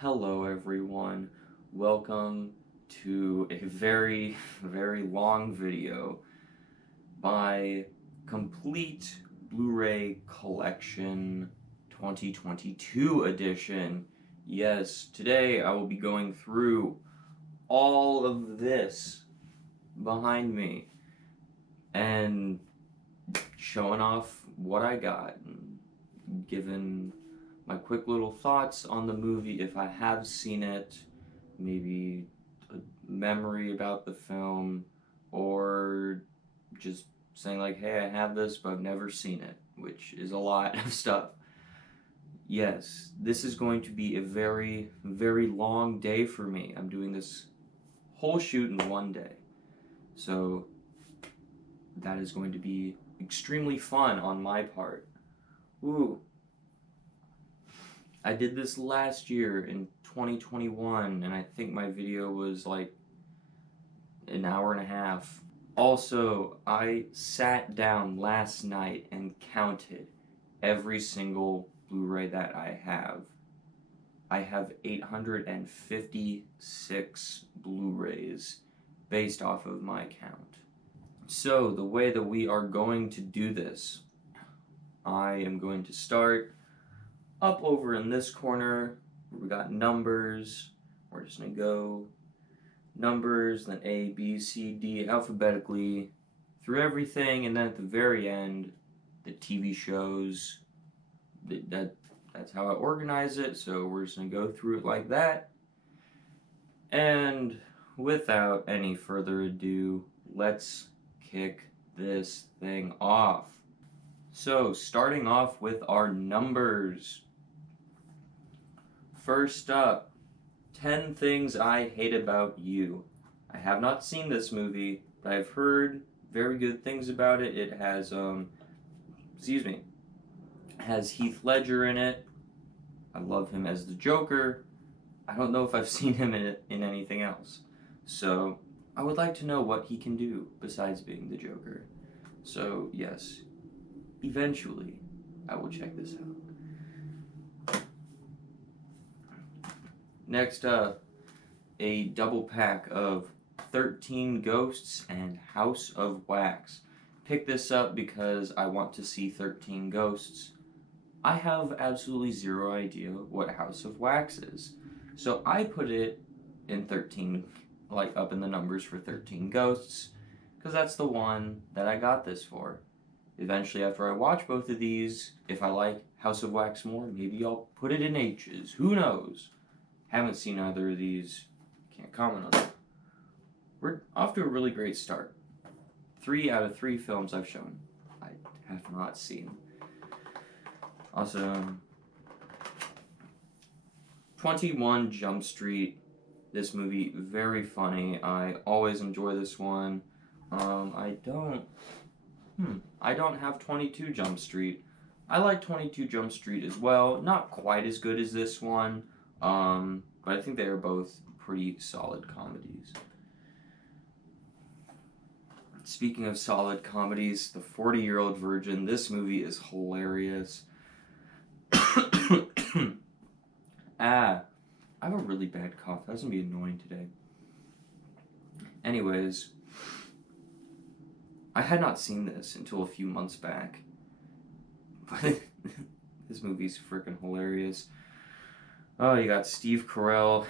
Hello everyone, welcome to a very, very long video. My complete Blu-ray collection 2022 edition. Yes, today I will be going through all of this behind me and showing off what I got and giving my quick little thoughts on the movie if I have seen it, maybe a memory about the film, or just saying like, hey, I have this but I've never seen it, which is a lot of stuff. Yes, this is going to be a very, very long day for me. I'm doing this whole shoot in one day. So that is going to be extremely fun on my part. Ooh. I did this last year in 2021, and I think my video was like an hour and a half. Also, I sat down last night and counted every single Blu-ray that I have. I have 856 Blu-rays based off of my count. So, the way that we are going to do this, I am going to start up over in this corner where we got numbers. We're just gonna go numbers, then A, B, C, D alphabetically through everything, and then at the very end, the TV shows. That's how I organize it, so we're just gonna go through it like that. And without any further ado, let's kick this thing off. So, starting off with our numbers. First up, 10 Things I Hate About You. I have not seen this movie, but I've heard very good things about it. It has, has Heath Ledger in it. I love him as the Joker. I don't know if I've seen him in anything else. So, I would like to know what he can do besides being the Joker. So, yes, eventually, I will check this out. Next up, a double pack of 13 Ghosts and House of Wax. Pick this up because I want to see 13 Ghosts. I have absolutely zero idea what House of Wax is. So I put it in 13, like up in the numbers for 13 Ghosts, because that's the one that I got this for. Eventually, after I watch both of these, if I like House of Wax more, maybe I'll put it in H's. Who knows? Haven't seen either of these. Can't comment on that. We're off to a really great start. 3 out of 3 films I've shown I have not seen. Also, 21 Jump Street. This movie, very funny. I always enjoy this one. I don't have 22 Jump Street. I like 22 Jump Street as well. Not quite as good as this one. But I think they are both pretty solid comedies. Speaking of solid comedies, The 40-Year-Old Virgin. This movie is hilarious. I have a really bad cough. That's gonna be annoying today. Anyways, I had not seen this until a few months back. But this movie's freaking hilarious. Oh, you got Steve Carell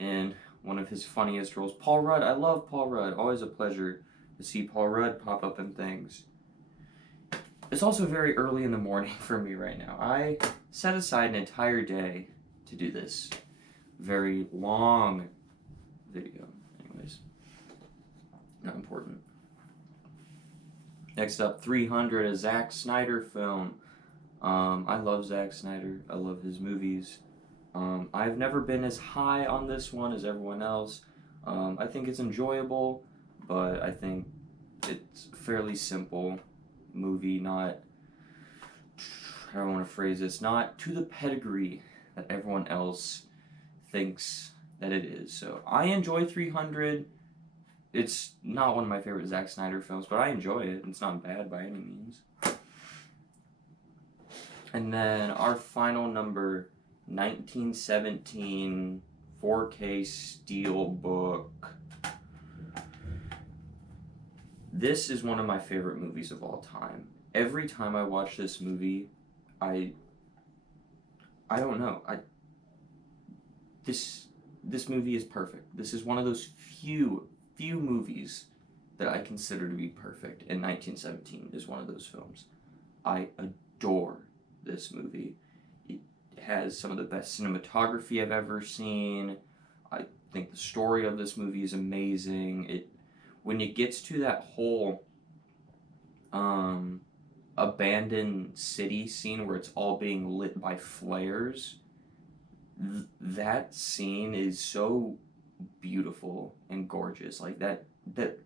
in one of his funniest roles. Paul Rudd. I love Paul Rudd. Always a pleasure to see Paul Rudd pop up in things. It's also very early in the morning for me right now. I set aside an entire day to do this very long video. Anyways, not important. Next up, 300, a Zack Snyder film. I love Zack Snyder. I love his movies. I've never been as high on this one as everyone else. I think it's enjoyable, but I think it's a fairly simple movie, not, I don't want to phrase this, not to the pedigree that everyone else thinks that it is. So I enjoy 300. It's not one of my favorite Zack Snyder films, but I enjoy it. It's not bad by any means. And then our final number 1917 4K Steelbook. This is one of my favorite movies of all time. Every time I watch this movie, I don't know. This movie is perfect. This is one of those few movies that I consider to be perfect, and 1917 is one of those films. I adore this movie. It has some of the best cinematography I've ever seen. I think the story of this movie is amazing. When it gets to that whole abandoned city scene where it's all being lit by flares, that scene is so beautiful and gorgeous. Like that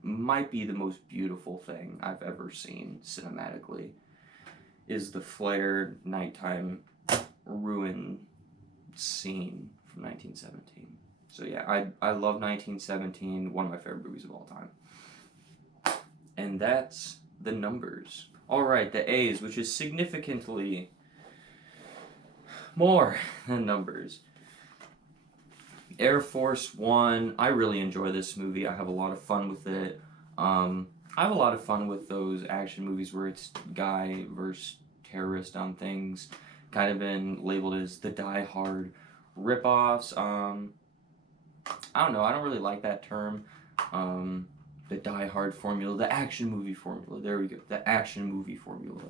might be the most beautiful thing I've ever seen cinematically, is the flared nighttime ruin scene from 1917. So yeah, I love 1917, one of my favorite movies of all time. And that's the numbers. Alright, the A's, which is significantly more than numbers. Air Force One, I really enjoy this movie. I have a lot of fun with it. I have a lot of fun with those action movies where it's guy versus terrorist on things, kind of been labeled as the Die Hard ripoffs. I don't know, I don't really like that term. The Die Hard formula, the action movie formula. There we go, the action movie formula.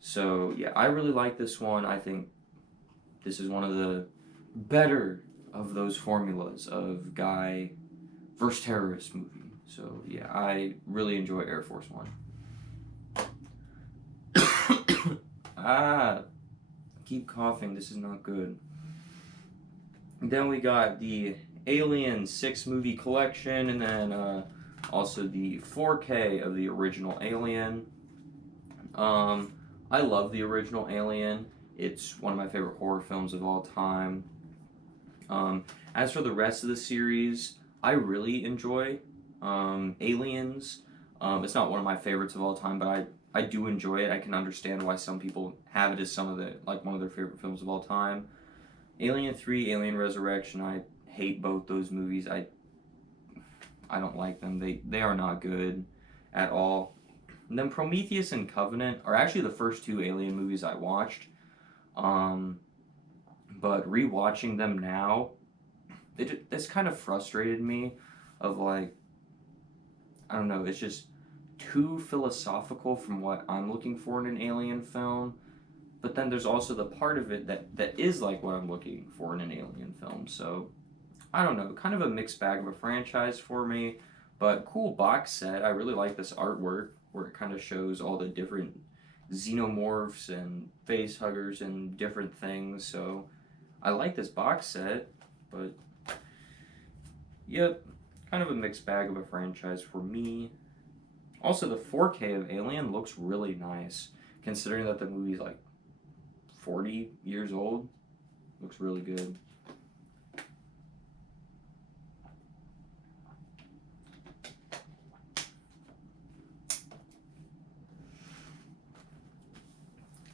So yeah, I really like this one. I think this is one of the better of those formulas of guy versus terrorist movie. So yeah, I really enjoy Air Force One. Keep coughing, this is not good. Then we got the Alien 6 movie collection, and then also the 4K of the original Alien. I love the original Alien. It's one of my favorite horror films of all time. As for the rest of the series, I really enjoy Aliens. It's not one of my favorites of all time, but I do enjoy it. I can understand why some people have it as one of their favorite films of all time. Alien 3, Alien Resurrection, I hate both those movies. I don't like them. They are not good at all. And then Prometheus and Covenant are actually the first two Alien movies I watched. But rewatching them now, this kind of frustrated me of like, I don't know, it's just too philosophical from what I'm looking for in an Alien film. But then there's also the part of it that is like what I'm looking for in an Alien film. So, I don't know, kind of a mixed bag of a franchise for me. But cool box set. I really like this artwork where it kind of shows all the different xenomorphs and face huggers and different things. So, I like this box set. But, yep, kind of a mixed bag of a franchise for me. Also, the 4K of Alien looks really nice, considering that the movie's like 40 years old. Looks really good.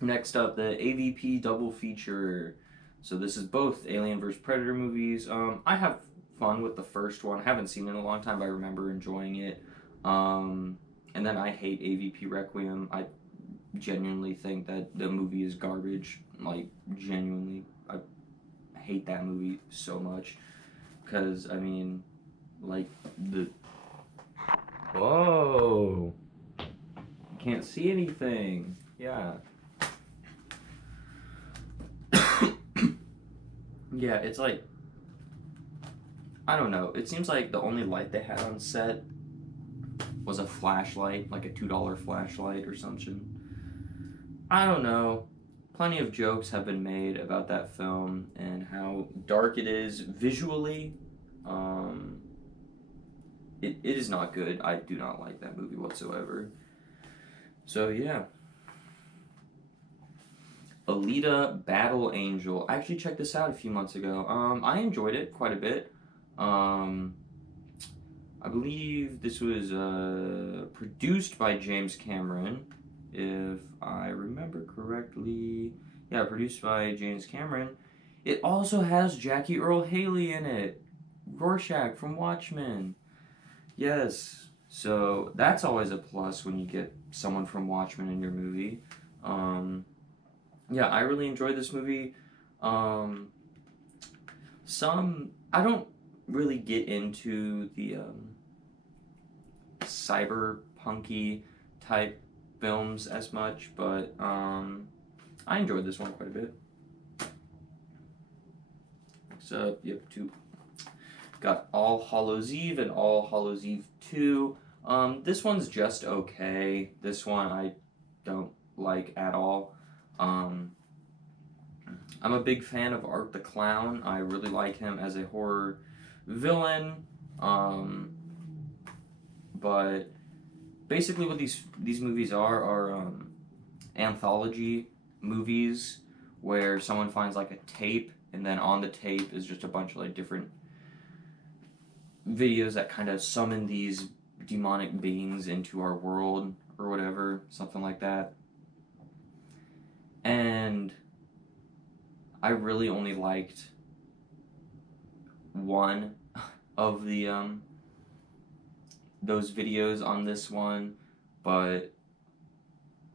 Next up, the AVP double feature. So this is both Alien vs. Predator movies. I have fun with the first one. I haven't seen it in a long time, but I remember enjoying it. And then I hate AVP Requiem. I genuinely think that the movie is garbage. Like, genuinely. I hate that movie so much. Because, I mean, like, whoa! Can't see anything. Yeah. Yeah, it's like, I don't know. It seems like the only light they had on set was a flashlight, like a $2 flashlight or something. I don't know. Plenty of jokes have been made about that film and how dark it is visually. It is not good. I do not like that movie whatsoever. So, yeah. Alita Battle Angel. I actually checked this out a few months ago. I enjoyed it quite a bit. I believe this was produced by James Cameron, if I remember correctly. Yeah, produced by James Cameron. It also has Jackie Earle Haley in it. Rorschach from Watchmen. Yes. So that's always a plus when you get someone from Watchmen in your movie. Um, yeah, I really enjoyed this movie. Um, I don't really get into the cyberpunky type films as much, but I enjoyed this one quite a bit. Next up, you have two. Got All Hallows Eve and All Hallows Eve 2. This one's just okay. This one I don't like at all. Um, I'm a big fan of Art the Clown. I really like him as a horror villain. But basically, what these movies are anthology movies where someone finds like a tape, and then on the tape is just a bunch of like different videos that kind of summon these demonic beings into our world or whatever, something like that. And I really only liked one of the those videos on this one, but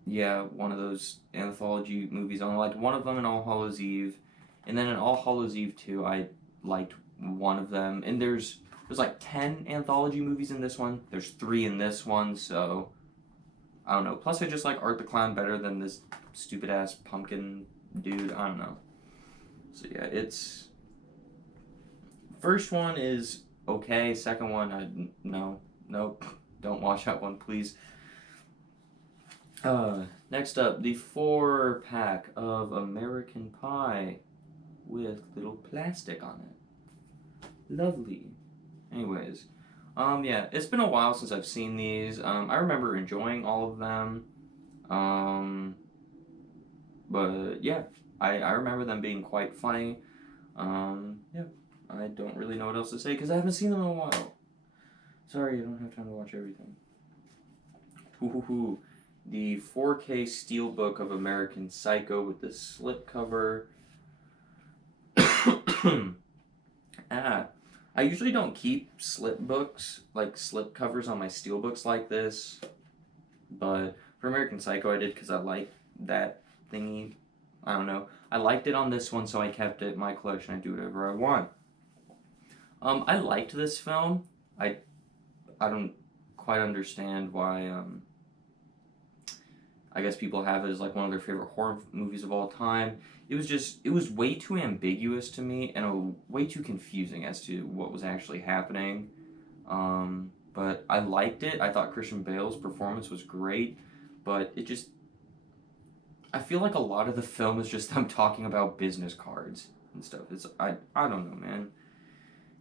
yeah, one of those anthology movies. I only liked one of them in All Hallows Eve, and then in All Hallows Eve 2, I liked one of them. And there's like 10 anthology movies in this one. There's 3 in this one, so I don't know. Plus, I just like Art the Clown better than this stupid ass pumpkin dude. I don't know. So yeah, it's first one is okay. Second one, nope, don't watch that one, please. Next up, the 4-pack of American Pie with little plastic on it. Lovely. Anyways, yeah, it's been a while since I've seen these. I remember enjoying all of them. But yeah, I remember them being quite funny. Yeah, I don't really know what else to say because I haven't seen them in a while. Sorry, I don't have time to watch everything. Hoo. The 4K Steelbook of American Psycho with the slipcover. I usually don't keep slip covers on my steelbooks like this, but for American Psycho I did because I like that thingy. I don't know. I liked it on this one, so I kept it in my collection. I do whatever I want. I liked this film. I don't quite understand why. I guess people have it as like one of their favorite horror movies of all time. It was way too ambiguous to me and way too confusing as to what was actually happening. But I liked it. I thought Christian Bale's performance was great, but I feel like a lot of the film is just them talking about business cards and stuff. I don't know, man.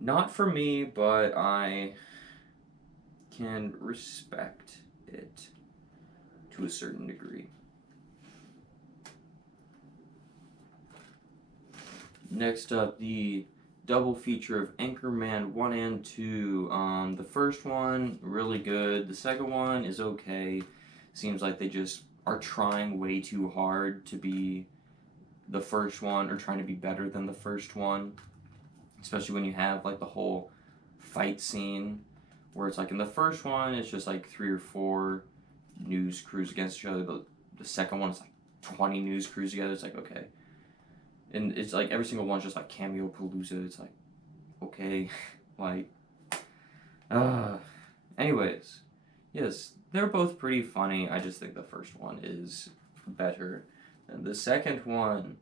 Not for me, but I can respect it to a certain degree. Next up, the double feature of Anchorman 1 and 2. The first one, really good. The second one is okay. Seems like they just are trying way too hard to be the first one or trying to be better than the first one. Especially when you have like the whole fight scene where it's like in the first one, it's just like 3 or 4 news crews against each other. The second one is like 20 news crews together. It's like, okay. And it's like every single one's just like cameo palooza. It's like, okay. Like, anyways. Yes, they're both pretty funny. I just think the first one is better than the second one.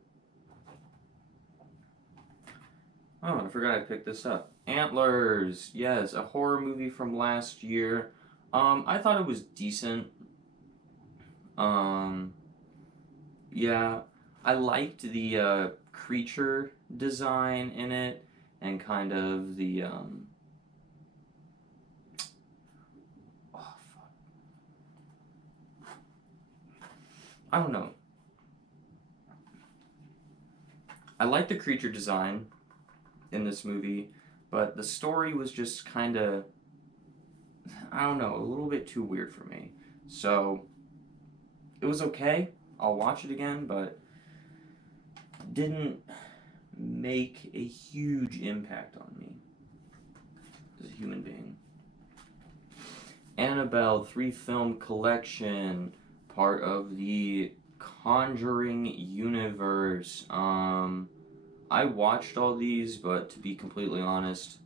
Oh, I forgot I picked this up. Antlers. Yes, a horror movie from last year. I thought it was decent. Yeah, I liked the creature design in it and kind of the oh fuck. I don't know. I liked the creature design in this movie, but the story was just kind of, I don't know, a little bit too weird for me. So it was okay. I'll watch it again, but didn't make a huge impact on me as a human being. Annabelle 3-film collection, part of the Conjuring universe. I watched all these, but to be completely honest,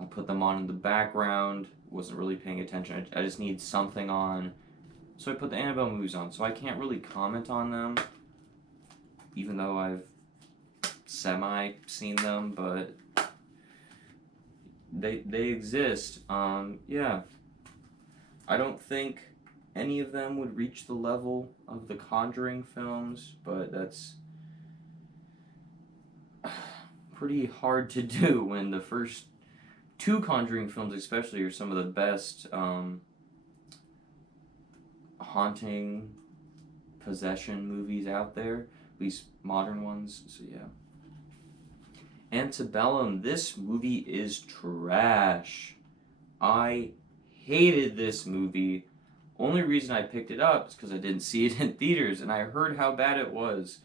I put them on in the background, wasn't really paying attention. I just need something on, so I put the Annabelle movies on. So I can't really comment on them, even though I've semi-seen them, but they exist. Yeah. I don't think any of them would reach the level of the Conjuring films, but that's pretty hard to do when the first two Conjuring films especially are some of the best haunting possession movies out there, at least modern ones, so yeah. Antebellum, this movie is trash. I hated this movie. Only reason I picked it up is because I didn't see it in theaters and I heard how bad it was.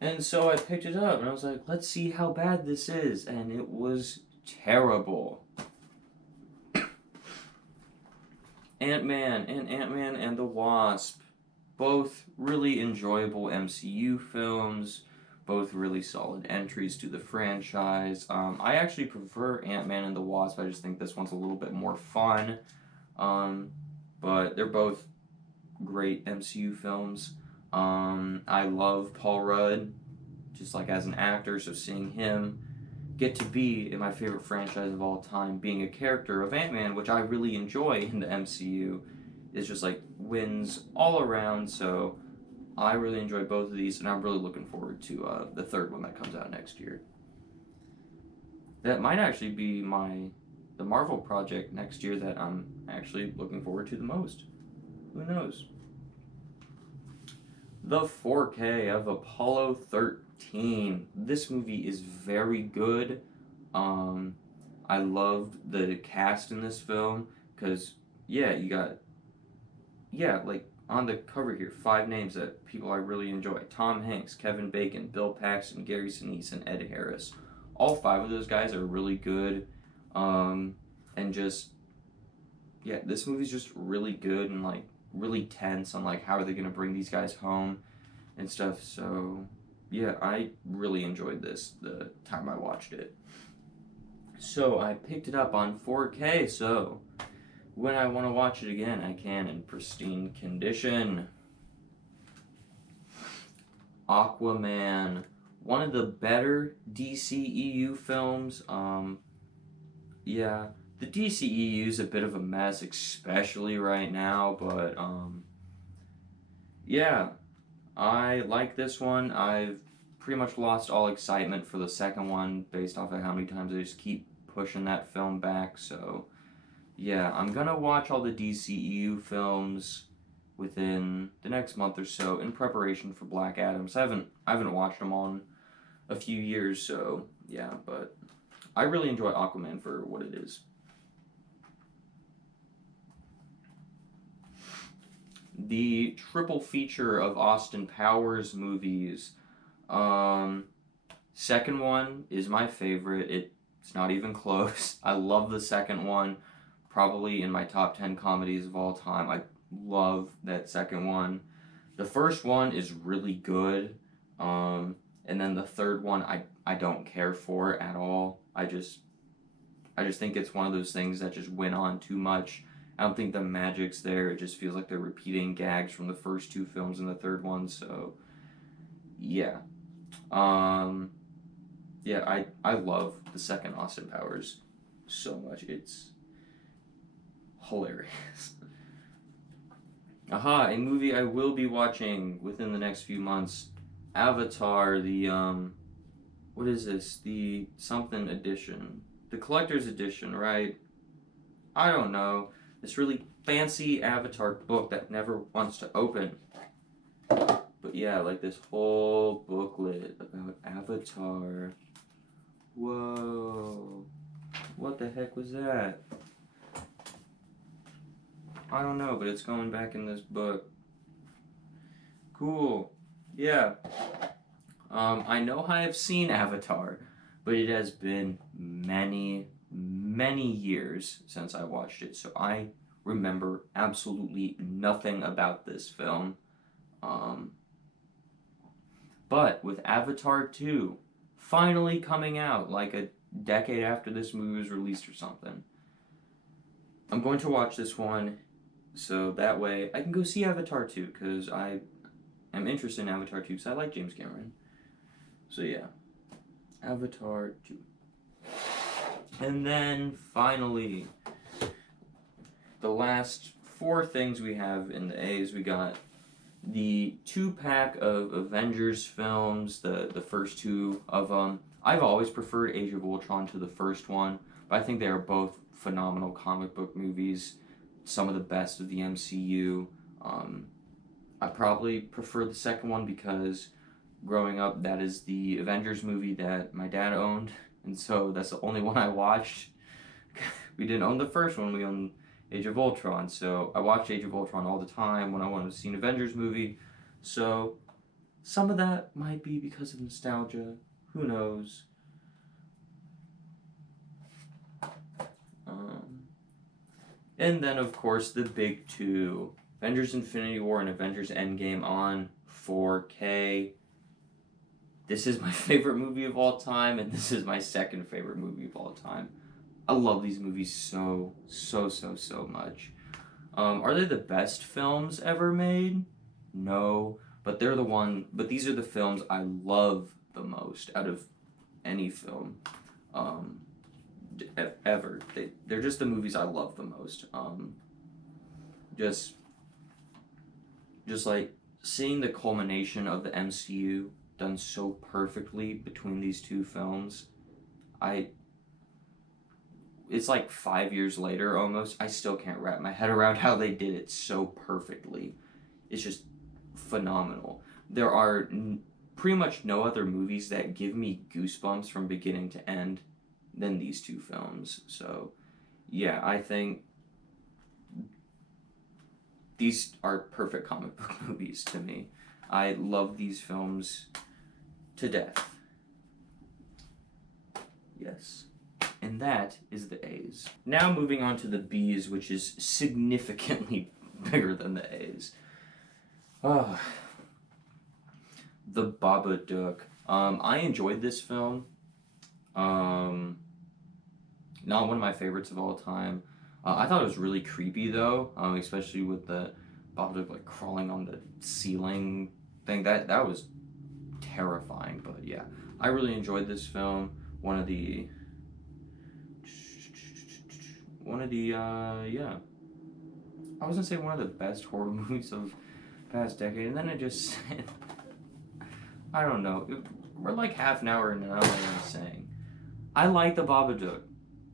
And so I picked it up and I was like, let's see how bad this is. And it was terrible. Ant-Man and the Wasp. Both really enjoyable MCU films. Both really solid entries to the franchise. I actually prefer Ant-Man and the Wasp. I just think this one's a little bit more fun. But they're both great MCU films. I love Paul Rudd, just like as an actor, so seeing him get to be in my favorite franchise of all time, being a character of Ant-Man, which I really enjoy in the MCU, is just like wins all around, so I really enjoy both of these, and I'm really looking forward to the third one that comes out next year. That might actually be the Marvel project next year that I'm actually looking forward to the most. Who knows? The 4K of Apollo 13. This movie is very good. I loved the cast in this film because, yeah, you got, like on the cover here, 5 names that people I really enjoy. Tom Hanks, Kevin Bacon, Bill Paxton, Gary Sinise, and Ed Harris. All 5 of those guys are really good. And just, yeah, this movie's just really good and like really tense on like how are they gonna bring these guys home and stuff. So yeah, I really enjoyed this the time I watched it. So I picked it up on 4K, so when I want to watch it again, I can in pristine condition. Aquaman, one of the better DCEU films. Yeah, the DCEU is a bit of a mess, especially right now, but yeah, I like this one. I've pretty much lost all excitement for the second one based off of how many times I just keep pushing that film back, so yeah, I'm gonna watch all the DCEU films within the next month or so in preparation for Black Adam. I haven't watched them all in a few years, so yeah, but I really enjoy Aquaman for what it is. The triple feature of Austin Powers movies. Second one is my favorite. It's not even close. I love the second one. Probably in my top 10 comedies of all time. I love that second one. The first one is really good. And then the third one I don't care for at all. I just think it's one of those things that just went on too much. I don't think the magic's there. It just feels like they're repeating gags from the first 2 films and the third one, so yeah. Yeah, I love the second Austin Powers so much. It's hilarious. Aha, a movie I will be watching within the next few months. Avatar, the what is this? The something edition. The collector's edition, right? I don't know. This really fancy Avatar book that never wants to open. But yeah, like this whole booklet about Avatar. Whoa. What the heck was that? I don't know, but it's going back in this book. Cool. Yeah. I know I have seen Avatar, but it has been many, many years since I watched it, so I remember absolutely nothing about this film. Um, but with Avatar 2 finally coming out like a decade after this movie was released or something, I'm going to watch this one so that way I can go see Avatar 2 because I am interested in Avatar 2 because I like James Cameron. So yeah, Avatar 2. And then finally, the last four things we have in the A's, we got the 2-pack of Avengers films, the first two of them. I've always preferred Age of Ultron to the first one, but I think they are both phenomenal comic book movies, some of the best of the MCU. I probably prefer the second one because growing up, that is the Avengers movie that my dad owned, and so that's the only one I watched. We didn't own the first one, we owned Age of Ultron, so I watched Age of Ultron all the time when I wanted to see an Avengers movie, so some of that might be because of nostalgia, who knows. And then, of course, the big two, Avengers Infinity War and Avengers Endgame on 4K. This is my favorite movie of all time, and this is my second favorite movie of all time. I love these movies so much. Are they the best films ever made? No, but but these are the films I love the most out of any film ever. They're just the movies I love the most. Just like seeing the culmination of the MCU done so perfectly between these two films. It's like 5 years later almost. I still can't wrap my head around how they did it so perfectly. It's just phenomenal. There are pretty much no other movies that give me goosebumps from beginning to end than these two films. So, yeah, I think these are perfect comic book movies to me. I love these films to death. Yes. And that is the A's. Now moving on to the B's, which is significantly bigger than the A's. The Babadook. I enjoyed this film. Not one of my favorites of all time. I thought it was really creepy though, especially with the Babadook like crawling on the ceiling thing. That was terrifying. But yeah, I really enjoyed this film. One of the yeah. I was gonna say one of the best horror movies of past decade, and then I just said, I don't know. We're like half an hour in now, and I'm saying, I like the Babadook.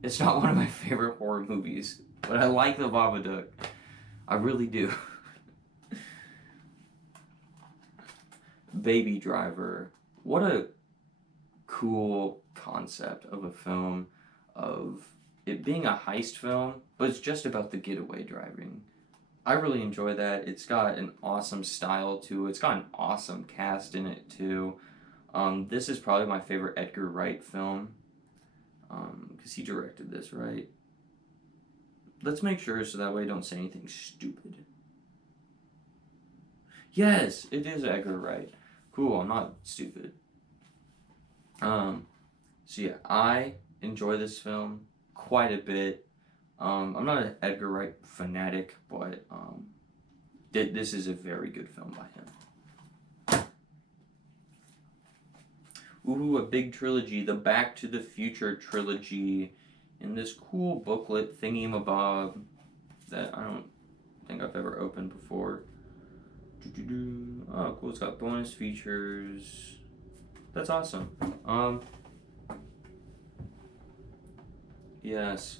It's not one of my favorite horror movies, but I like the Babadook. I really do. Baby Driver. What a cool concept of a film, of it being a heist film, but it's just about the getaway driving. I really enjoy that. It's got an awesome style to it. It's got an awesome cast in it too. This is probably my favorite Edgar Wright film, because he directed this, right? Let's make sure so that way I don't say anything stupid. Yes, it is Edgar Wright. Cool, I'm not stupid. So yeah, I enjoy this film quite a bit. I'm not an Edgar Wright fanatic, but this is a very good film by him. Ooh, a big trilogy, the Back to the Future trilogy, in this cool booklet thingy-mabob that I don't think I've ever opened before. Oh, cool, it's got bonus features. That's awesome. Yes.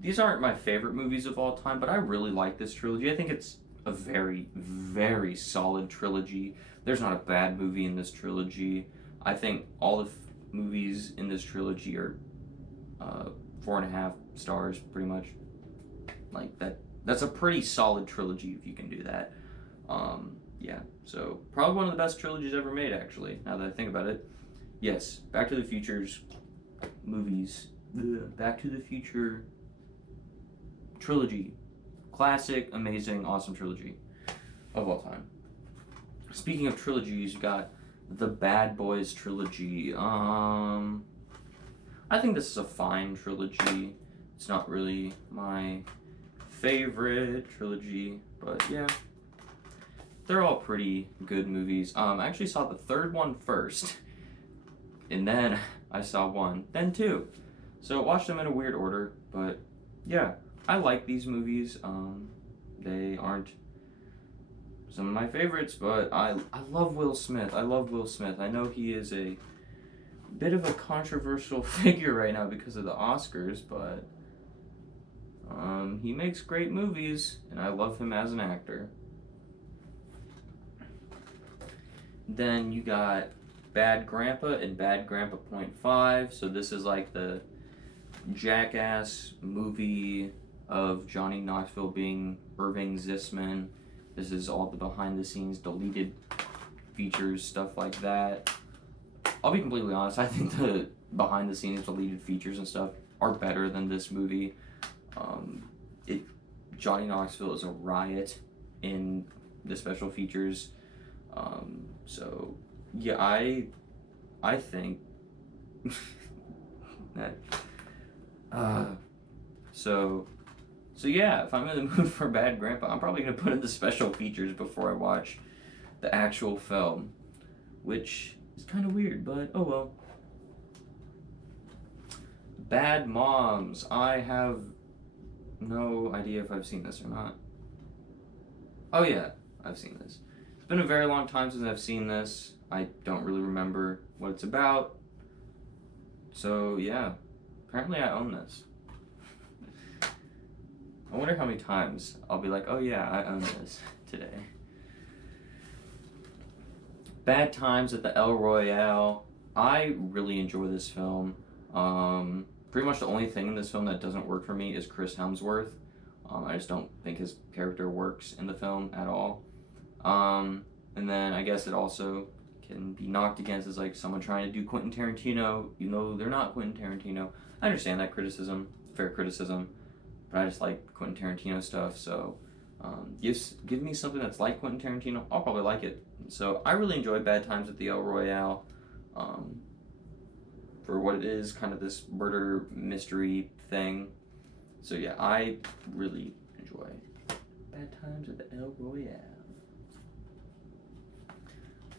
These aren't my favorite movies of all time, but I really like this trilogy. I think it's a very, very solid trilogy. There's not a bad movie in this trilogy. I think all the movies in this trilogy are 4.5 stars, pretty much. Like that. That's a pretty solid trilogy if you can do that. yeah, so probably one of the best trilogies ever made, actually, now that I think about it. Yes, Back to the Future's movies. The Back to the Future trilogy. Classic, amazing, awesome trilogy of all time. Speaking of trilogies, you got the Bad Boys trilogy. I think this is a fine trilogy. It's not really my favorite trilogy, but yeah. They're all pretty good movies. I actually saw the third one first, and then I saw one, then two. So watched them in a weird order, but yeah, I like these movies. They aren't some of my favorites, but I love Will Smith. I love Will Smith. I know he is a bit of a controversial figure right now because of the Oscars, but he makes great movies, and I love him as an actor. Then you got Bad Grandpa and Bad Grandpa .5. So this is like the jackass movie of Johnny Knoxville being Irving Zisman. This is all the behind the scenes deleted features, stuff like that. I'll be completely honest, I think the behind the scenes deleted features and stuff are better than this movie. Johnny Knoxville is a riot in the special features. So yeah, I think that so yeah, if I'm in the mood for Bad Grandpa, I'm probably gonna put in the special features before I watch the actual film, which is kind of weird, but oh well. Bad Moms. I have no idea if I've seen this or not. Oh yeah, I've seen this. It's been a very long time since I've seen this. I don't really remember what it's about. So yeah, apparently I own this. I wonder how many times I'll be like, oh yeah, I own this today. Bad Times at the El Royale. I really enjoy this film. Pretty much the only thing in this film that doesn't work for me is Chris Hemsworth. I just don't think his character works in the film at all. And then I guess it also can be knocked against as like someone trying to do Quentin Tarantino, even though they're not Quentin Tarantino. I understand that criticism, fair criticism, but I just like Quentin Tarantino stuff, so give me something that's like Quentin Tarantino, I'll probably like it. So I really enjoy Bad Times at the El Royale. For what it is, kind of this murder mystery thing. So yeah, I really enjoy Bad Times at the El Royale.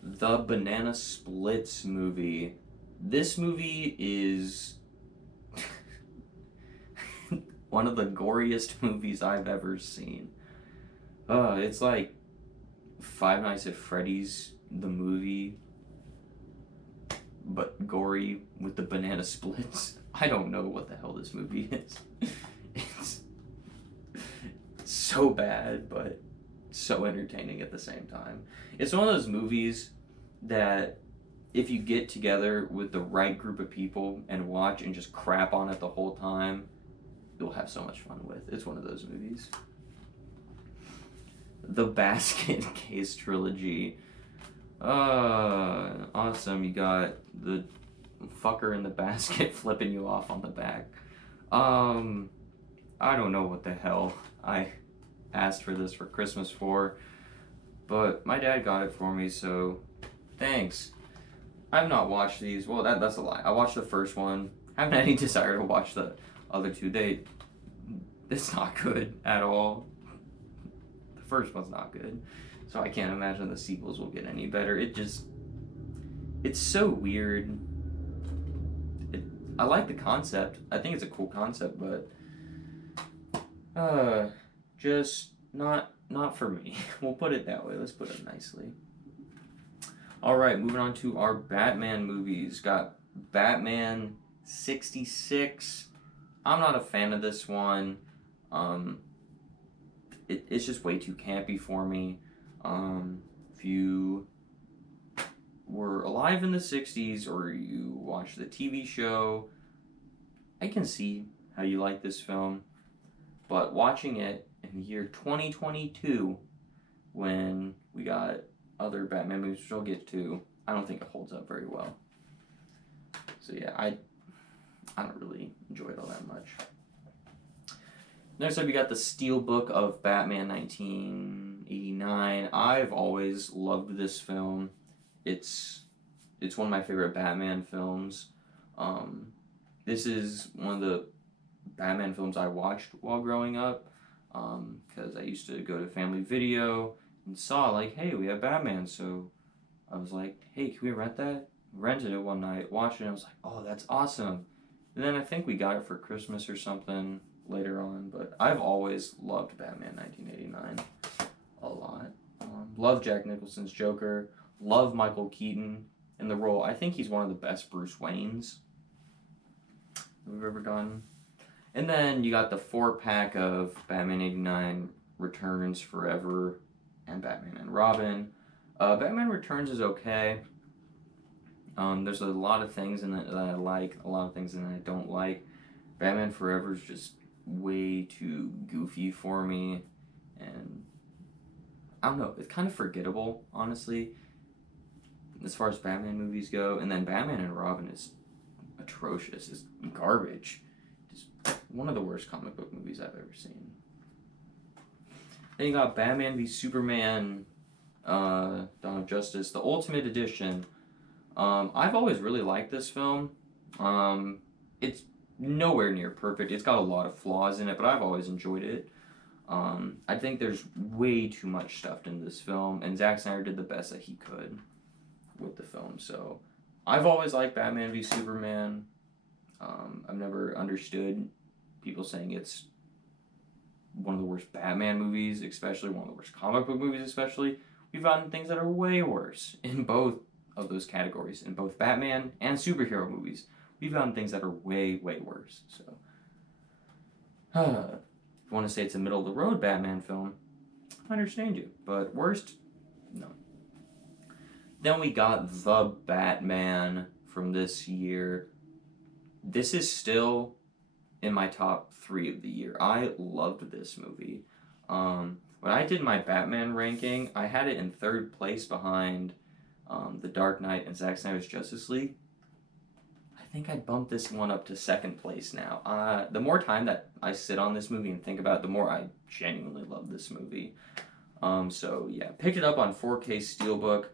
The Banana Splits movie. This movie is one of the goriest movies I've ever seen. It's like Five Nights at Freddy's, the movie, but gory with the banana splits. I don't know what the hell this movie is. It's so bad, but so entertaining at the same time. It's one of those movies that if you get together with the right group of people and watch and just crap on it the whole time, you'll have so much fun with. It's one of those movies. The Basket Case trilogy. Awesome. You got the fucker in the basket flipping you off on the back. I don't know what the hell I asked for this for Christmas for, but my dad got it for me, so thanks. I've not watched these. Well, that's a lie. I watched the first one. I haven't had any desire to watch the other two. It's not good at all. The first one's not good. So I can't imagine the sequels will get any better. It's so weird. I like the concept. I think it's a cool concept, but just not for me. We'll put it that way. Let's put it nicely. All right, moving on to our Batman movies. Got Batman 66. I'm not a fan of this one. It's just way too campy for me. If you were alive in the 60s or you watched the TV show, I can see how you like this film. But watching it in the year 2022, when we got other Batman movies, which I'll get to, I don't think it holds up very well. So yeah, I don't really enjoy it all that much. Next up, you got the Steelbook of Batman 1989. I've always loved this film. It's one of my favorite Batman films. This is one of the Batman films I watched while growing up, because I used to go to Family Video and saw, like, hey, we have Batman, so I was like, hey, can we rent that? Rented it one night, watched it, and I was like, oh, that's awesome. And then I think we got it for Christmas or something later on, but I've always loved Batman 1989 a lot. Love Jack Nicholson's Joker, love Michael Keaton in the role. I think he's one of the best Bruce Waynes we've ever gotten. And then you got the 4-pack of Batman 89, Returns, Forever, and Batman and Robin. Batman Returns is okay. There's a lot of things in it that I like, a lot of things in it I don't like. Batman Forever is just way too goofy for me, and I don't know, it's kind of forgettable, honestly, as far as Batman movies go. And then Batman and Robin is atrocious. It's garbage. Just one of the worst comic book movies I've ever seen. Then you got Batman v Superman, Dawn of Justice, the Ultimate Edition. I've always really liked this film. It's nowhere near perfect. It's got a lot of flaws in it, but I've always enjoyed it. I think there's way too much stuffed in this film, and Zack Snyder did the best that he could with the film. So I've always liked Batman v Superman. I've never understood people saying it's one of the worst Batman movies, especially one of the worst comic book movies, especially. We've gotten things that are way worse in both of those categories, in both Batman and superhero movies. We've gotten things that are way, way worse. So, if you want to say it's a middle-of-the-road Batman film, I understand you. But worst? No. Then we got The Batman from this year. This is still in my top 3 of the year. I loved this movie. When I did my Batman ranking, I had it in 3rd place behind The Dark Knight and Zack Snyder's Justice League. I think I bumped this one up to 2nd place now. The more time that I sit on this movie and think about it, the more I genuinely love this movie. So yeah, picked it up on 4K Steelbook.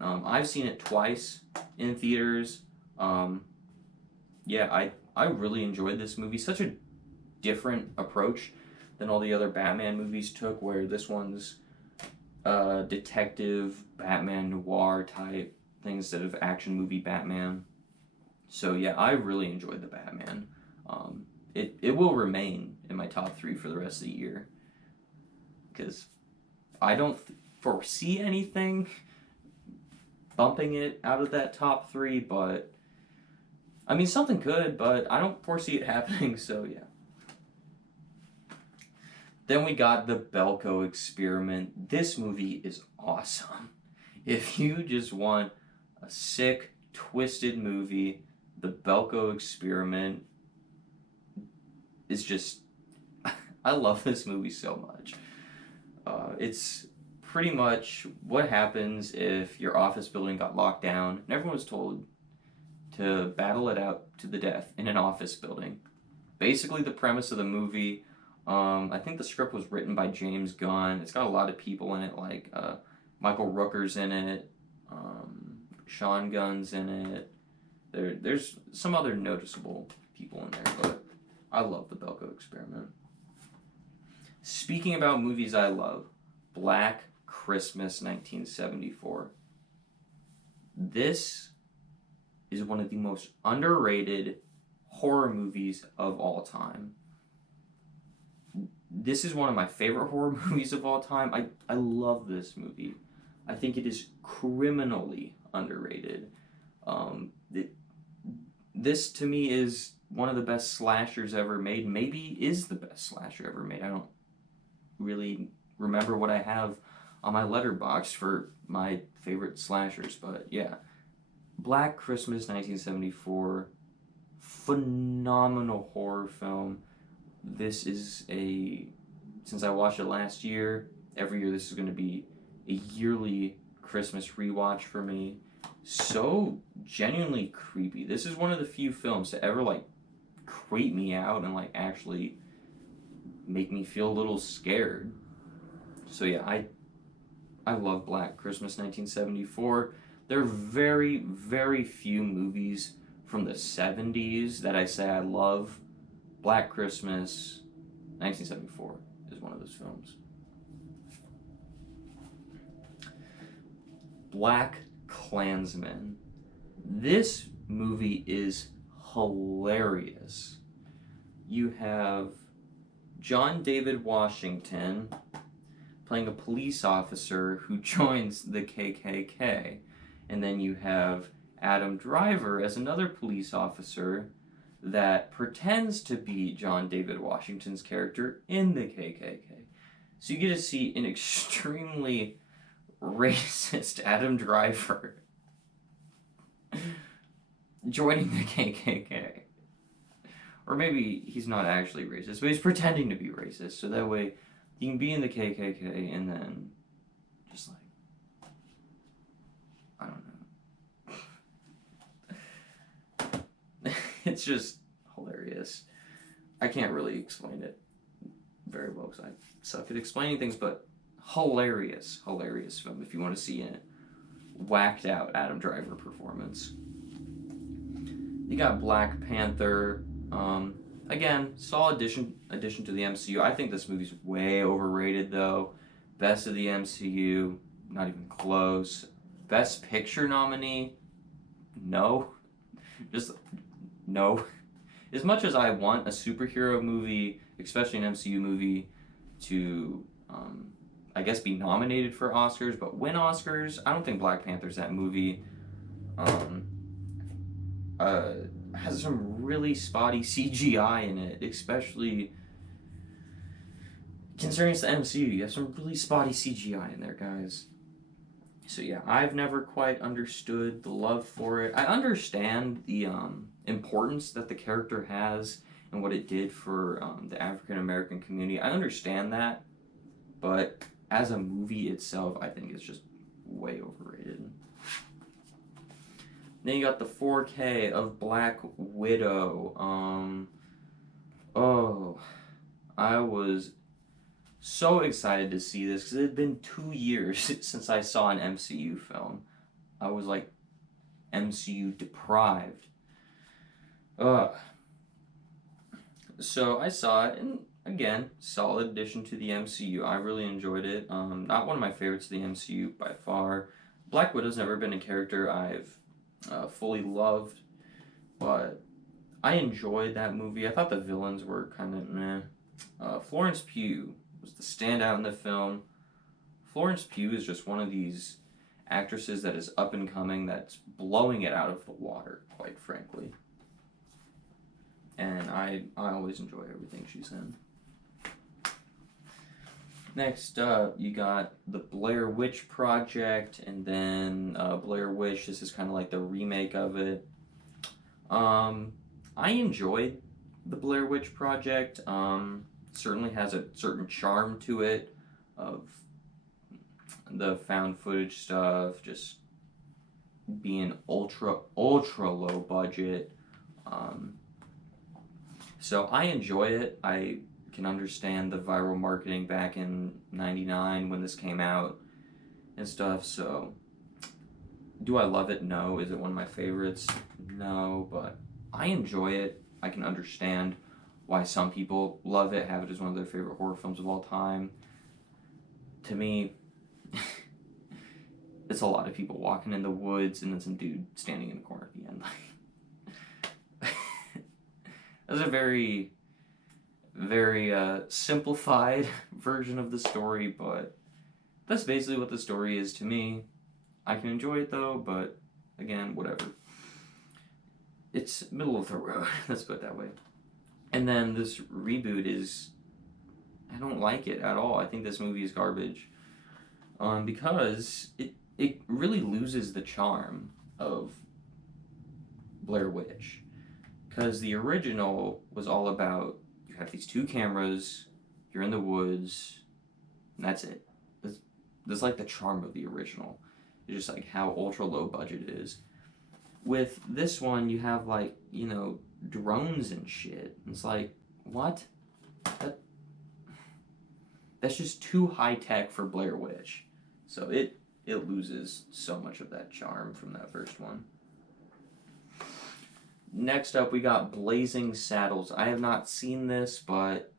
I've seen it twice in theaters. Yeah, I really enjoyed this movie. Such a different approach than all the other Batman movies took, where this one's detective Batman noir type thing instead of action movie Batman. So yeah, I really enjoyed The Batman. It will remain in my top 3 for the rest of the year, because I don't foresee anything bumping it out of that top 3, but I mean, something could, but I don't foresee it happening, so yeah. Then we got The Belko Experiment. This movie is awesome. If you just want a sick, twisted movie, The Belko Experiment is just... I love this movie so much. It's pretty much what happens if your office building got locked down and everyone was told to battle it out to the death in an office building. Basically the premise of the movie. I think the script was written by James Gunn. It's got a lot of people in it, like Michael Rooker's in it, Sean Gunn's in it. There's some other noticeable people in there, but I love The Belko Experiment. Speaking about movies I love, Black Christmas 1974. This is one of the most underrated horror movies of all time. This is one of my favorite horror movies of all time. I love this movie. I think it is criminally underrated. This to me is one of the best slashers ever made. Maybe is the best slasher ever made. I don't really remember what I have on my letterbox for my favorite slashers, but yeah. Black Christmas 1974, phenomenal horror film. This is since I watched it last year, every year this is going to be a yearly Christmas rewatch for me. So genuinely creepy. This is one of the few films to ever like creep me out and like actually make me feel a little scared. So yeah, I love Black Christmas 1974. There are very, very few movies from the 70s that I say I love. Black Christmas 1974 is one of those films. Black Klansman. This movie is hilarious. You have John David Washington playing a police officer who joins the KKK. And then you have Adam Driver as another police officer that pretends to be John David Washington's character in the KKK. So you get to see an extremely racist Adam Driver joining the KKK. Or maybe he's not actually racist, but he's pretending to be racist, so that way you can be in the KKK and then just like, I don't know. It's just hilarious. I can't really explain it very well because I suck at explaining things, but hilarious film if you want to see a whacked out Adam Driver performance. You got Black Panther. Again, solid addition to the MCU. I think this movie's way overrated though. Best of the MCU, not even close. Best Picture nominee, no. Just no. As much as I want a superhero movie, especially an MCU movie, to I guess be nominated for Oscars, but win Oscars, I don't think Black Panther's that movie. Has some really spotty CGI in it, especially considering it's the MCU. You have some really spotty CGI in there, guys. So yeah, I've never quite understood the love for it. I understand the importance that the character has and what it did for the African American community. I understand that, but as a movie itself, I think it's just way overrated. Then you got the 4K of Black Widow. I was so excited to see this because it had been 2 years since I saw an MCU film. I was like MCU deprived. So I saw it, and again, solid addition to the MCU. I really enjoyed it. Not one of my favorites of the MCU by far. Black Widow's never been a character I've fully loved, but I enjoyed that movie. I thought the villains were kind of meh. Florence Pugh was the standout in the film. Florence Pugh is just one of these actresses that is up and coming that's blowing it out of the water, quite frankly. And I always enjoy everything she's in. Next up, you got the Blair Witch Project, and then Blair Witch. This is kind of like the remake of it. I enjoyed the Blair Witch Project. Certainly has a certain charm to it of the found footage stuff, just being ultra low budget. So I enjoy it. I can understand the viral marketing back in '99 when this came out and stuff. So do I love it? No. Is it one of my favorites? No, but I enjoy it. I can understand why some people love it, have it as one of their favorite horror films of all time. To me, it's a lot of people walking in the woods and then some dude standing in the corner at the end. That's a very, very simplified version of the story, but that's basically what the story is to me. I can enjoy it though, but again, whatever. It's middle of the road, let's put it that way. And then this reboot is, I don't like it at all. I think this movie is garbage. Because it really loses the charm of Blair Witch. Because the original was all about, you have these two cameras, you're in the woods, and that's it. That's like the charm of the original. It's just like how ultra low budget it is. With this one, you have like, drones and shit. It's like, what? That, that's just too high tech for Blair Witch. So it loses so much of that charm from that first one. Next up, we got Blazing Saddles. I have not seen this, but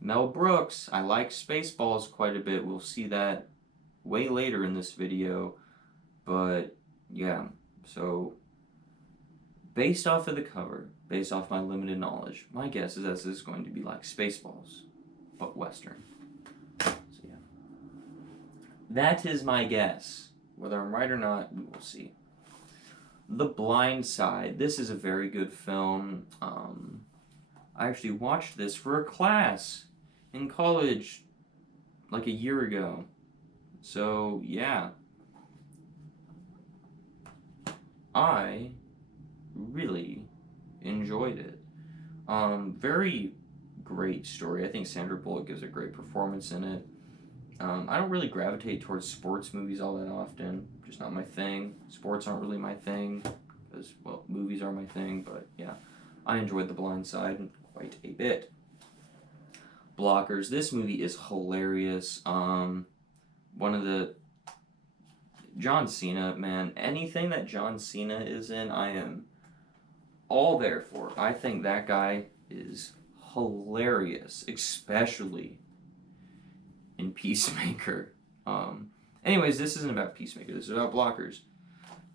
Mel Brooks. I like Spaceballs quite a bit. We'll see that way later in this video. But yeah, so based off of the cover, based off my limited knowledge, my guess is that this is going to be like Spaceballs, but Western. So yeah, that is my guess. Whether I'm right or not, we will see. The Blind Side. This is a very good film. I actually watched this for a class in college like a year ago. So yeah, I really enjoyed it. Very great story. I think Sandra Bullock gives a great performance in it. I don't really gravitate towards sports movies all that often. Just not my thing. Sports aren't really my thing, because, well, movies are my thing, but yeah. I enjoyed The Blind Side quite a bit. Blockers. This movie is hilarious. One of the... John Cena, man. Anything that John Cena is in, I am all there for. I think that guy is hilarious, especially in Peacemaker. Anyways, this isn't about Peacemaker. This is about Blockers.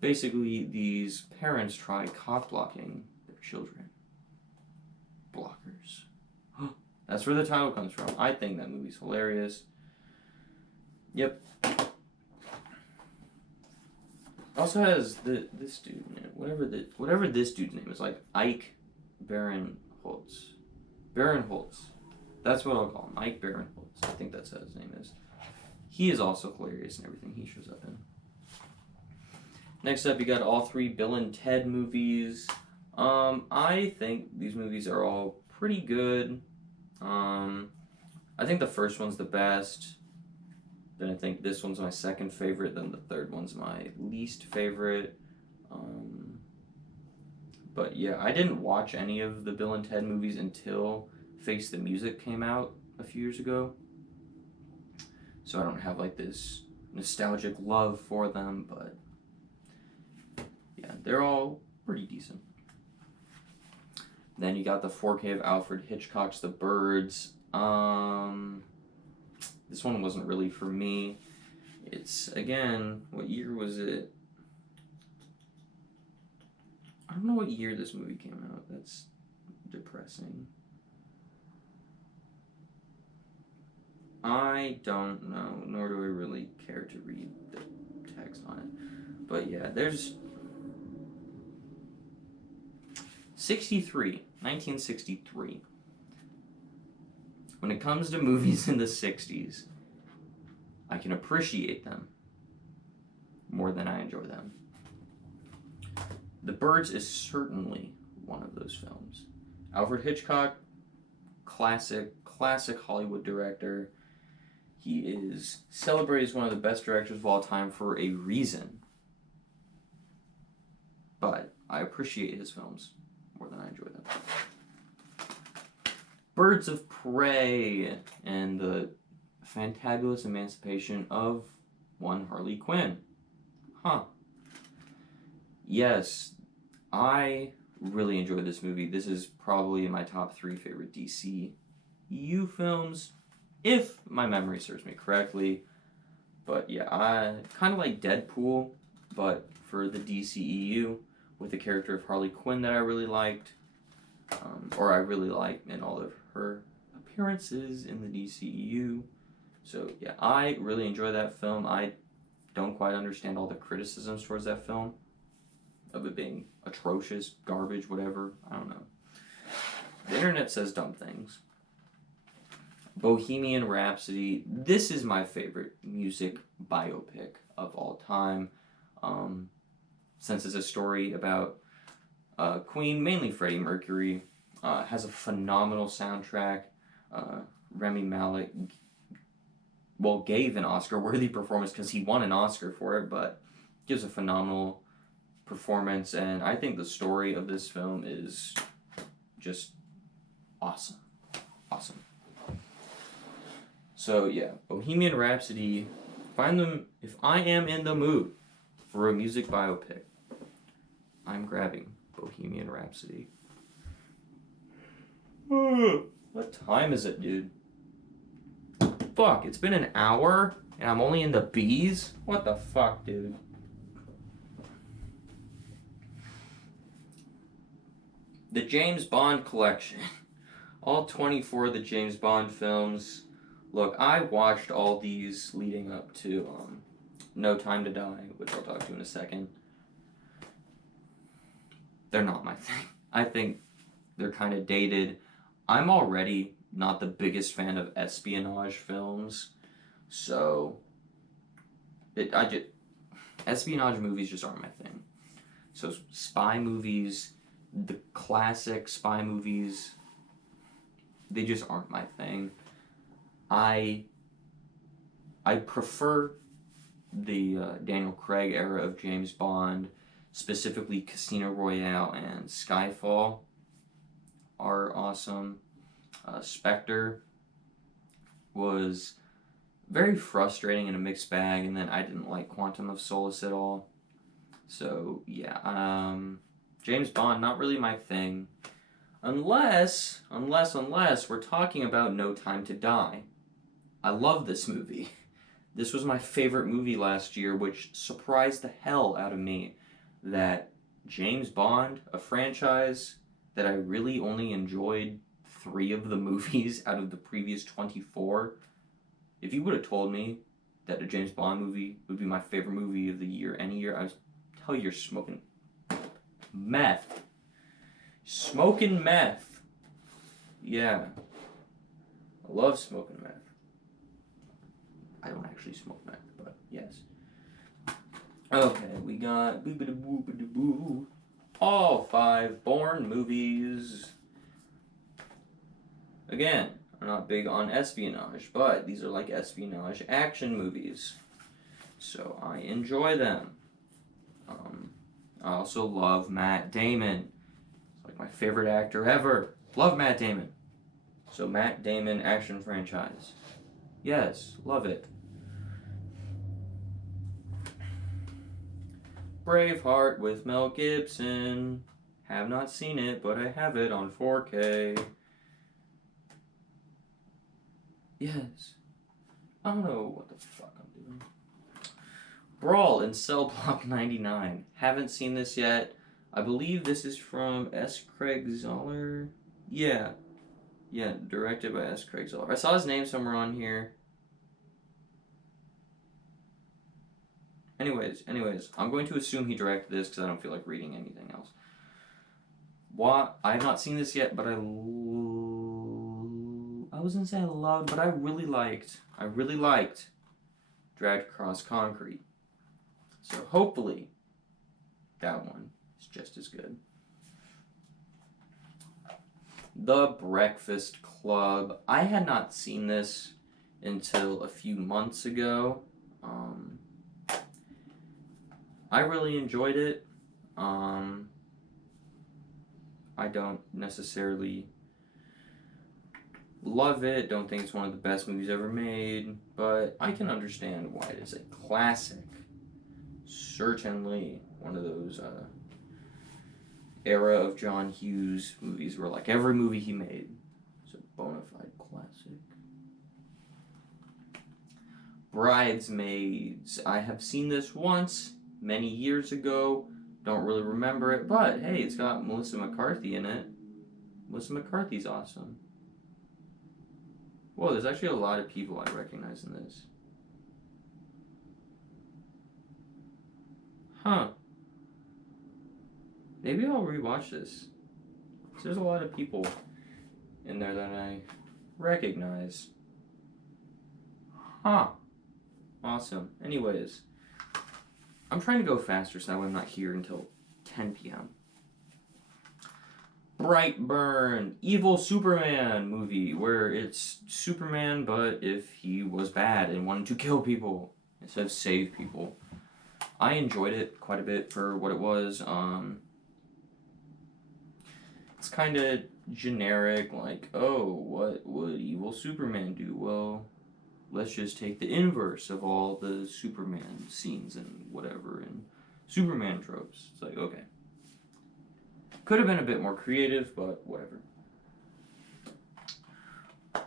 Basically, these parents try cock blocking their children. Blockers. That's where the title comes from. I think that movie's hilarious. Yep. Also has this dude in it. Whatever this dude's name is, like Ike Barinholtz. Barinholtz. That's what I'll call him. Ike Barinholtz. I think that's what his name is. He is also hilarious in everything he shows up in. Next up, you got all three Bill and Ted movies. I think these movies are all pretty good. I think the first one's the best. Then I think this one's my second favorite. Then the third one's my least favorite. But yeah, I didn't watch any of the Bill and Ted movies until Face the Music came out a few years ago. So I don't have like this nostalgic love for them, but yeah, they're all pretty decent. Then you got the 4K of Alfred Hitchcock's The Birds. This one wasn't really for me. It's, again, what year was it? I don't know what year this movie came out. That's depressing. I don't know, nor do I really care to read the text on it. But yeah, there's 1963. When it comes to movies in the 60s, I can appreciate them more than I enjoy them. The Birds is certainly one of those films. Alfred Hitchcock, classic Hollywood director. He is celebrated as one of the best directors of all time for a reason. But I appreciate his films more than I enjoy them. Birds of Prey and the fantabulous emancipation of one Harley Quinn. Yes, I really enjoyed this movie. This is probably in my top 3 favorite DCEU films, if my memory serves me correctly. But yeah, I kind of like Deadpool, but for the DCEU, with the character of Harley Quinn that I really liked. Or I really liked in all of her appearances in the DCEU. So yeah, I really enjoy that film. I don't quite understand all the criticisms towards that film, of it being atrocious, garbage, whatever. I don't know. The internet says dumb things. Bohemian Rhapsody. This is my favorite music biopic of all time. Since it's a story about Queen, mainly Freddie Mercury. Has a phenomenal soundtrack. Rami Malek gave an Oscar-worthy performance because he won an Oscar for it, but gives a phenomenal performance, and I think the story of this film is just awesome. Awesome. So yeah, Bohemian Rhapsody, if I am in the mood for a music biopic, I'm grabbing Bohemian Rhapsody. What time is it, dude? Fuck, it's been an hour and I'm only in the B's? What the fuck, dude? The James Bond collection. All 24 of the James Bond films. Look, I watched all these leading up to No Time to Die, which I'll talk to in a second. They're not my thing. I think they're kind of dated. I'm already not the biggest fan of espionage films, so espionage movies just aren't my thing. So spy movies, the classic spy movies, they just aren't my thing. I prefer the Daniel Craig era of James Bond, specifically Casino Royale and Skyfall are awesome. Spectre was very frustrating and a mixed bag, and then I didn't like Quantum of Solace at all. So yeah, James Bond, not really my thing. Unless we're talking about No Time to Die. I love this movie. This was my favorite movie last year, which surprised the hell out of me that James Bond, a franchise that I really only enjoyed 3 of the movies out of the previous 24. If you would have told me that a James Bond movie would be my favorite movie of the year, any year, I would tell you you're smoking meth. Smoking meth. Yeah. I love smoking meth. I don't actually smoke meth, but yes. Okay, we got all 5 Bourne movies. Again, I'm not big on espionage, but these are like espionage action movies, so I enjoy them. I also love Matt Damon. He's like my favorite actor ever. Love Matt Damon. So Matt Damon action franchise. Yes, love it. Braveheart with Mel Gibson. Have not seen it, but I have it on 4K. Yes. I don't know what the fuck I'm doing. Brawl in Cell Block 99. Haven't seen this yet. I believe this is from S. Craig Zoller. Yeah. Yeah, directed by S. Craig Zoller. I saw his name somewhere on here. Anyways, I'm going to assume he directed this because I don't feel like reading anything else. I have not seen this yet, but I wasn't saying I loved, but I really liked Dragged Across Concrete. So hopefully that one is just as good. The Breakfast Club. I had not seen this until a few months ago. I really enjoyed it. I don't necessarily love it. Don't think it's one of the best movies ever made, but I can understand why it is a classic. Certainly one of those era of John Hughes movies where like every movie he made is a bona fide classic. Bridesmaids. I have seen this once, many years ago. Don't really remember it, but hey, it's got Melissa McCarthy in it. Melissa McCarthy's awesome. Whoa, there's actually a lot of people I recognize in this. Huh. Maybe I'll rewatch this. There's a lot of people in there that I recognize. Huh. Awesome. Anyways, I'm trying to go faster so that way I'm not here until 10 p.m. Brightburn, Evil Superman movie, where it's Superman, but if he was bad and wanted to kill people instead of save people. I enjoyed it quite a bit for what it was. It's kind of generic, like, oh, what would evil Superman do? Well, let's just take the inverse of all the Superman scenes and whatever, and Superman tropes. It's like, okay. Could have been a bit more creative, but whatever.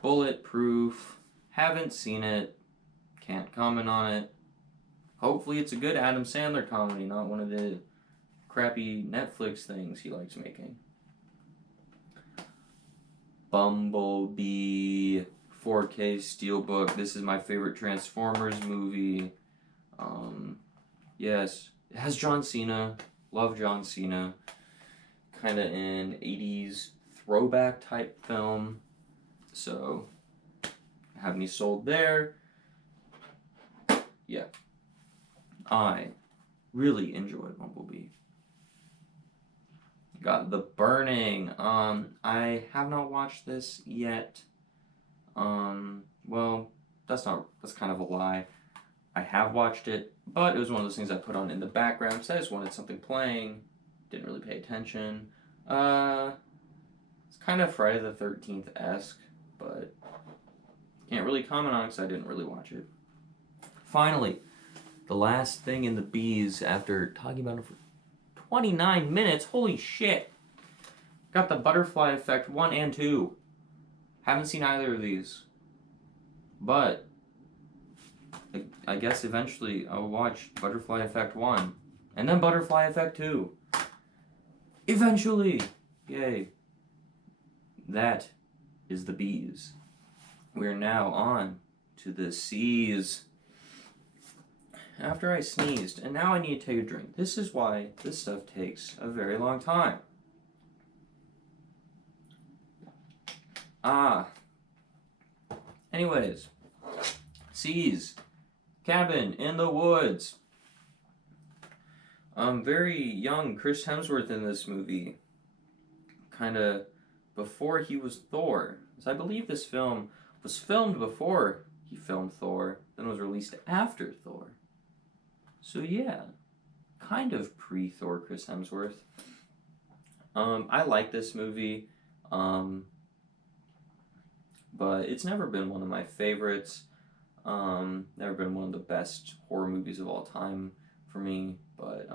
Bulletproof. Haven't seen it. Can't comment on it. Hopefully it's a good Adam Sandler comedy, not one of the crappy Netflix things he likes making. Bumblebee, 4K Steelbook. This is my favorite Transformers movie. Yes, it has John Cena. Love John Cena. Kind of an 80s throwback type film. So, have me sold there. Yeah. I really enjoyed Bumblebee. Got The Burning. I have not watched this yet. Well, that's kind of a lie. I have watched it, but it was one of those things I put on in the background, so I just wanted something playing. Didn't really pay attention. It's kind of Friday the 13th-esque, but can't really comment on it because I didn't really watch it. Finally, the last thing in the bees after talking about it for 29 minutes. Holy shit. Got the Butterfly Effect 1 and 2. Haven't seen either of these. But I guess eventually I'll watch Butterfly Effect 1 and then Butterfly Effect 2. Eventually. Yay. That is the bees. We're now on to the C's. After I sneezed, and now I need to take a drink. This is why this stuff takes a very long time. Anyways, C's. Cabin in the Woods. Very young Chris Hemsworth in this movie. Kind of before he was Thor. So I believe this film was filmed before he filmed Thor, then was released after Thor. So yeah, kind of pre-Thor Chris Hemsworth. I like this movie, but it's never been one of my favorites. Never been one of the best horror movies of all time for me, but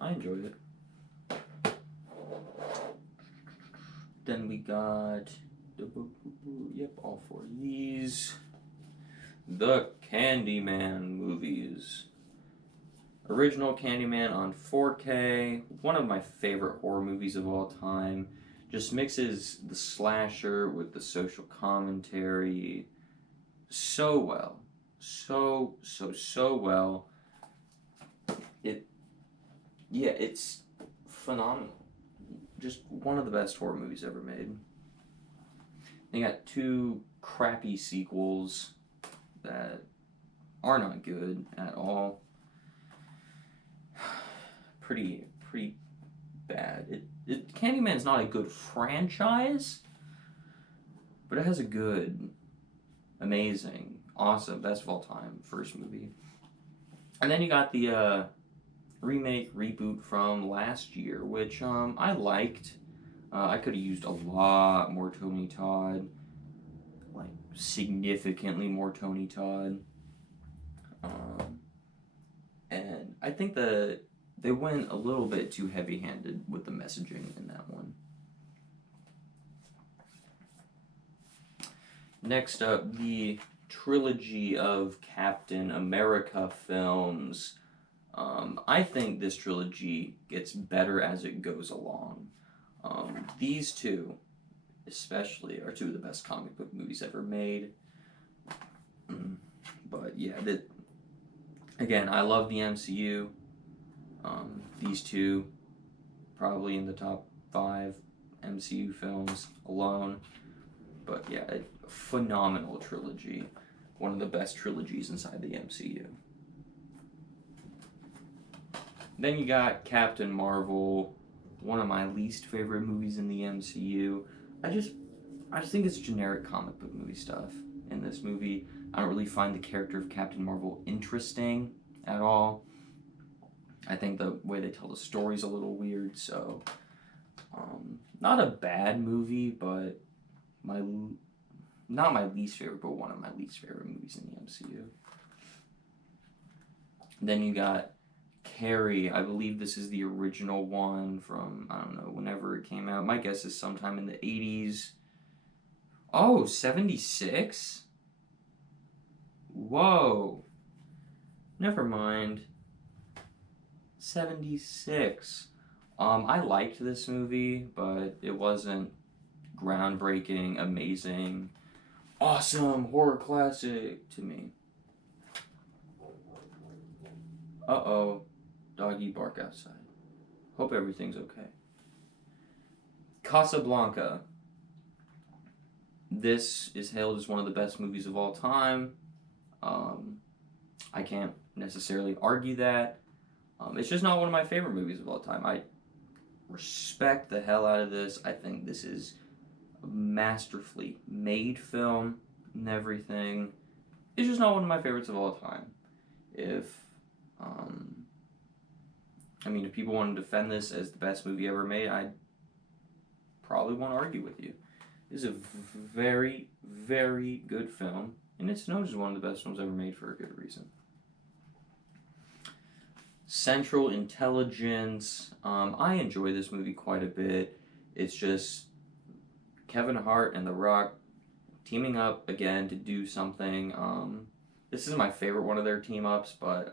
I enjoyed it. Then we got, yep, all four of these. The Candyman movies. Original Candyman on 4K, one of my favorite horror movies of all time. Just mixes the slasher with the social commentary so well. So well. It's phenomenal. Just one of the best horror movies ever made. They got two crappy sequels that are not good at all. Pretty bad. Candyman's not a good franchise, but it has a good, amazing, awesome, best of all time first movie. And then you got the remake reboot from last year, which I liked. I could have used a lot more Tony Todd, like significantly more Tony Todd. And I think they went a little bit too heavy-handed with the messaging in that one. Next up, the trilogy of Captain America films. I think this trilogy gets better as it goes along. These two, especially, are two of the best comic book movies ever made. But yeah, again, I love the MCU. These two, probably in the top 5 MCU films alone. But yeah, a phenomenal trilogy. One of the best trilogies inside the MCU. Then you got Captain Marvel, one of my least favorite movies in the MCU. I just think it's generic comic book movie stuff in this movie. I don't really find the character of Captain Marvel interesting at all. I think the way they tell the story's a little weird, so not a bad movie, but not my least favorite, but one of my least favorite movies in the MCU. Then you got Carrie. I believe this is the original one from, I don't know, whenever it came out. My guess is sometime in the 80s. Oh, 76? Whoa. Never mind. 76. I liked this movie, but it wasn't groundbreaking, amazing, awesome horror classic to me. Uh-oh. Doggy bark outside. Hope everything's okay. Casablanca. This is hailed as one of the best movies of all time. I can't necessarily argue that. It's just not one of my favorite movies of all time. I respect the hell out of this. I think this is a masterfully made film and everything. It's just not one of my favorites of all time. If people want to defend this as the best movie ever made, I probably won't argue with you. This is a very, very good film, and it's known as one of the best films ever made for a good reason. Central Intelligence. I enjoy this movie quite a bit. It's just Kevin Hart and The Rock teaming up again to do something. This isn't my favorite one of their team-ups, but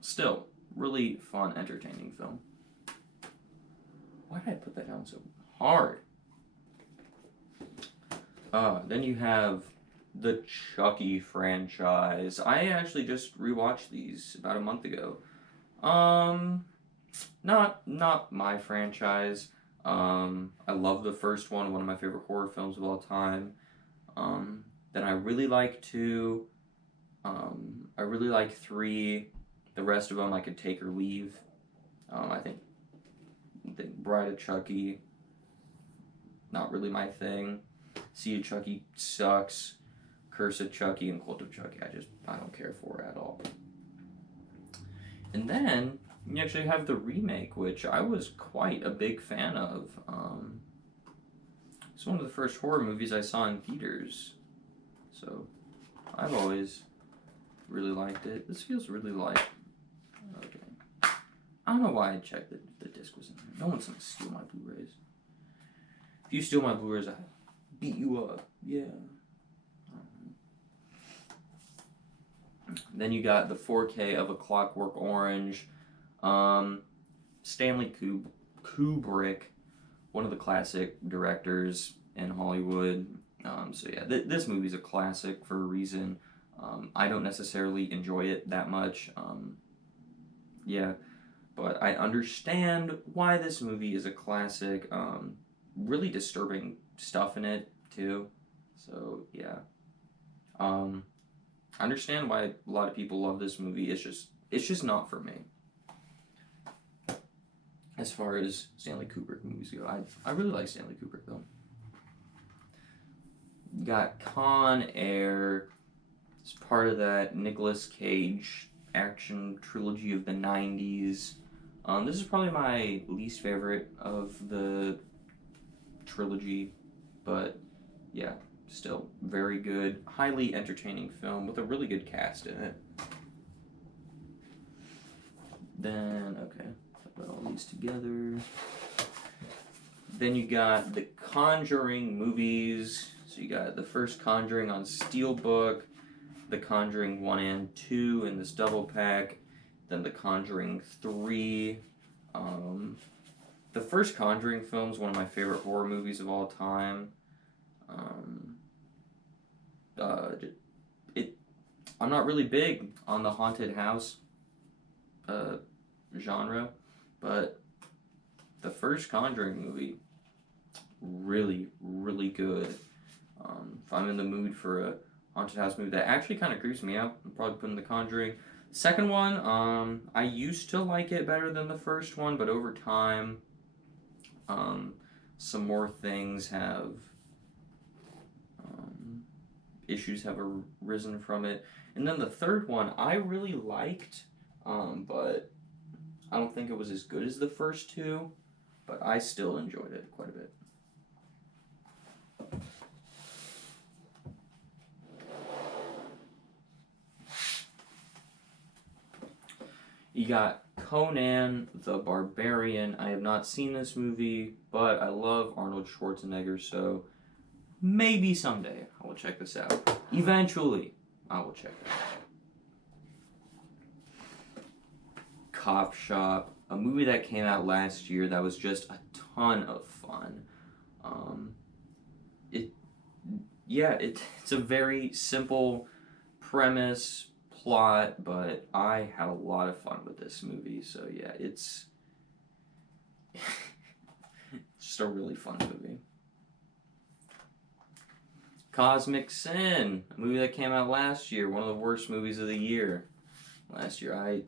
still, really fun, entertaining film. Why did I put that down so hard? Then you have the Chucky franchise. I actually just rewatched these about a month ago. Not my franchise. I love the first one of my favorite horror films of all time. Then I really like 2. I really like 3. The rest of them I could take or leave. I think Bride of Chucky, not really my thing. Sea of Chucky sucks. Curse of Chucky and Cult of Chucky, I don't care for at all. And then you actually have the remake, which I was quite a big fan of. It's one of the first horror movies I saw in theaters, so I've always really liked it. This feels really like, okay. I don't know why I checked that the disc was in there. No one's gonna steal my Blu-Rays. If you steal my Blu-Rays, I'll beat you up. Yeah. Then you got the 4K of A Clockwork Orange. Stanley Kubrick, one of the classic directors in Hollywood. So yeah, this movie's a classic for a reason. I don't necessarily enjoy it that much. Yeah, but I understand why this movie is a classic. Really disturbing stuff in it too. So yeah. I understand why a lot of people love this movie. It's just not for me. As far as Stanley Kubrick movies go, I really like Stanley Kubrick though. You got Con Air. It's part of that Nicolas Cage action trilogy of the 90s. This is probably my least favorite of the trilogy, but yeah, still very good, highly entertaining film with a really good cast in it. Then, okay, put all these together. Then you got the Conjuring movies. So you got the first Conjuring on Steelbook, the Conjuring 1 and 2 in this double pack, then the Conjuring 3. The first Conjuring film is one of my favorite horror movies of all time. I'm not really big on the haunted house genre, but the first Conjuring movie, really, really good. If I'm in the mood for a haunted house movie that actually kind of creeps me out, I'm probably putting The Conjuring. Second one, I used to like it better than the first one, but over time, Some more things have issues have arisen from it. And then the third one I really liked, but I don't think it was as good as the first two, but I still enjoyed it quite a bit. You got Conan the Barbarian. I have not seen this movie, but I love Arnold Schwarzenegger, so maybe someday I will check this out. Eventually, I will check it out. Cop Shop, a movie that came out last year that was just a ton of fun. It's a very simple premise, plot, but I had a lot of fun with this movie, so yeah, it's just a really fun movie. Cosmic Sin, a movie that came out last year, one of the worst movies of the year. Last year,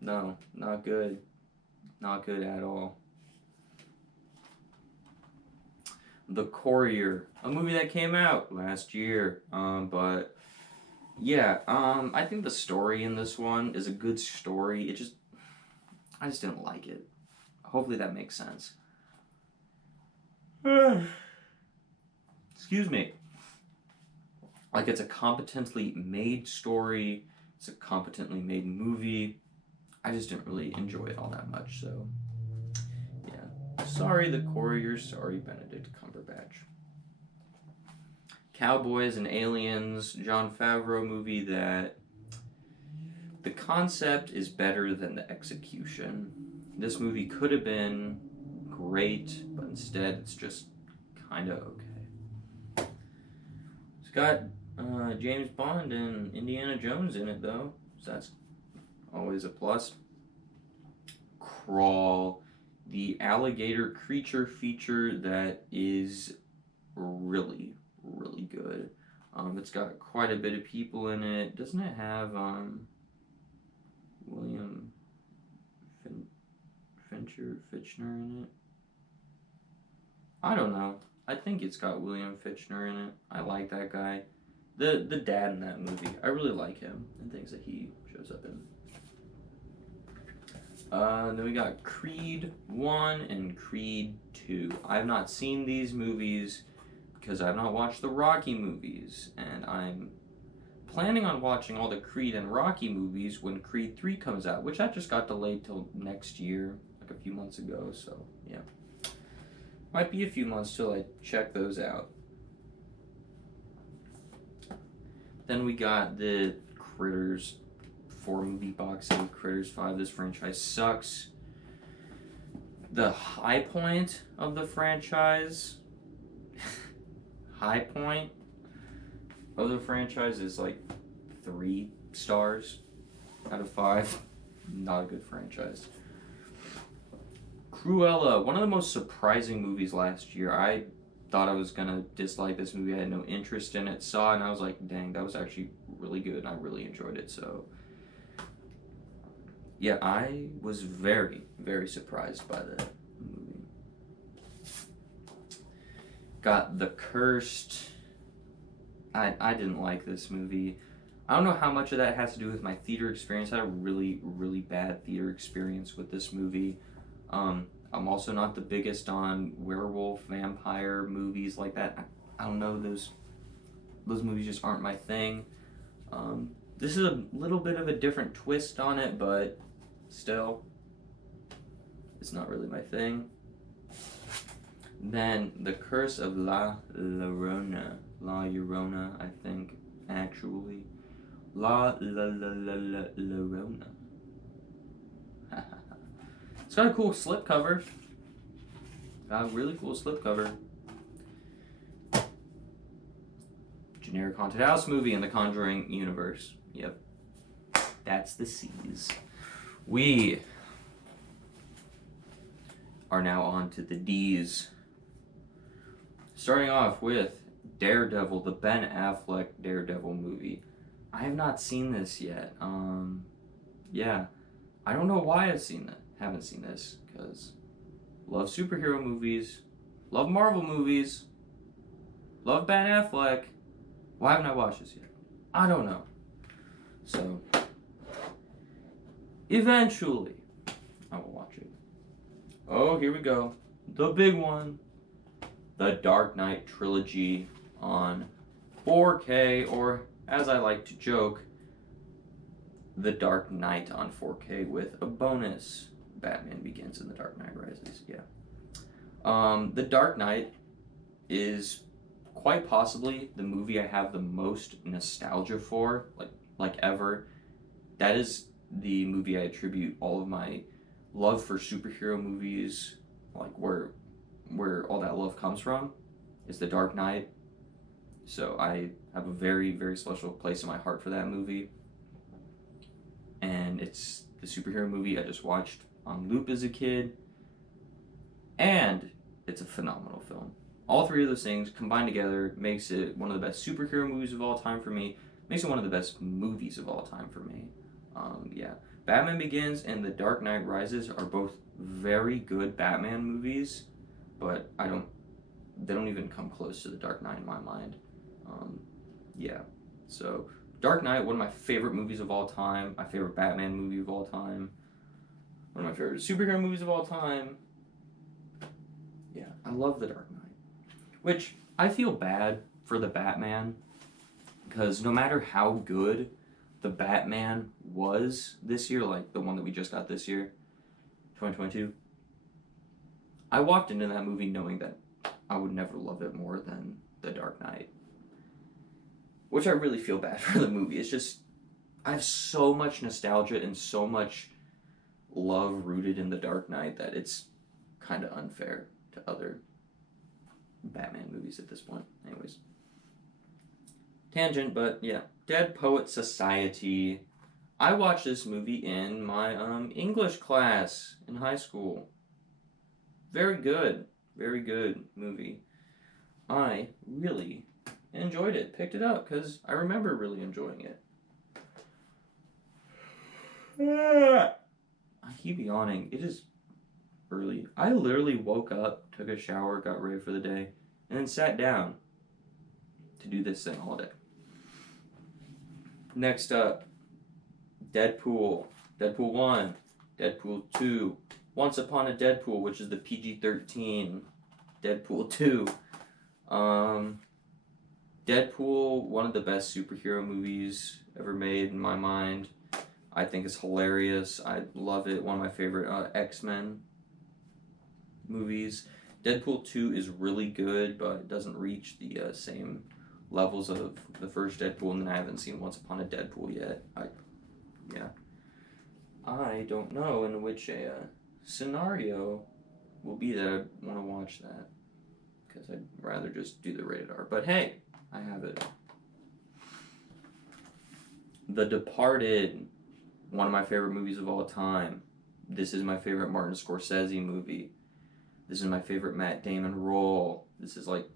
no, not good. Not good at all. The Courier, a movie that came out last year, but yeah, I think the story in this one is a good story. I just didn't like it. Hopefully that makes sense. Excuse me. Like, it's a competently made story, it's a competently made movie. I just didn't really enjoy it all that much, so yeah. Sorry, The Courier, sorry, Benedict Cumberbatch. Cowboys and Aliens, Jon Favreau movie that the concept is better than the execution. This movie could have been great, but instead it's just kind of okay. It's got James Bond and Indiana Jones in it, though, so that's always a plus. Crawl, the alligator creature feature that is really, really good. It's got quite a bit of people in it. Doesn't it have William Fichtner in it? I don't know. I think it's got William Fichtner in it. I like that guy. The dad in that movie. I really like him and things that he shows up in. Then we got Creed 1 and Creed 2. I have not seen these movies because I have not watched the Rocky movies, and I'm planning on watching all the Creed and Rocky movies when Creed 3 comes out, which that just got delayed till next year, like a few months ago, so yeah. Might be a few months till I check those out. Then we got the Critters 4 movie box set of Critters 5. This franchise sucks. The high point of the franchise, is like 3 stars out of 5. Not a good franchise. Cruella, one of the most surprising movies last year. I thought I was gonna dislike this movie. I had no interest in it. Saw it and I was like, dang, that was actually really good and I really enjoyed it. So yeah, I was very, very surprised by the movie. Got The Cursed. I didn't like this movie. I don't know how much of that has to do with my theater experience. I had a really, really bad theater experience with this movie. I'm also not the biggest on werewolf, vampire movies like that. I don't know, those movies just aren't my thing. This is a little bit of a different twist on it, but still, it's not really my thing. Then The Curse of La Llorona, I think, actually. La Llorona. It's got a cool slipcover. Got a really cool slipcover. Generic haunted house movie in the Conjuring universe. Yep. That's the C's. We are now on to the D's. Starting off with Daredevil, the Ben Affleck Daredevil movie. I have not seen this yet. Yeah. I don't know why haven't seen this, because love superhero movies, love Marvel movies, love Ben Affleck. Why haven't I watched this yet? I don't know. So, eventually, I will watch it. Oh, here we go. The big one. The Dark Knight trilogy on 4K, or as I like to joke, The Dark Knight on 4K with a bonus. Batman Begins and The Dark Knight Rises. Yeah. The Dark Knight is quite possibly the movie I have the most nostalgia for, like ever. That is the movie I attribute all of my love for superhero movies, like where all that love comes from, is The Dark Knight. So I have a very, very special place in my heart for that movie. And it's the superhero movie I just watched on loop as a kid. And it's a phenomenal film. All three of those things combined together makes it one of the best superhero movies of all time for me. Makes it one of the best movies of all time for me. Yeah. Batman Begins and The Dark Knight Rises are both very good Batman movies, but they don't even come close to The Dark Knight in my mind. Yeah. So, Dark Knight, one of my favorite movies of all time, my favorite Batman movie of all time, one of my favorite superhero movies of all time. Yeah, I love The Dark Knight. Which, I feel bad for the Batman, because no matter how good the Batman was this year, like the one that we just got this year, 2022, I walked into that movie knowing that I would never love it more than The Dark Knight. Which I really feel bad for the movie. It's just, I have so much nostalgia and so much love rooted in The Dark Knight that it's kind of unfair to other Batman movies at this point. Anyways. Tangent, but yeah. Dead Poet Society. I watched this movie in my English class in high school. Very good. Very good movie. I really enjoyed it. Picked it up because I remember really enjoying it. I keep yawning. It is early. I literally woke up, took a shower, got ready for the day, and then sat down to do this thing all day. Next up, Deadpool. Deadpool 1. Deadpool 2. Once Upon a Deadpool, which is the PG-13. Deadpool 2. Deadpool, one of the best superhero movies ever made in my mind. I think it's hilarious. I love it. One of my favorite X-Men movies. Deadpool 2 is really good, but it doesn't reach the same levels of the first Deadpool, and then I haven't seen Once Upon a Deadpool yet. I don't know in which a scenario will be that I want to watch that, because I'd rather just do the rated R. But hey, I have it. The Departed, one of my favorite movies of all time. This is my favorite Martin Scorsese movie. This is my favorite Matt Damon role. This is like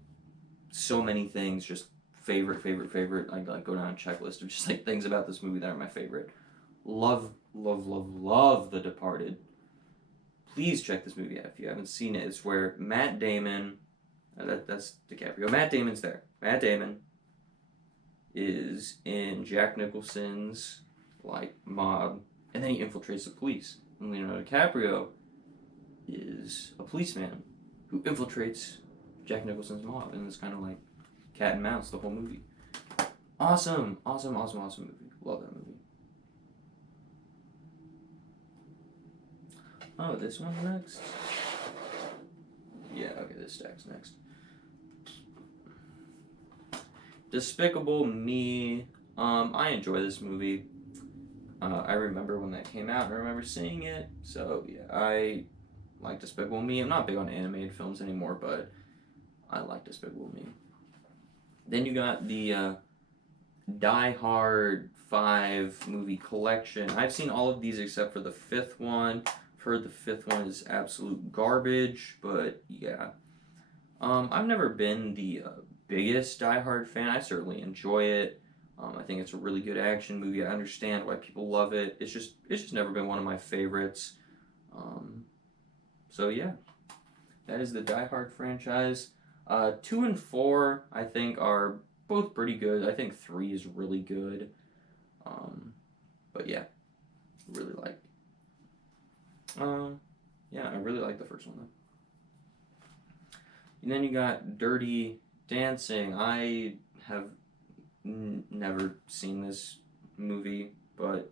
so many things, just favorite. I like go down a checklist of just like things about this movie that are my favorite. Love The Departed. Please check this movie out if you haven't seen it. It's where Matt Damon, that's DiCaprio. Matt Damon's there. Matt Damon is in Jack Nicholson's like mob, and then he infiltrates the police. And Leonardo DiCaprio is a policeman who infiltrates Jack Nicholson's mob, and it's kind of like cat and mouse the whole movie. Awesome movie. Love that movie. Oh, this one's next? Yeah, okay, this stack's next. Despicable Me. I enjoy this movie. I remember when that came out, and I remember seeing it. So, yeah, I like Despicable Me. I'm not big on animated films anymore, but I like Despicable Me. Then you got the Die Hard 5 movie collection. I've seen all of these except for the fifth one. I've heard the fifth one is absolute garbage, but yeah. I've never been the biggest Die Hard fan. I certainly enjoy it. I think it's a really good action movie. I understand why people love it. It's just never been one of my favorites. So yeah. That is the Die Hard franchise. 2 and 4, I think, are both pretty good. I think 3 is really good. But yeah, really like. Yeah, I really like the first one though. And then you got Dirty Dancing. I have never seen this movie, but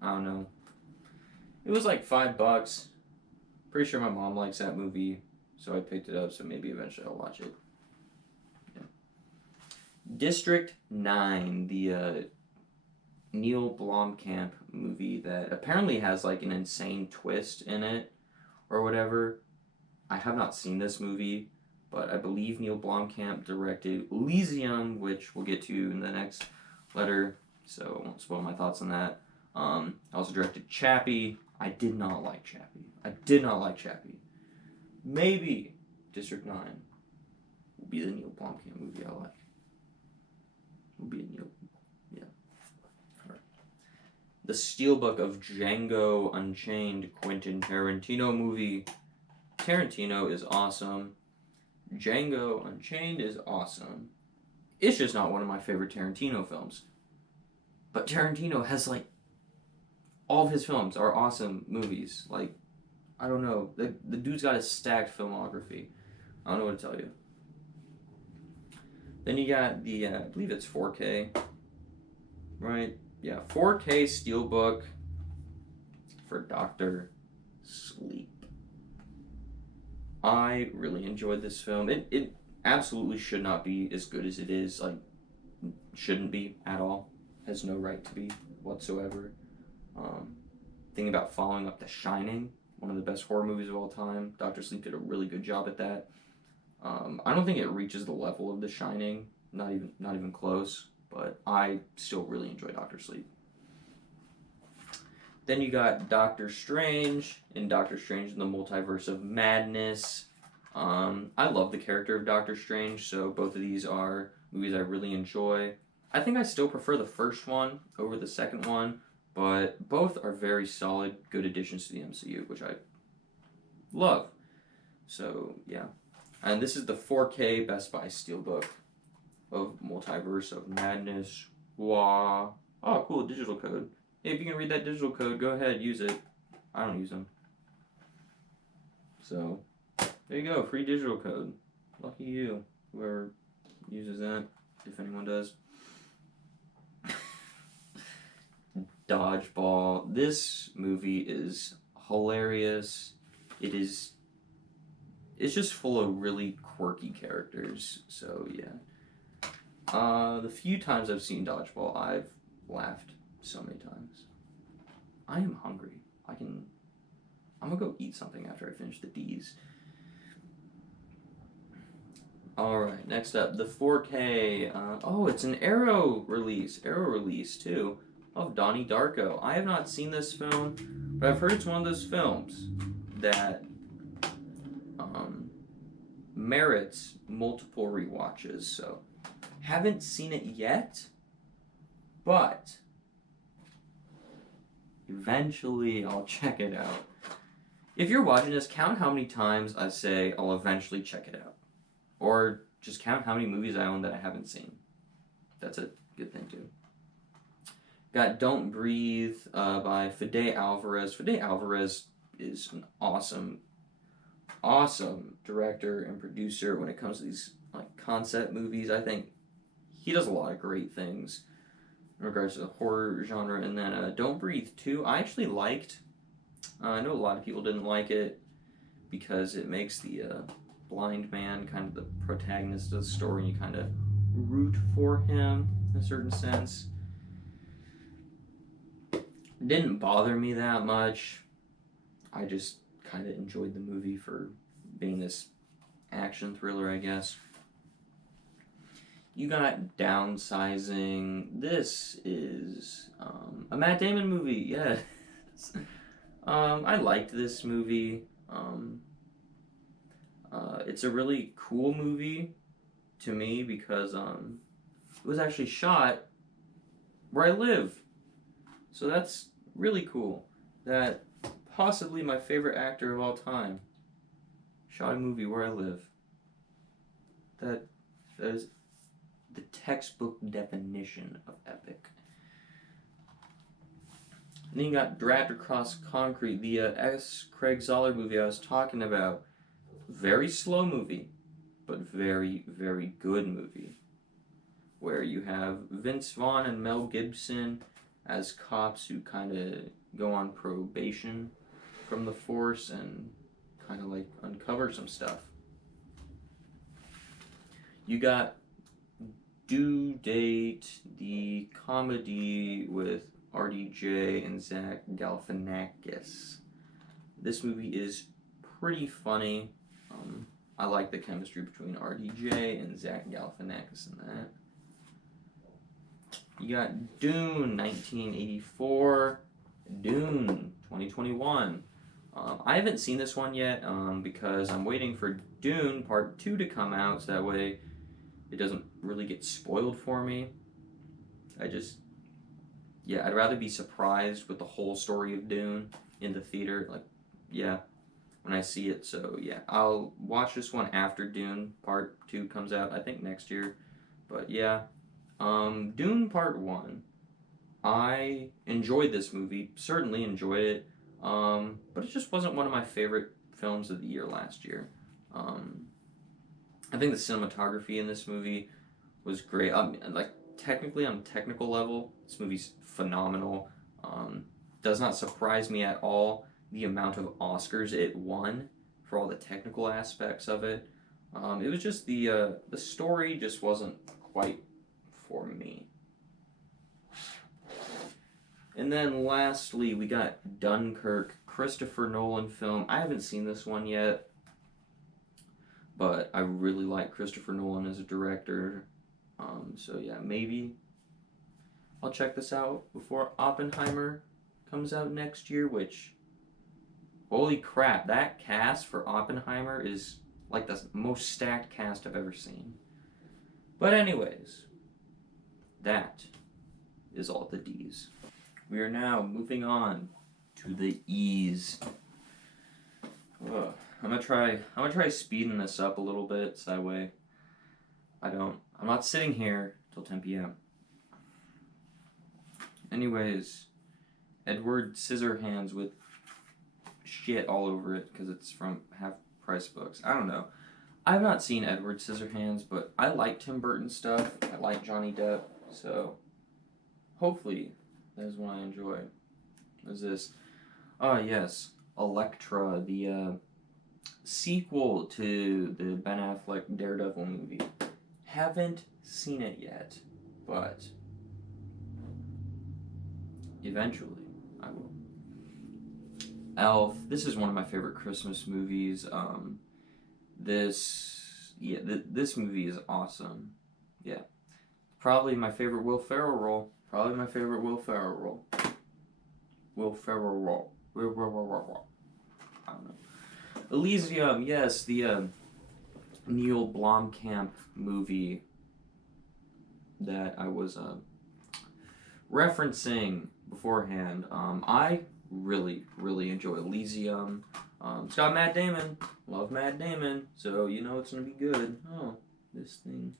I don't know. It was like $5. Pretty sure my mom likes that movie, so I picked it up. So maybe eventually I'll watch it. Yeah. District 9, the Neil Blomkamp movie that apparently has like an insane twist in it or whatever. I have not seen this movie, but I believe Neil Blomkamp directed Elysium, which we'll get to in the next letter, so I won't spoil my thoughts on that. I also directed Chappie. I did not like Chappie. Maybe District 9 will be the Neil Blomkamp movie I like. Will be a Neil. Yeah. All right. The Steelbook of Django Unchained, Quentin Tarantino movie. Tarantino is awesome. Django Unchained is awesome. It's just not one of my favorite Tarantino films. But Tarantino has, like, all of his films are awesome movies. Like, I don't know. The dude's got a stacked filmography. I don't know what to tell you. Then you got the, I believe it's 4K. Right? Yeah, 4K Steelbook for Dr. Sleep. I really enjoyed this film. It absolutely should not be as good as it is. Like, shouldn't be at all. Has no right to be whatsoever. Thinking about following up The Shining, one of the best horror movies of all time. Dr. Sleep did a really good job at that. I don't think it reaches the level of The Shining. Not even close. But I still really enjoy Dr. Sleep. Then you got Doctor Strange and Doctor Strange in the Multiverse of Madness. I love the character of Doctor Strange, so both of these are movies I really enjoy. I think I still prefer the first one over the second one, but both are very solid, good additions to the MCU, which I love. So, yeah. And this is the 4K Best Buy Steelbook of Multiverse of Madness. Wow. Oh, cool, digital code. Hey, if you can read that digital code, go ahead, use it. I don't use them. So, there you go, free digital code. Lucky you, whoever uses that, if anyone does. Dodgeball. This movie is hilarious. It's just full of really quirky characters. So, yeah. The few times I've seen Dodgeball, I've laughed so many times. I am hungry. I'm gonna go eat something after I finish the D's. Alright, next up, the 4K. Oh, it's an Arrow release too, of Donnie Darko. I have not seen this film, but I've heard it's one of those films that merits multiple rewatches. So, haven't seen it yet, but eventually I'll check it out. If you're watching this, count how many times I say I'll eventually check it out. Or just count how many movies I own that I haven't seen. That's a good thing too. Got Don't Breathe by Fede Alvarez. Fede Alvarez is an awesome director and producer when it comes to these like concept movies. I think he does a lot of great things in regards to the horror genre. And then Don't Breathe 2, I actually liked. I know a lot of people didn't like it because it makes the blind man kind of the protagonist of the story. You kind of root for him in a certain sense. It didn't bother me that much. I just kind of enjoyed the movie for being this action thriller, I guess. You got Downsizing. This is a Matt Damon movie, yes. I liked this movie. It's a really cool movie to me because it was actually shot where I live. So that's really cool. That possibly my favorite actor of all time shot shot a movie where I live. That is the textbook definition of epic. And then you got Dragged Across Concrete, the S. Craig Zoller movie I was talking about. Very slow movie, but very, very good movie. Where you have Vince Vaughn and Mel Gibson as cops who kind of go on probation from the force and kind of like uncover some stuff. You got Due Date, the comedy with RDJ and Zach Galifianakis. This movie is pretty funny. I like the chemistry between RDJ and Zach Galifianakis in that. You got Dune 1984, Dune 2021. I haven't seen this one yet because I'm waiting for Dune Part 2 to come out, so that way it doesn't really get spoiled for me. I'd rather be surprised with the whole story of Dune in the theater, when I see it. So yeah, I'll watch this one after Dune Part 2 comes out, I think next year. But yeah, Dune Part 1, I enjoyed this movie, certainly enjoyed it, but it just wasn't one of my favorite films of the year last year. I think the cinematography in this movie was great. Technically, on a technical level, this movie's phenomenal. Does not surprise me at all the amount of Oscars it won for all the technical aspects of it. It was just the story just wasn't quite for me. And then lastly, we got Dunkirk, Christopher Nolan film. I haven't seen this one yet, but I really like Christopher Nolan as a director. So yeah, maybe I'll check this out before Oppenheimer comes out next year, which, holy crap, that cast for Oppenheimer is like the most stacked cast I've ever seen. But anyways, that is all the D's. We are now moving on to the E's. Ugh. I'm gonna try speeding this up a little bit so that way I'm not sitting here till 10 p.m. Anyways, Edward Scissorhands with shit all over it because it's from Half Price Books. I don't know. I've not seen Edward Scissorhands, but I like Tim Burton stuff. I like Johnny Depp, so hopefully that is what I enjoy. What is this? Oh yes, Elektra, the sequel to the Ben Affleck Daredevil movie. Haven't seen it yet, but eventually I will. Elf. This is one of my favorite Christmas movies. This movie is awesome. Yeah, probably my favorite Will Ferrell role. I don't know. Elysium, yes, the Neil Blomkamp movie that I was referencing beforehand. I really, really enjoy Elysium. It's got Matt Damon. Love Matt Damon, so you know it's gonna be good. Oh, this thing.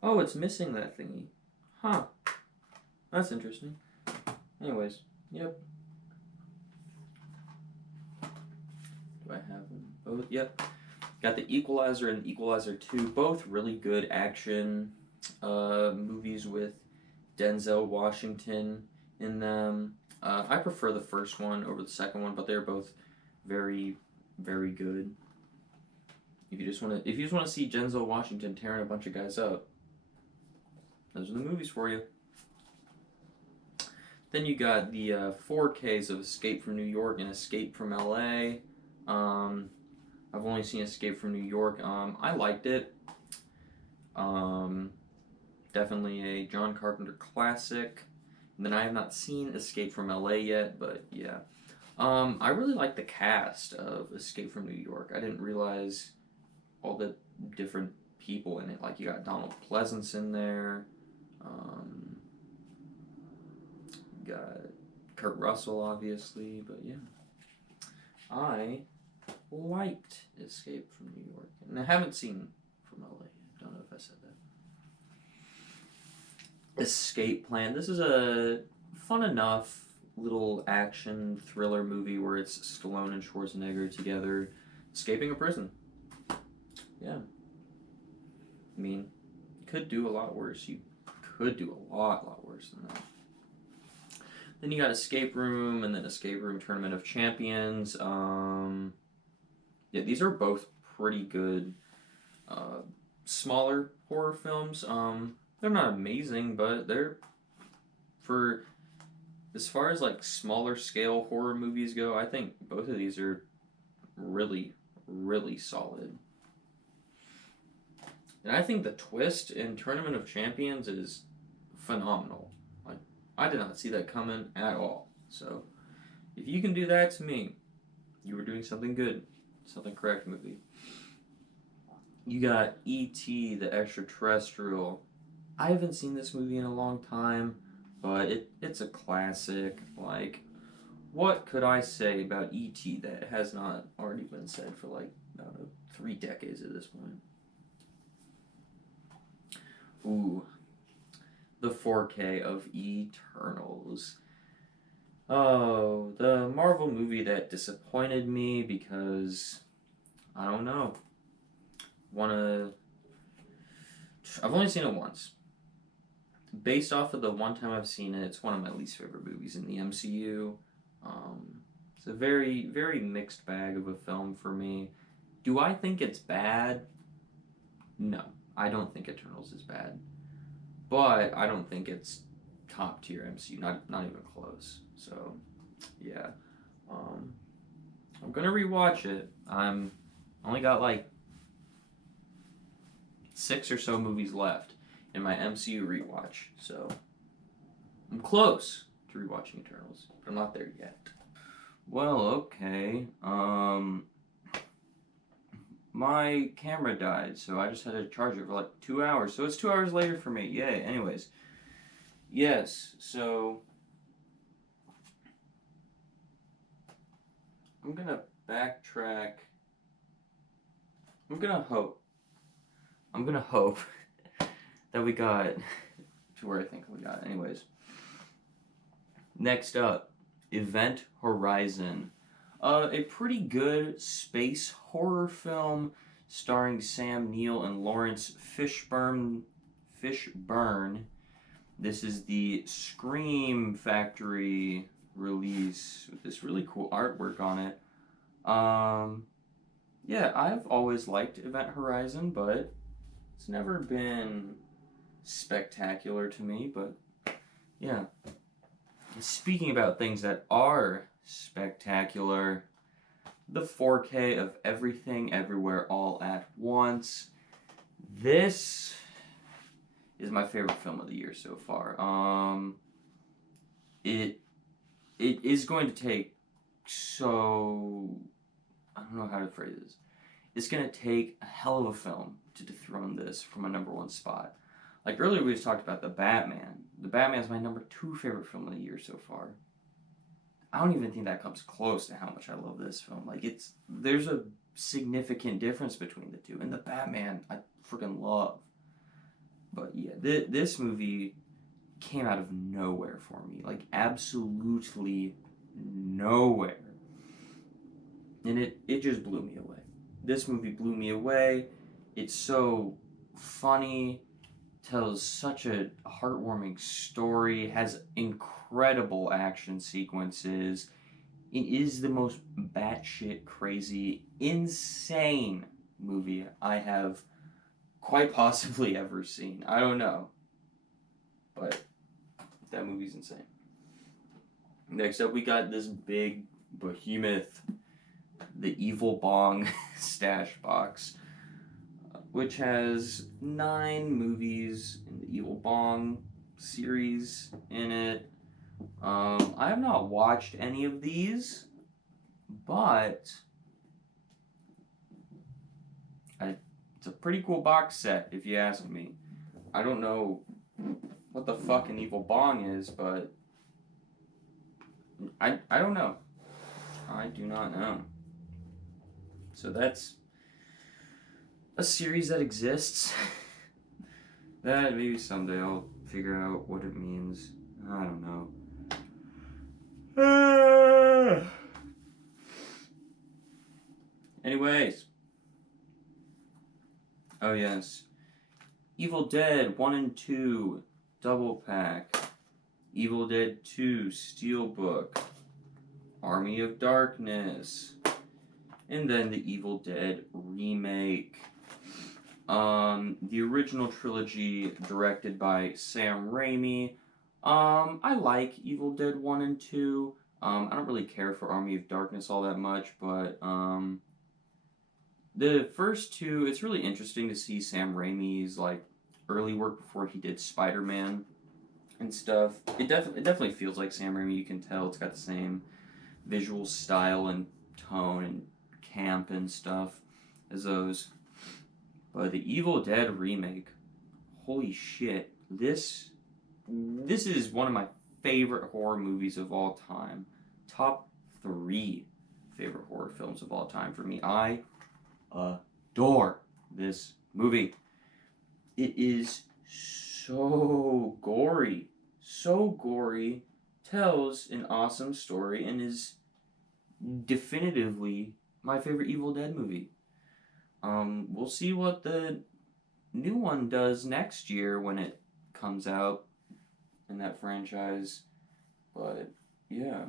Oh, it's missing that thingy. Huh. That's interesting. Anyways, yep. Do I have them both? Yep. Got the Equalizer and Equalizer 2. Both really good action movies with Denzel Washington in them. I prefer the first one over the second one, but they're both very, very good. If you just want to see Denzel Washington tearing a bunch of guys up, those are the movies for you. Then you got the 4Ks of Escape from New York and Escape from LA. I've only seen Escape from New York. I liked it. Definitely a John Carpenter classic. And then I have not seen Escape from LA yet, but yeah. I really like the cast of Escape from New York. I didn't realize all the different people in it. Like, you got Donald Pleasance in there. Got Kurt Russell, obviously, but yeah. I liked Escape from New York. And I haven't seen From LA. Don't know if I said that. Escape Plan. This is a fun enough little action thriller movie where it's Stallone and Schwarzenegger together escaping a prison. Yeah. I mean, could do a lot worse. You could do a lot worse than that. Then you got Escape Room, and then Escape Room Tournament of Champions. Yeah, these are both pretty good smaller horror films. They're not amazing, but they're, for as far as like smaller scale horror movies go, I think both of these are really solid. And I think the twist in Tournament of Champions is phenomenal. Like, I did not see that coming at all. So, if you can do that to me, you were doing something good. Something correct, movie. You got E.T. the Extraterrestrial. I haven't seen this movie in a long time, but it's a classic. Like, what could I say about E.T. that has not already been said for like, I don't know, 3 decades at this point? Ooh, the 4K of Eternals. Oh, the Marvel movie that disappointed me because, I don't know. I've only seen it once. Based off of the one time I've seen it, it's one of my least favorite movies in the MCU. It's a very, very mixed bag of a film for me. Do I think it's bad? No, I don't think Eternals is bad. But I don't think it's top tier MCU, not even close. So, yeah. I'm gonna rewatch it. I'm only got like 6 or so movies left in my MCU rewatch, so I'm close to rewatching Eternals, but I'm not there yet. Well, okay. My camera died, so I just had to charge it for like 2 hours. So it's 2 hours later for me. Yay. Anyways. Yes, so I'm gonna backtrack. I'm gonna hope that we got to where I think we got. Anyways. Next up, Event Horizon. A pretty good space horror film starring Sam Neill and Lawrence Fishburne. This is the Scream Factory release with this really cool artwork on it. Yeah, I've always liked Event Horizon, but it's never been spectacular to me, but yeah. Speaking about things that are spectacular, the 4K of Everything Everywhere All at Once. This is my favorite film of the year so far. It is going to take I don't know how to phrase this. It's going to take a hell of a film to dethrone this from a number 1 spot. Like earlier we just talked about The Batman. The Batman is my number 2 favorite film of the year so far. I don't even think that comes close to how much I love this film. Like, there's a significant difference between the two. And The Batman, I freaking love. But yeah, this movie came out of nowhere for me. Like, absolutely nowhere. And it just blew me away. This movie blew me away. It's so funny, tells such a heartwarming story, has incredible action sequences. It is the most batshit crazy, insane movie I have quite possibly ever seen. I don't know, but that movie's insane. Next up, we got this big behemoth, the Evil Bong stash box, which has 9 movies in the Evil Bong series in it. I have not watched any of these, but it's a pretty cool box set, if you ask me. I don't know what the fuck an Evil Bong is, but I don't know. I do not know. So that's a series that exists. That maybe someday I'll figure out what it means. I don't know. Anyways. Oh yes. Evil Dead 1 and 2 double pack. Evil Dead 2 Steelbook. Army of Darkness. And then the Evil Dead remake. The original trilogy directed by Sam Raimi. I like Evil Dead 1 and 2. I don't really care for Army of Darkness all that much, but the first two, it's really interesting to see Sam Raimi's like early work before he did Spider-Man and stuff. It definitely feels like Sam Raimi. You can tell it's got the same visual style and tone and camp and stuff as those. But the Evil Dead remake, holy shit! This is one of my favorite horror movies of all time. Top 3 favorite horror films of all time for me. I adore this movie. It is so gory, tells an awesome story, and is definitively my favorite Evil Dead movie. We'll see what the new one does next year when it comes out in that franchise. But yeah.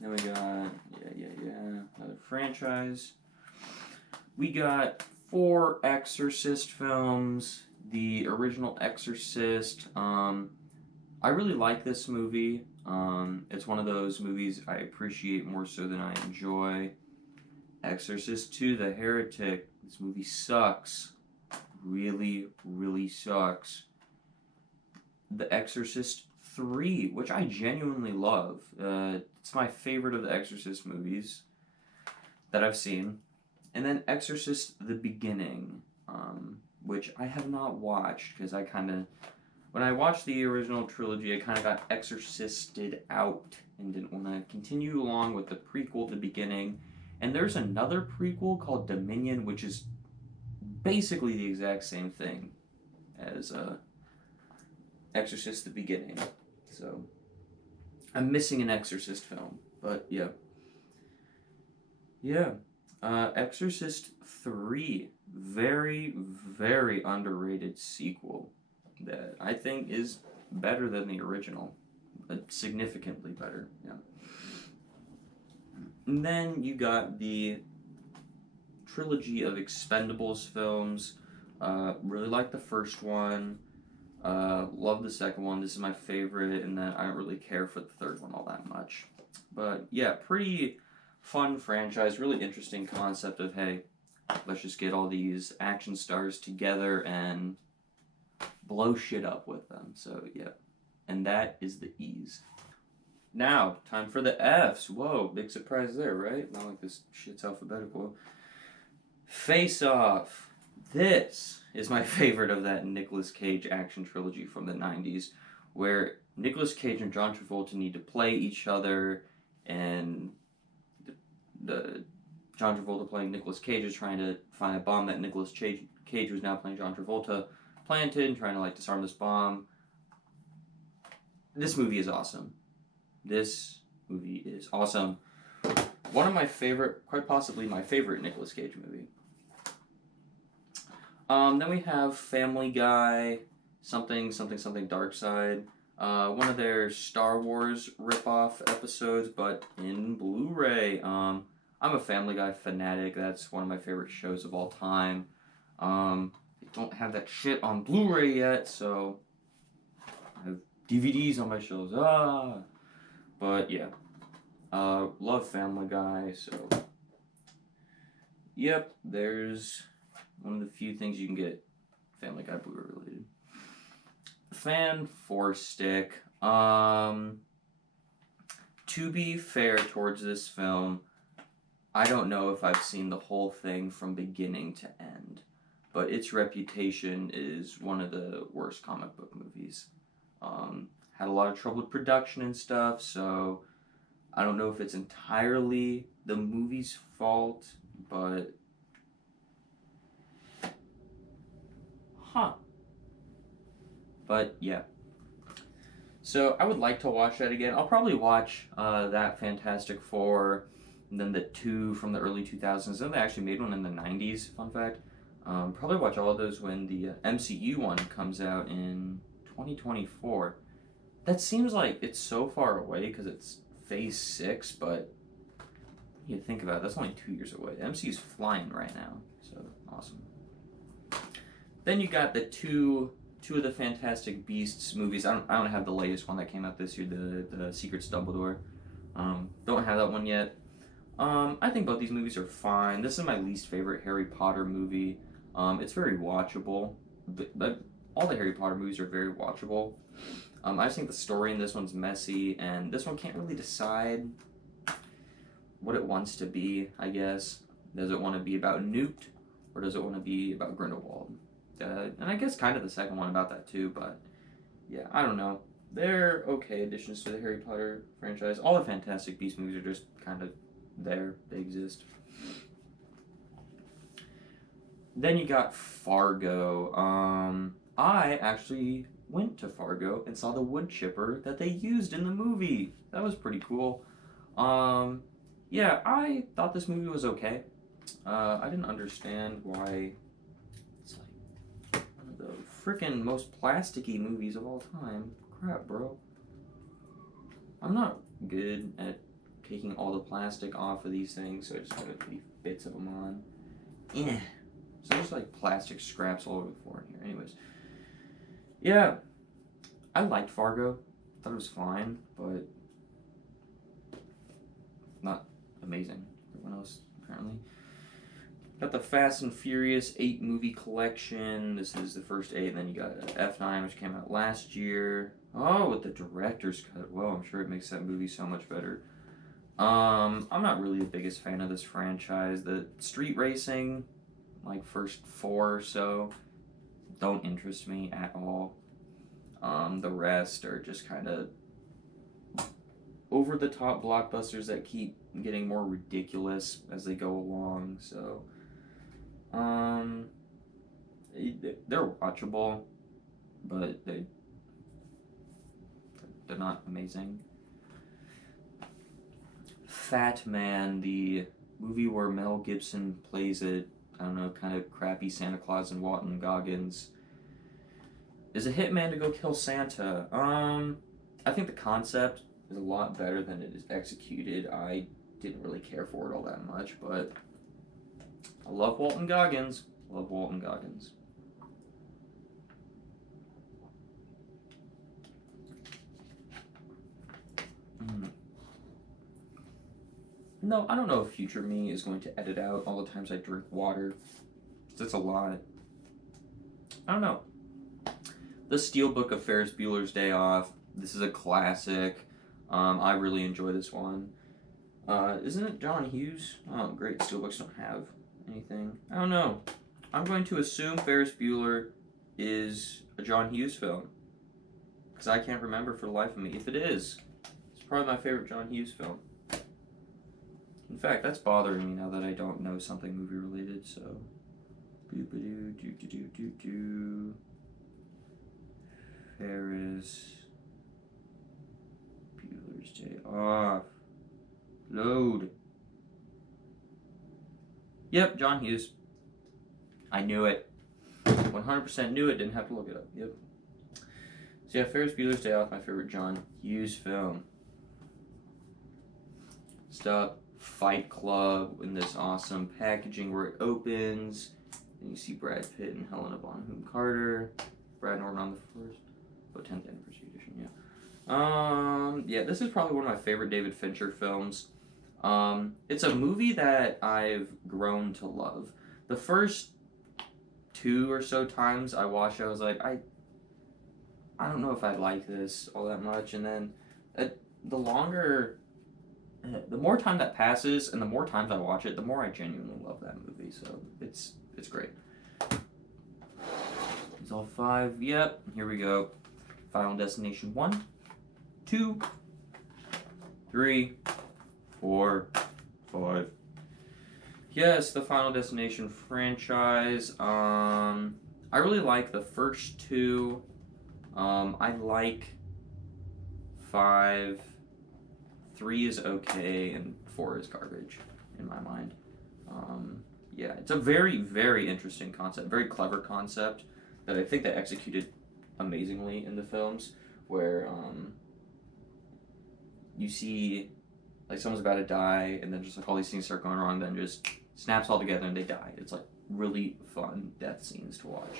Then we got another franchise. We got 4 Exorcist films. The original Exorcist. I really like this movie. It's one of those movies I appreciate more so than I enjoy. Exorcist 2, The Heretic. This movie sucks. Really, really sucks. The Exorcist 3, which I genuinely love. It's my favorite of the Exorcist movies that I've seen. And then Exorcist The Beginning, which I have not watched because when I watched the original trilogy, I kind of got exorcisted out and didn't want to continue along with the prequel, The Beginning. And there's another prequel called Dominion, which is basically the exact same thing as Exorcist The Beginning. So I'm missing an Exorcist film, but yeah. Yeah. Exorcist 3, very, very underrated sequel that I think is better than the original. Significantly better, yeah. And then you got the trilogy of Expendables films. Really like the first one. Love the second one. This is my favorite, and then I don't really care for the third one all that much. But yeah, pretty fun franchise. Really interesting concept of, hey, let's just get all these action stars together and blow shit up with them. So yeah, and that is the E's. Now, time for the F's. Whoa, big surprise there, right? Not like this shit's alphabetical. Face Off. This is my favorite of that Nicolas Cage action trilogy from the 90s, where Nicolas Cage and John Travolta need to play each other, and the John Travolta playing Nicolas Cage is trying to find a bomb that Nicolas Cage, who's now playing John Travolta, planted, and trying to like disarm this bomb. This movie is awesome. This movie is awesome. One of my favorite, quite possibly my favorite Nicolas Cage movie. Then we have Family Guy, something Dark Side. One of their Star Wars ripoff episodes, but in Blu-ray. I'm a Family Guy fanatic. That's one of my favorite shows of all time. I don't have that shit on Blu-ray yet, so I have DVDs on my shelves. But yeah, love Family Guy. So yep, there's one of the few things you can get Family Guy Blu-ray related. Fan 4-stick. To be fair towards this film, I don't know if I've seen the whole thing from beginning to end, but its reputation is one of the worst comic book movies. Had a lot of trouble with production and stuff, so I don't know if it's entirely the movie's fault, but But yeah. So I would like to watch that again. I'll probably watch that Fantastic Four, and then the two from the early 2000s. Then they actually made one in the 90s, fun fact. Probably watch all of those when the MCU one comes out in 2024. That seems like it's so far away because it's Phase 6, but you think about it, that's only 2 years away. The MCU's flying right now, so awesome. Then you got the two of the Fantastic Beasts movies. I don't have the latest one that came out this year, the Secrets of Dumbledore. Don't have that one yet. I think both these movies are fine. This is my least favorite Harry Potter movie. It's very watchable. All the Harry Potter movies are very watchable. I just think the story in this one's messy, and this one can't really decide what it wants to be, I guess. Does it want to be about Newt, or does it want to be about Grindelwald? And I guess kind of the second one about that too, but yeah, I don't know. They're okay additions to the Harry Potter franchise. All the Fantastic Beasts movies are just kind of there. They exist. Then you got Fargo. I actually went to Fargo and saw the wood chipper that they used in the movie. That was pretty cool. Yeah, I thought this movie was okay. I didn't understand why it's like one of the freaking most plasticky movies of all time. Crap, bro. I'm not good at taking all the plastic off of these things, so I just gotta leave bits of them on. Yeah. So there's like plastic scraps all over the floor in here. Anyways. Yeah. I liked Fargo. Thought it was fine, but not amazing. Everyone else, apparently. Got the Fast and Furious 8 movie collection. This is the first 8, and then you got F9, which came out last year. Oh, with the director's cut. Well, I'm sure it makes that movie so much better. I'm not really the biggest fan of this franchise. The street racing, like first 4 or so, don't interest me at all. The rest are just kind of over-the-top blockbusters that keep getting more ridiculous as they go along, so they're watchable, but they're not amazing. Fat Man, the movie where Mel Gibson plays a, I don't know, kind of crappy Santa Claus in Walton Goggins, is a hitman to go kill Santa. I think the concept is a lot better than it is executed. I didn't really care for it all that much, but I love Walton Goggins. Love Walton Goggins. No, I don't know if future me is going to edit out all the times I drink water. That's a lot. I don't know. The Steelbook of Ferris Bueller's Day Off. This is a classic. I really enjoy this one. Isn't it John Hughes? Oh, great. Steelbooks don't have anything. I don't know. I'm going to assume Ferris Bueller is a John Hughes film, because I can't remember for the life of me. If it is, it's probably my favorite John Hughes film. In fact, that's bothering me now that I don't know something movie related, so. Ferris Bueller's Day Off. Load. Yep, John Hughes. I knew it. 100% knew it, didn't have to look it up. Yep. So yeah, Ferris Bueller's Day Off, my favorite John Hughes film. Stuff. Fight Club in this awesome packaging where it opens. And you see Brad Pitt and Helena Bonham Carter. Brad Norton on the first. Oh, 10th anniversary edition, yeah. Yeah, this is probably one of my favorite David Fincher films. It's a movie that I've grown to love. The first 2 or so times I watched it, I was like, I don't know if I like this all that much. And then the more time that passes and the more times I watch it, the more I genuinely love that movie. So it's great. It's all 5. Yep, here we go. Final Destination 1, 2, 3, 4, 5. Yes, the Final Destination franchise. I really like the first 2. I like 5. 3 is okay, and 4 is garbage in my mind. Yeah, it's a very, very interesting concept, very clever concept that I think they executed amazingly in the films, where you see like someone's about to die, and then just like all these things start going wrong, then just snaps all together and they die. It's like really fun death scenes to watch.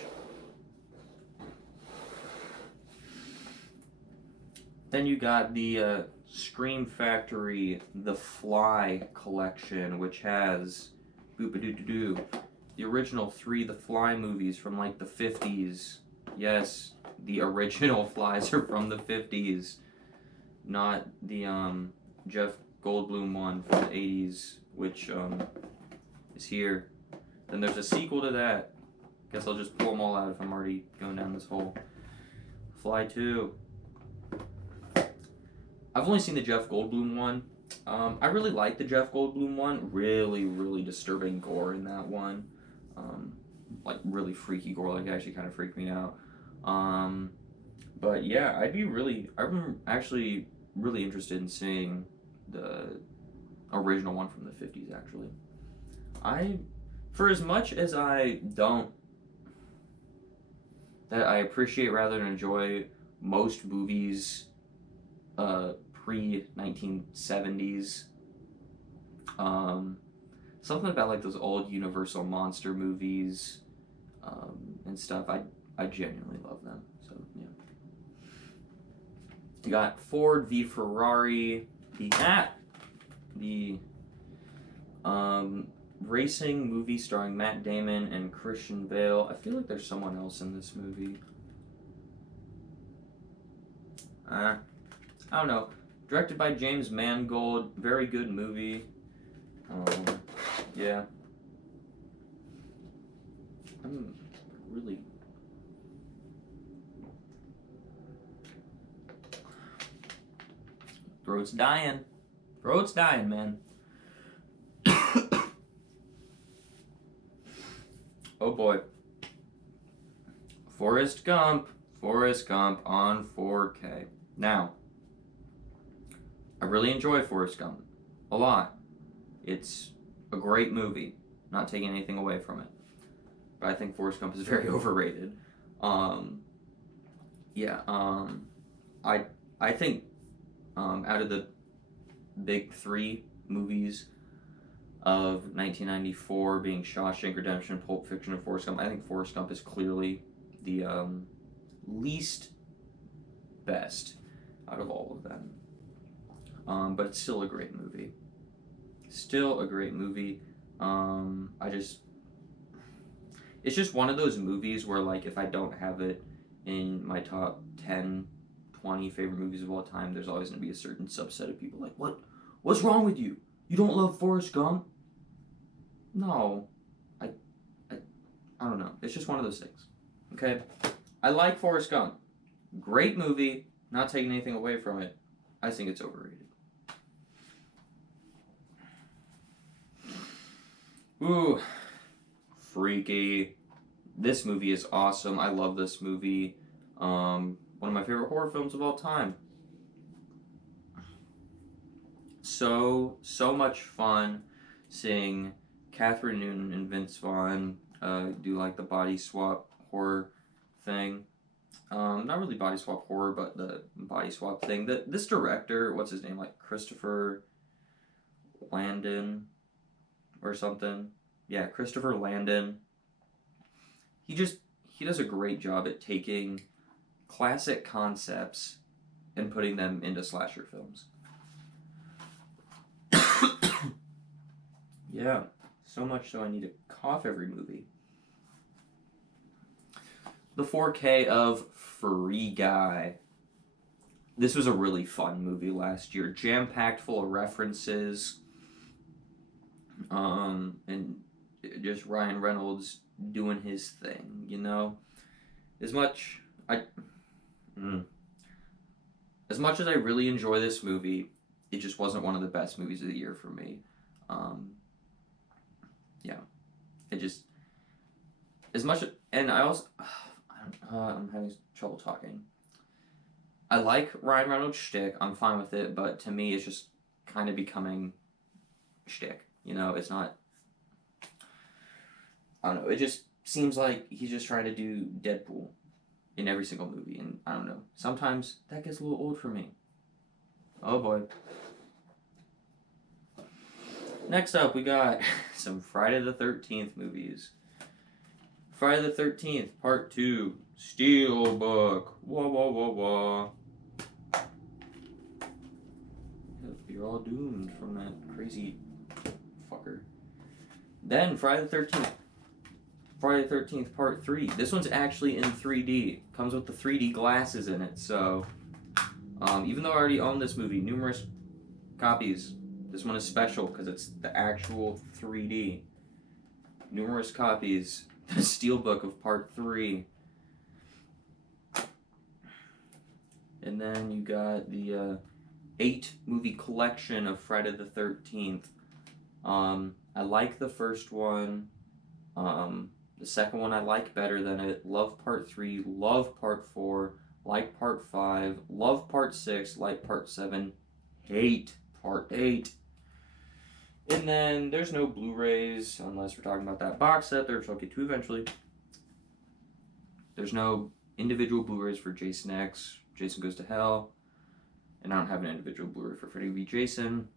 Then you got the Scream Factory The Fly collection, which has boop-a-doo-doo-doo, the original 3 The Fly movies from like the 50s. Yes, the original Flies are from the 50s, not the Jeff Goldblum one from the 80s, which is here. Then there's a sequel to that. Guess I'll just pull them all out if I'm already going down this hole. Fly 2. I've only seen the Jeff Goldblum one. I really like the Jeff Goldblum one. Really, really disturbing gore in that one. Like really freaky gore. Like it actually kind of freaked me out. But yeah, I'm actually really interested in seeing the original one from the 50s. Actually, for as much as I appreciate rather than enjoy most movies pre-1970s. Something about like those old Universal monster movies and stuff. I genuinely love them. So yeah. You got Ford v Ferrari, the racing movie starring Matt Damon and Christian Bale. I feel like there's someone else in this movie. I don't know. Directed by James Mangold. Very good movie. Yeah. I'm really... Throat's dying. Throat's dying, man. Oh boy. Forrest Gump. Forrest Gump on 4K. Now, I really enjoy Forrest Gump a lot. It's a great movie, not taking anything away from it. But I think Forrest Gump is very overrated. I think out of the big 3 movies of 1994, being Shawshank Redemption, Pulp Fiction, and Forrest Gump, I think Forrest Gump is clearly the least best out of all of them. But it's still a great movie. Still a great movie. It's just one of those movies where, like, if I don't have it in my top 10, 20 favorite movies of all time, there's always going to be a certain subset of people like, what's wrong with you? You don't love Forrest Gump? No. I don't know. It's just one of those things. Okay? I like Forrest Gump. Great movie. Not taking anything away from it. I think it's overrated. Ooh. Freaky. This movie is awesome. I love this movie. One of my favorite horror films of all time. So much fun seeing Catherine Newton and Vince Vaughn do like the body swap horror thing. Not really body swap horror, but the body swap thing. This director, what's his name? Like Christopher Landon or something. Yeah, Christopher Landon. He does a great job at taking classic concepts and putting them into slasher films. Yeah, so much so I need to cough every movie. The 4K of Free Guy. This was a really fun movie last year, jam-packed full of references, and just Ryan Reynolds doing his thing, you know? As much as I really enjoy this movie, it just wasn't one of the best movies of the year for me. Yeah, it just as much, and I also I'm having trouble talking. I like Ryan Reynolds' shtick. I'm fine with it, but to me, it's just kind of becoming shtick. You know, it's not. I don't know. It just seems like he's just trying to do Deadpool in every single movie, and I don't know. Sometimes that gets a little old for me. Oh boy. Next up, we got some Friday the 13th movies. Friday the 13th, Part 2, Steelbook. Wah, wah, wah, wah. You're all doomed from that crazy fucker. Then, Friday the 13th. Friday the 13th, Part 3. This one's actually in 3D. Comes with the 3D glasses in it, so... even though I already own this movie, numerous copies, this one is special because it's the actual 3D. Numerous copies. The Steelbook of Part 3. And then you got the 8-movie collection of Friday the 13th. I like the first one. The second one I like better than it. Love Part 3. Love Part 4. Like Part 5. Love Part 6. Like Part 7. Hate Part 8. And then there's no Blu-Rays, unless we're talking about that box set, which I'll get to eventually. There's no individual Blu-Rays for Jason X, Jason Goes to Hell, and I don't have an individual Blu-ray for Freddy v. Jason.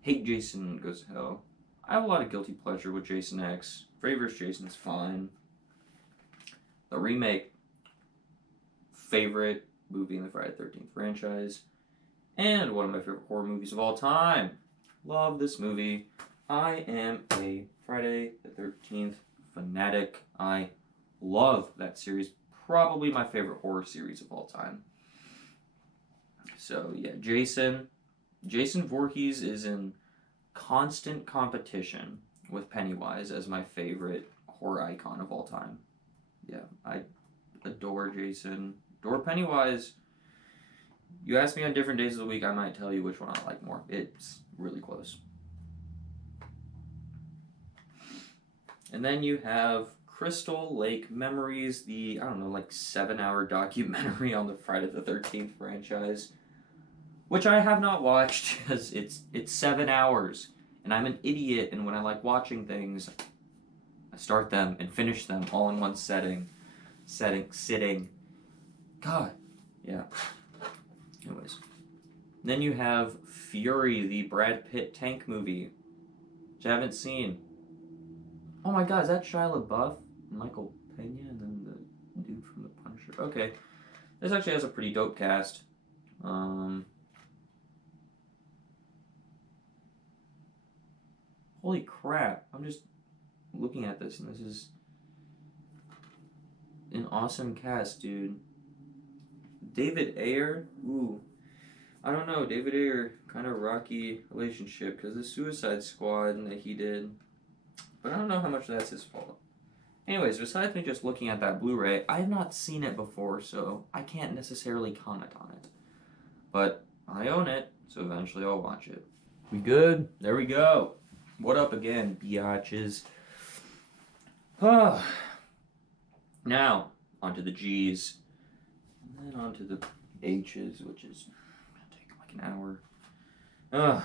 Hate Jason Goes to Hell. I have a lot of guilty pleasure with Jason X. Freddy vs. Jason is fine. The remake, favorite movie in the Friday the 13th franchise, and one of my favorite horror movies of all time. Love this movie. I am a Friday the 13th fanatic. I love that series. Probably my favorite horror series of all time. So, yeah, Jason Voorhees is in constant competition with Pennywise as my favorite horror icon of all time. Yeah, I adore Jason. Adore Pennywise. You ask me on different days of the week, I might tell you which one I like more. It's really close. And then you have Crystal Lake Memories, the, 7-hour documentary on the Friday the 13th franchise, which I have not watched because it's 7 hours, and I'm an idiot, and when I like watching things, I start them and finish them all in one sitting. God, yeah. Anyways. Then you have Fury, the Brad Pitt tank movie, which I haven't seen. Oh my god, is that Shia LaBeouf, Michael Pena, and then the dude from The Punisher? Okay. This actually has a pretty dope cast. Holy crap. I'm just looking at this, and this is an awesome cast, dude. David Ayer? Ooh. I don't know, David Ayer, kind of rocky relationship, because the Suicide Squad that he did, but I don't know how much that's his fault. Anyways, besides me just looking at that Blu-ray, I have not seen it before, so I can't necessarily comment on it. But I own it, so eventually I'll watch it. We good? There we go. What up again, biatches? Now, onto the G's, and then onto the H's, which is gonna take like an hour.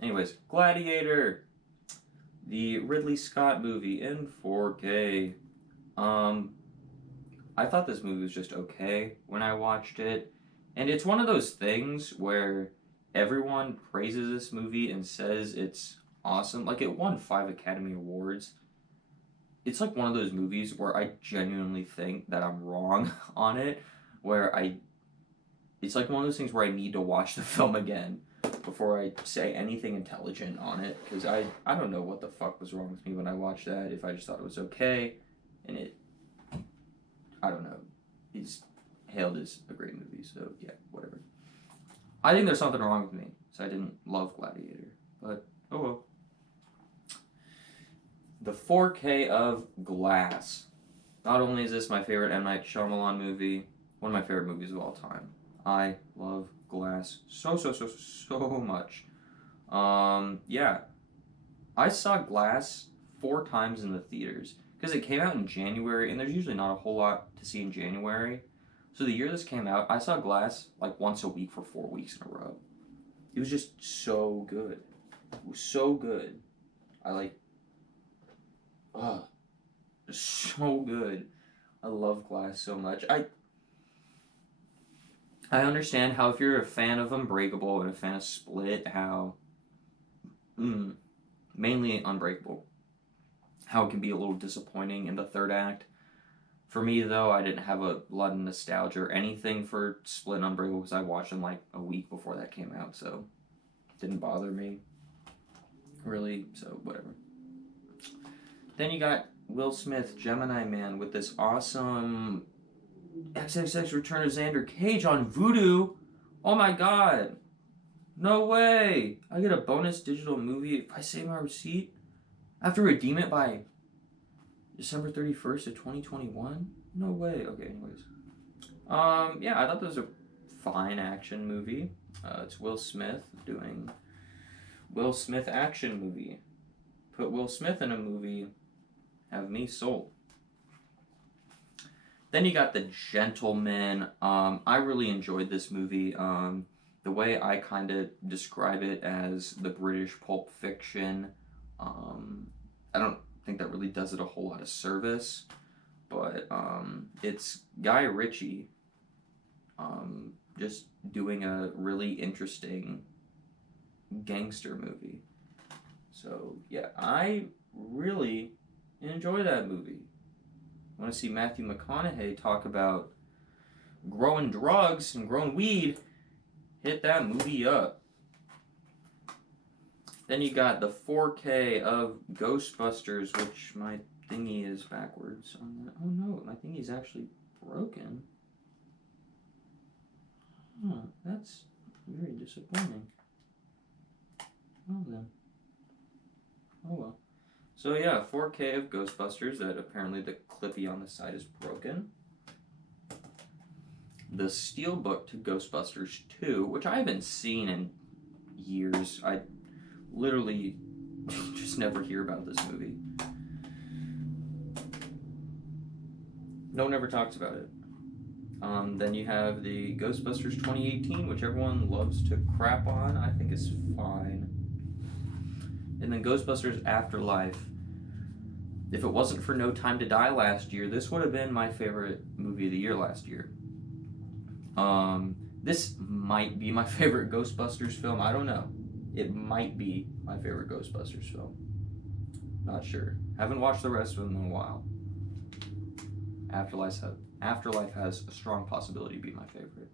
Anyways, Gladiator, the Ridley Scott movie in 4K. I thought this movie was just okay when I watched it, and it's one of those things where everyone praises this movie and says it's awesome. Like, it won 5 Academy Awards. It's like one of those movies where I genuinely think that I'm wrong on it, where it's like one of those things where I need to watch the film again before I say anything intelligent on it, because I don't know what the fuck was wrong with me when I watched that, if I just thought it was okay, and I don't know, he's hailed as a great movie, so yeah, whatever. I think there's something wrong with me, so I didn't love Gladiator, but oh well. The 4K of Glass. Not only is this my favorite M. Night Shyamalan movie, one of my favorite movies of all time. I love Glass so much. Yeah, I saw Glass 4 times in the theaters because it came out in January, and there's usually not a whole lot to see in January. So the year this came out, I saw Glass like once a week for 4 weeks in a row. It was just so good. It was so good. I like, so good. I love Glass so much. I understand how if you're a fan of Unbreakable and a fan of Split, how mainly Unbreakable, how it can be a little disappointing in the third act. For me, though, I didn't have a lot of nostalgia or anything for Split and Unbreakable because I watched them like a week before that came out, so it didn't bother me, really, so whatever. Then you got Will Smith, Gemini Man, with this awesome XXX Return of Xander Cage on Vudu. Oh my god. No way. I get a bonus digital movie if I save my receipt. I have to redeem it by December 31st of 2021? No way. Okay, anyways. Yeah, I thought this was a fine action movie. It's Will Smith doing Will Smith action movie. Put Will Smith in a movie, have me sold. Then you got The Gentleman. I really enjoyed this movie. The way I kind of describe it as the British Pulp Fiction, I don't think that really does it a whole lot of service, but it's Guy Ritchie just doing a really interesting gangster movie. So yeah, I really enjoy that movie. I want to see Matthew McConaughey talk about growing drugs and growing weed. Hit that movie up. Then you got the 4K of Ghostbusters, which my thingy is backwards. Oh no, my thingy is actually broken. Huh, that's very disappointing. Well then. Oh well. So yeah, 4K of Ghostbusters, that apparently the clippy on the side is broken. The Steelbook to Ghostbusters 2, which I haven't seen in years. I literally just never hear about this movie. No one ever talks about it. Then you have the Ghostbusters 2018, which everyone loves to crap on. I think it's fine. And then Ghostbusters Afterlife. If it wasn't for No Time to Die last year, this would have been my favorite movie of the year last year. This might be my favorite Ghostbusters film. I don't know. It might be my favorite Ghostbusters film. Not sure. Haven't watched the rest of them in a while. Afterlife has a strong possibility to be my favorite.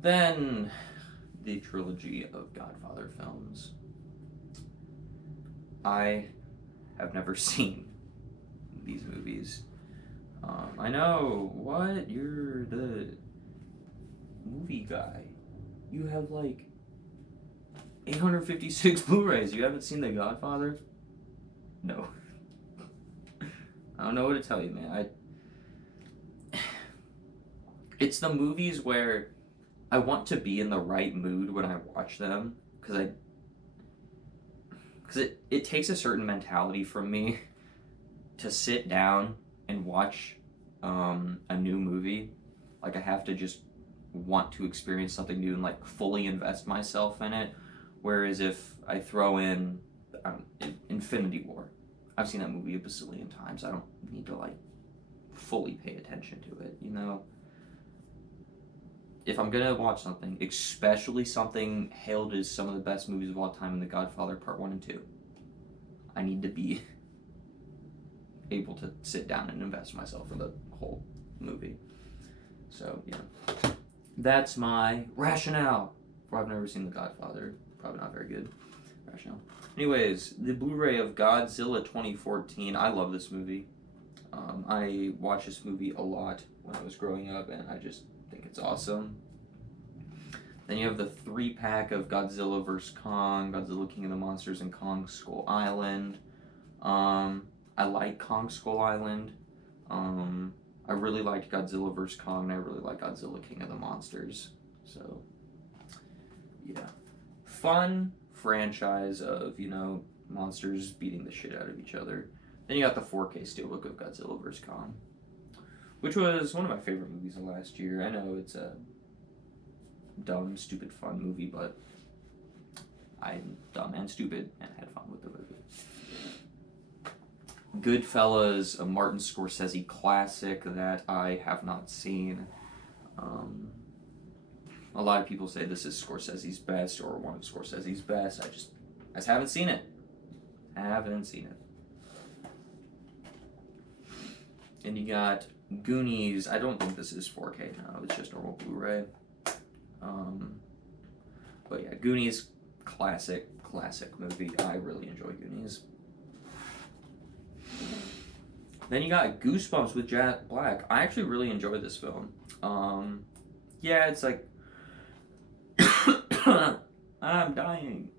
Then the trilogy of Godfather films. I have never seen these movies. I know, what? You're the movie guy. You have like 856 Blu-Rays. You haven't seen The Godfather? No. I don't know what to tell you, man. It's the movies where I want to be in the right mood when I watch them, because it takes a certain mentality from me to sit down and watch a new movie. Like, I have to just want to experience something new and like fully invest myself in it. Whereas if I throw in Infinity War, I've seen that movie a bazillion times. I don't need to like fully pay attention to it, you know? If I'm gonna watch something, especially something hailed as some of the best movies of all time in The Godfather Part 1 and 2, I need to be able to sit down and invest myself in the whole movie. So, yeah. That's my rationale for I've never seen The Godfather. Probably not very good rationale. Anyways, the Blu-ray of Godzilla 2014. I love this movie. I watched this movie a lot when I was growing up, and I just think it's awesome. Then you have the 3-pack of Godzilla vs. Kong, Godzilla King of the Monsters, and Kong Skull Island. I like Kong Skull Island. I really liked Godzilla vs. Kong, and I really like Godzilla King of the Monsters. So, yeah. Fun franchise of, you know, monsters beating the shit out of each other. Then you got the 4K Steelbook of Godzilla vs. Kong, which was one of my favorite movies of last year. I know it's a dumb, stupid, fun movie, but I'm dumb and stupid and had fun with the movie. Goodfellas, a Martin Scorsese classic that I have not seen. A lot of people say this is Scorsese's best or one of Scorsese's best. I just haven't seen it. Haven't seen it. And you got Goonies. I don't think this is 4K now. It's just normal Blu-ray. But yeah, Goonies, classic movie. I really enjoy Goonies. Then you got Goosebumps with Jack Black. I actually really enjoyed this film. Yeah, it's like I'm dying.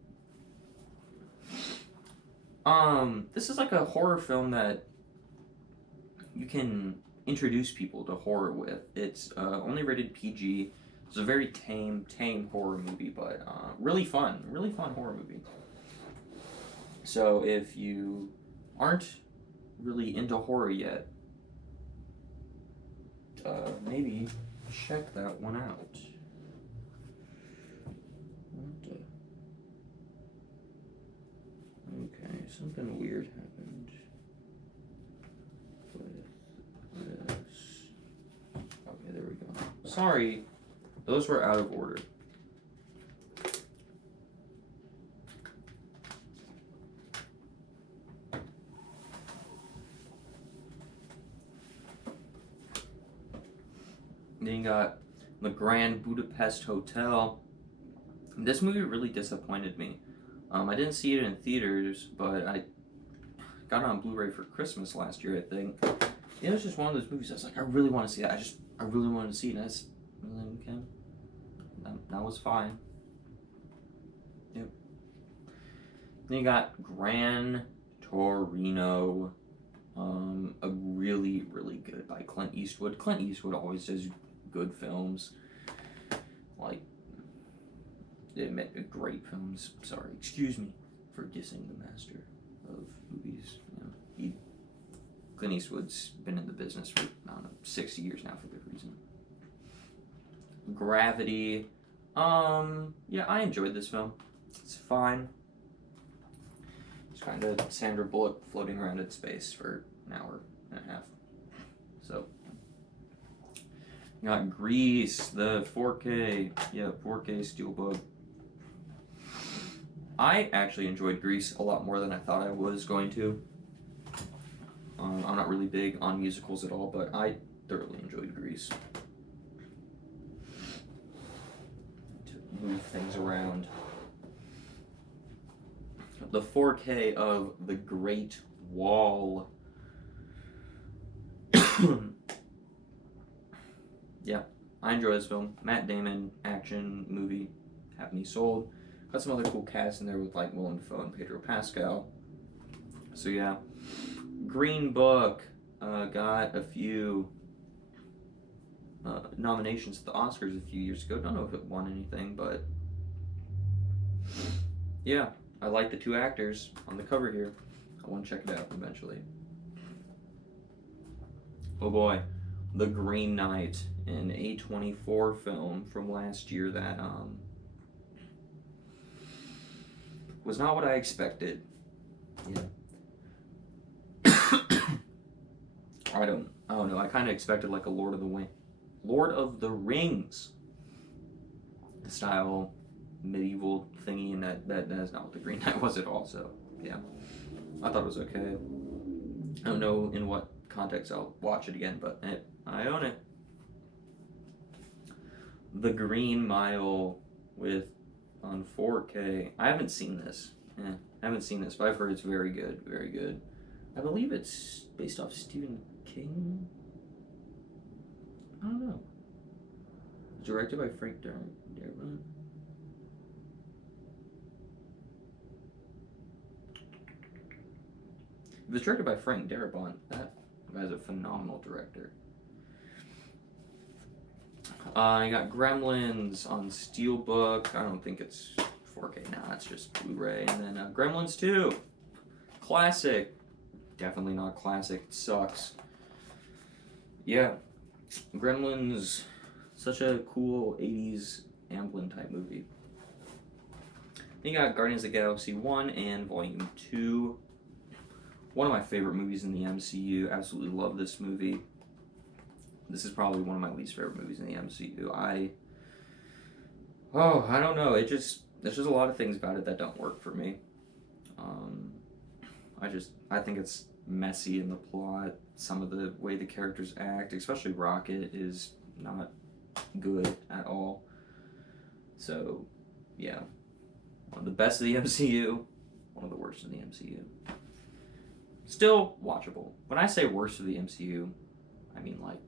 This is like a horror film that you can introduce people to horror with. It's only rated PG. It's a very tame horror movie, but really fun horror movie. So if you aren't really into horror yet, maybe check that one out. Okay, something weird happened with this. Okay, there we go. Sorry, those were out of order. Then you got the Grand Budapest Hotel. This movie really disappointed me. I didn't see it in theaters, but I got it on Blu-ray for Christmas last year, I think. It was just one of those movies I was like, I really want to see that. I really wanted to see it. And then, okay, that was fine. Yep. Then you got Gran Torino. A really good by Clint Eastwood. Clint Eastwood always does good films. Like, great films. Sorry, excuse me for dissing the master of movies. You know, Clint Eastwood's been in the business for, I don't know, 60 years now for good reason. Gravity. Yeah, I enjoyed this film. It's fine. It's kind of Sandra Bullock floating around in space for an hour and a half. So, you got Grease, the 4K, 4K Steelbook. I actually enjoyed Grease a lot more than I thought I was going to. I'm not really big on musicals at all, but I thoroughly enjoyed Grease. To move things around. The 4K of The Great Wall. Yeah, I enjoy this film. Matt Damon, action movie, have me sold. Got some other cool casts in there with like Willem Dafoe and Pedro Pascal. So yeah, Green Book got a few nominations at the Oscars a few years ago. Don't know if it won anything, but yeah, I like the two actors on the cover here. I want to check it out eventually. Oh boy, The Green Knight, an A24 film from last year that was not what I expected. Yeah. I don't know. I kind of expected like a Lord of the Rings style medieval thingy, and that is not what The Green Knight was at all. So yeah, I thought it was okay. I don't know in what context I'll watch it again, but I own it. The Green Mile on 4K. I haven't seen this. But I've heard it's very good, very good. I believe it's based off Stephen King. I don't know. Directed by Frank Darabont. was directed by Frank Darabont. That guy's a phenomenal director. I got Gremlins on Steelbook. I don't think it's 4K now. It's just Blu-ray. And then Gremlins 2. Classic. Definitely not classic. It sucks. Yeah. Gremlins. Such a cool 80s Amblin type movie. Then you got Guardians of the Galaxy 1 and Volume 2. One of my favorite movies in the MCU. Absolutely love this movie. This is probably one of my least favorite movies in the MCU. I don't know. There's just a lot of things about it that don't work for me. I think it's messy in the plot. Some of the way the characters act, especially Rocket, is not good at all. So, yeah. One of the best of the MCU, one of the worst of the MCU. Still watchable. When I say worst of the MCU, I mean like,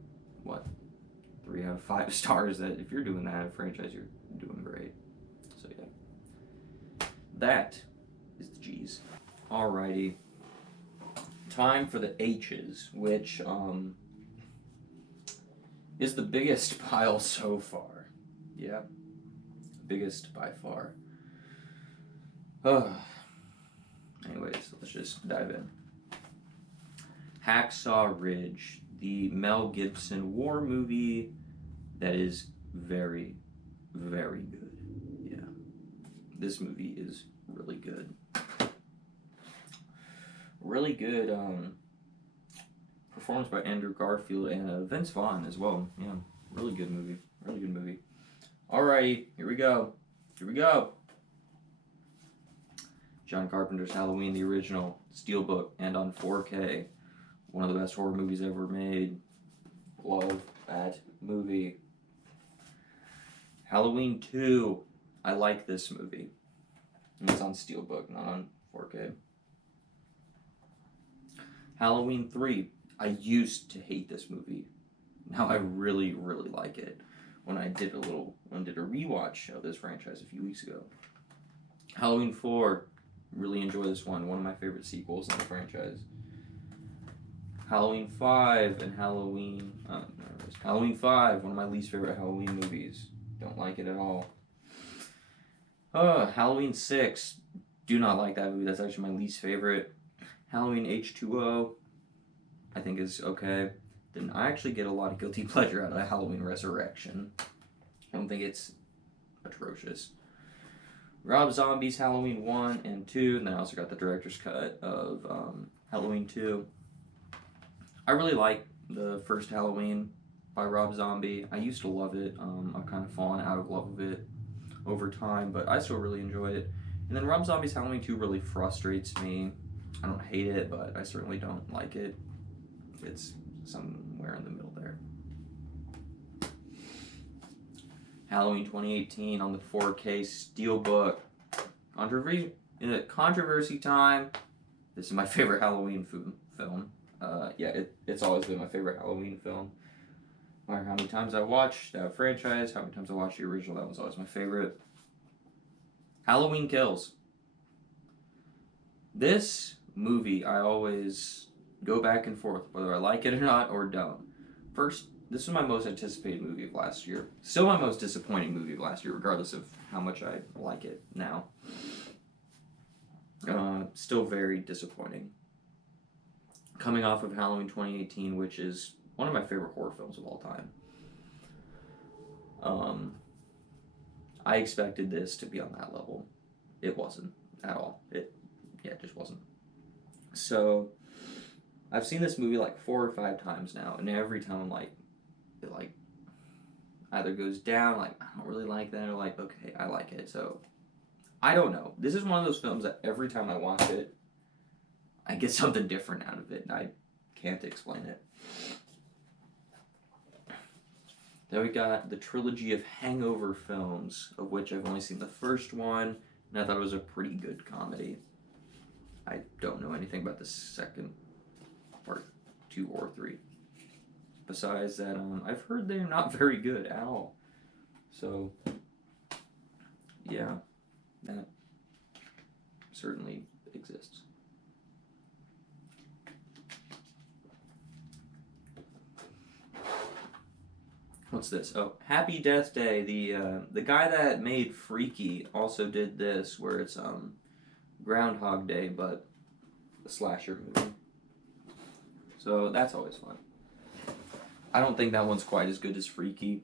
what? 3 out of 5 stars. That if you're doing that in a franchise, you're doing great. So yeah. That is the G's. Alrighty. Time for the H's, which is the biggest pile so far. Yeah. Biggest by far. Anyways, let's just dive in. Hacksaw Ridge, the Mel Gibson war movie that is very, very good. Yeah. This movie is really good. Really good performance by Andrew Garfield and Vince Vaughn as well. Yeah, really good movie. Really good movie. Alrighty, here we go. Here we go. John Carpenter's Halloween, the original, Steelbook, and on 4K. One of the best horror movies ever made. Love that movie. Halloween 2. I like this movie. And it's on Steelbook, not on 4K. Halloween 3. I used to hate this movie. Now I really, really like it. When I did a rewatch of this franchise a few weeks ago. Halloween 4. Really enjoy this one. One of my favorite sequels in the franchise. Halloween 5 and Halloween 5, one of my least favorite Halloween movies. Don't like it at all. Halloween 6, do not like that movie. That's actually my least favorite. Halloween H2O, I think is okay. Then I actually get a lot of guilty pleasure out of Halloween Resurrection. I don't think it's atrocious. Rob Zombie's Halloween 1 and 2, and then I also got the director's cut of Halloween 2. I really like the first Halloween by Rob Zombie. I used to love it. I've kind of fallen out of love with it over time, but I still really enjoy it. And then Rob Zombie's Halloween 2 really frustrates me. I don't hate it, but I certainly don't like it. It's somewhere in the middle there. Halloween 2018 on the 4K Steelbook. Controversy time. This is my favorite Halloween film. It's always been my favorite Halloween film. No matter how many times I watched that franchise, how many times I watched the original, that was always my favorite. Halloween Kills. This movie, I always go back and forth, whether I like it or not, or don't. First, this was my most anticipated movie of last year. Still my most disappointing movie of last year, regardless of how much I like it now. Still very disappointing. Coming off of Halloween 2018, which is one of my favorite horror films of all time. I expected this to be on that level. It wasn't at all. It just wasn't. So, I've seen this movie like 4 or 5 times now, and every time I'm like, it like either goes down, like I don't really like that, or like okay, I like it. So, I don't know. This is one of those films that every time I watch it, I get something different out of it, and I can't explain it. Then we got the trilogy of Hangover films, of which I've only seen the first one, and I thought it was a pretty good comedy. I don't know anything about the second part 2 or 3. Besides that, I've heard they're not very good at all. So, yeah, that certainly exists. What's this? Oh, Happy Death Day. The guy that made Freaky also did this, where it's Groundhog Day, but a slasher movie. So that's always fun. I don't think that one's quite as good as Freaky,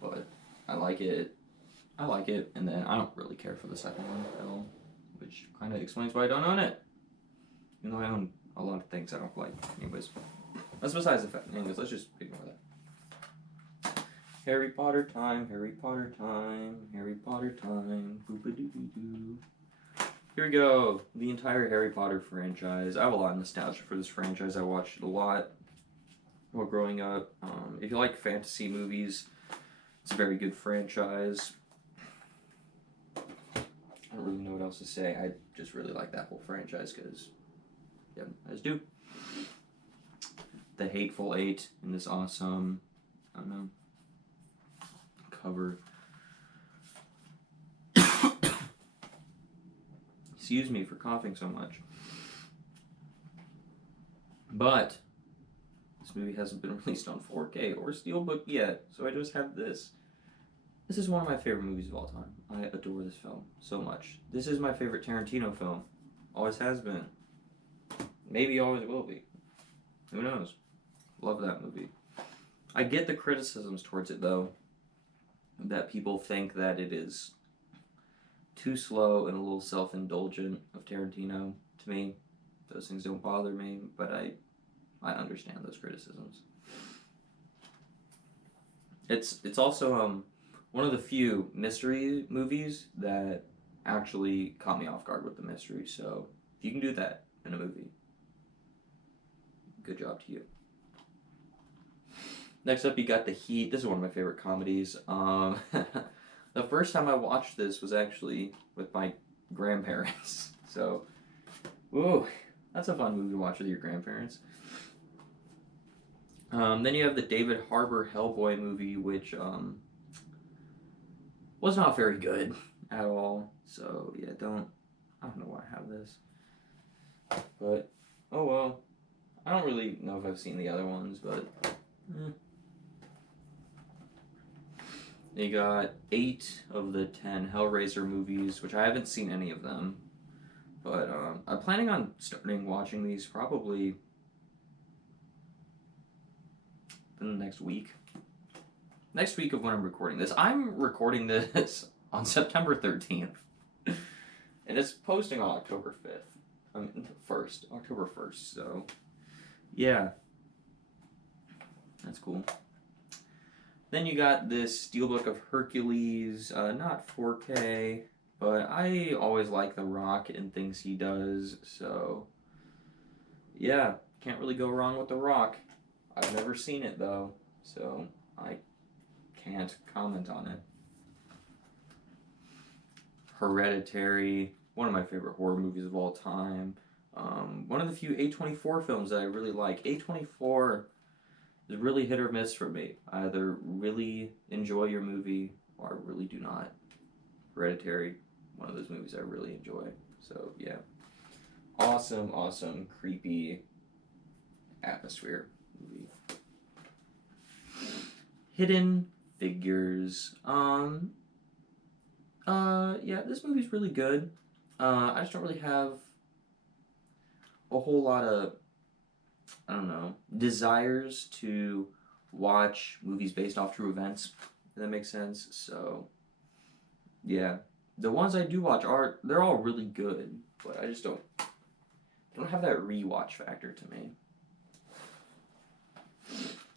but I like it. I like it, and then I don't really care for the second one at all, which kind of explains why I don't own it. Even though I own a lot of things I don't like. Anyways, that's besides the fact. Anyways, let's just ignore that. Harry Potter time, Harry Potter time, Harry Potter time. Boop-a-doo-doo-doo. Here we go. The entire Harry Potter franchise. I have a lot of nostalgia for this franchise. I watched it a lot while growing up. If you like fantasy movies, it's a very good franchise. I don't really know what else to say. I just really like that whole franchise because, yeah, I just do. The Hateful Eight in this awesome, I don't know, cover. Excuse me for coughing so much. But this movie hasn't been released on 4K or Steelbook yet, so I just have this. This is one of my favorite movies of all time. I adore this film so much. This is my favorite Tarantino film. Always has been. Maybe always will be. Who knows? Love that movie. I get the criticisms towards it, though, that people think that it is too slow and a little self-indulgent of Tarantino. To me, those things don't bother me, but I understand those criticisms. It's also one of the few mystery movies that actually caught me off guard with the mystery. So if you can do that in a movie, good job to you. Next up, you got The Heat. This is one of my favorite comedies. The first time I watched this was actually with my grandparents. So, ooh, that's a fun movie to watch with your grandparents. Then you have the David Harbour Hellboy movie, which was not very good at all. So yeah, I don't know why I have this. But oh well. I don't really know if I've seen the other ones, but You got 8 of the 10 Hellraiser movies, which I haven't seen any of them. But I'm planning on starting watching these probably in the next week. Next week of when I'm recording this. I'm recording this on September 13th. And it's posting on October 5th. October 1st, so yeah. That's cool. Then you got this Steelbook of Hercules, not 4K, but I always like The Rock and things he does, so yeah, can't really go wrong with The Rock. I've never seen it though, so I can't comment on it. Hereditary, one of my favorite horror movies of all time. One of the few A24 films that I really like. A24 is really hit or miss for me. I either really enjoy your movie or I really do not. Hereditary, one of those movies I really enjoy. So yeah, awesome, creepy atmosphere movie. Hidden Figures. Yeah, this movie's really good. I just don't really have a whole lot of, I don't know, desires to watch movies based off true events, if that makes sense. So, yeah. The ones I do watch they're all really good, but I just don't have that rewatch factor to me.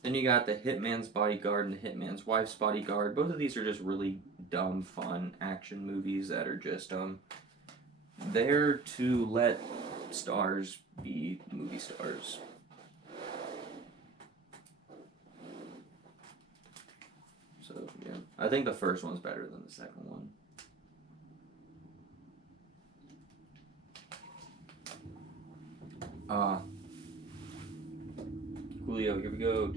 Then you got The Hitman's Bodyguard and The Hitman's Wife's Bodyguard. Both of these are just really dumb, fun action movies that are just there to let stars be movie stars. So, yeah. I think the first one's better than the second one. Julio, here we go.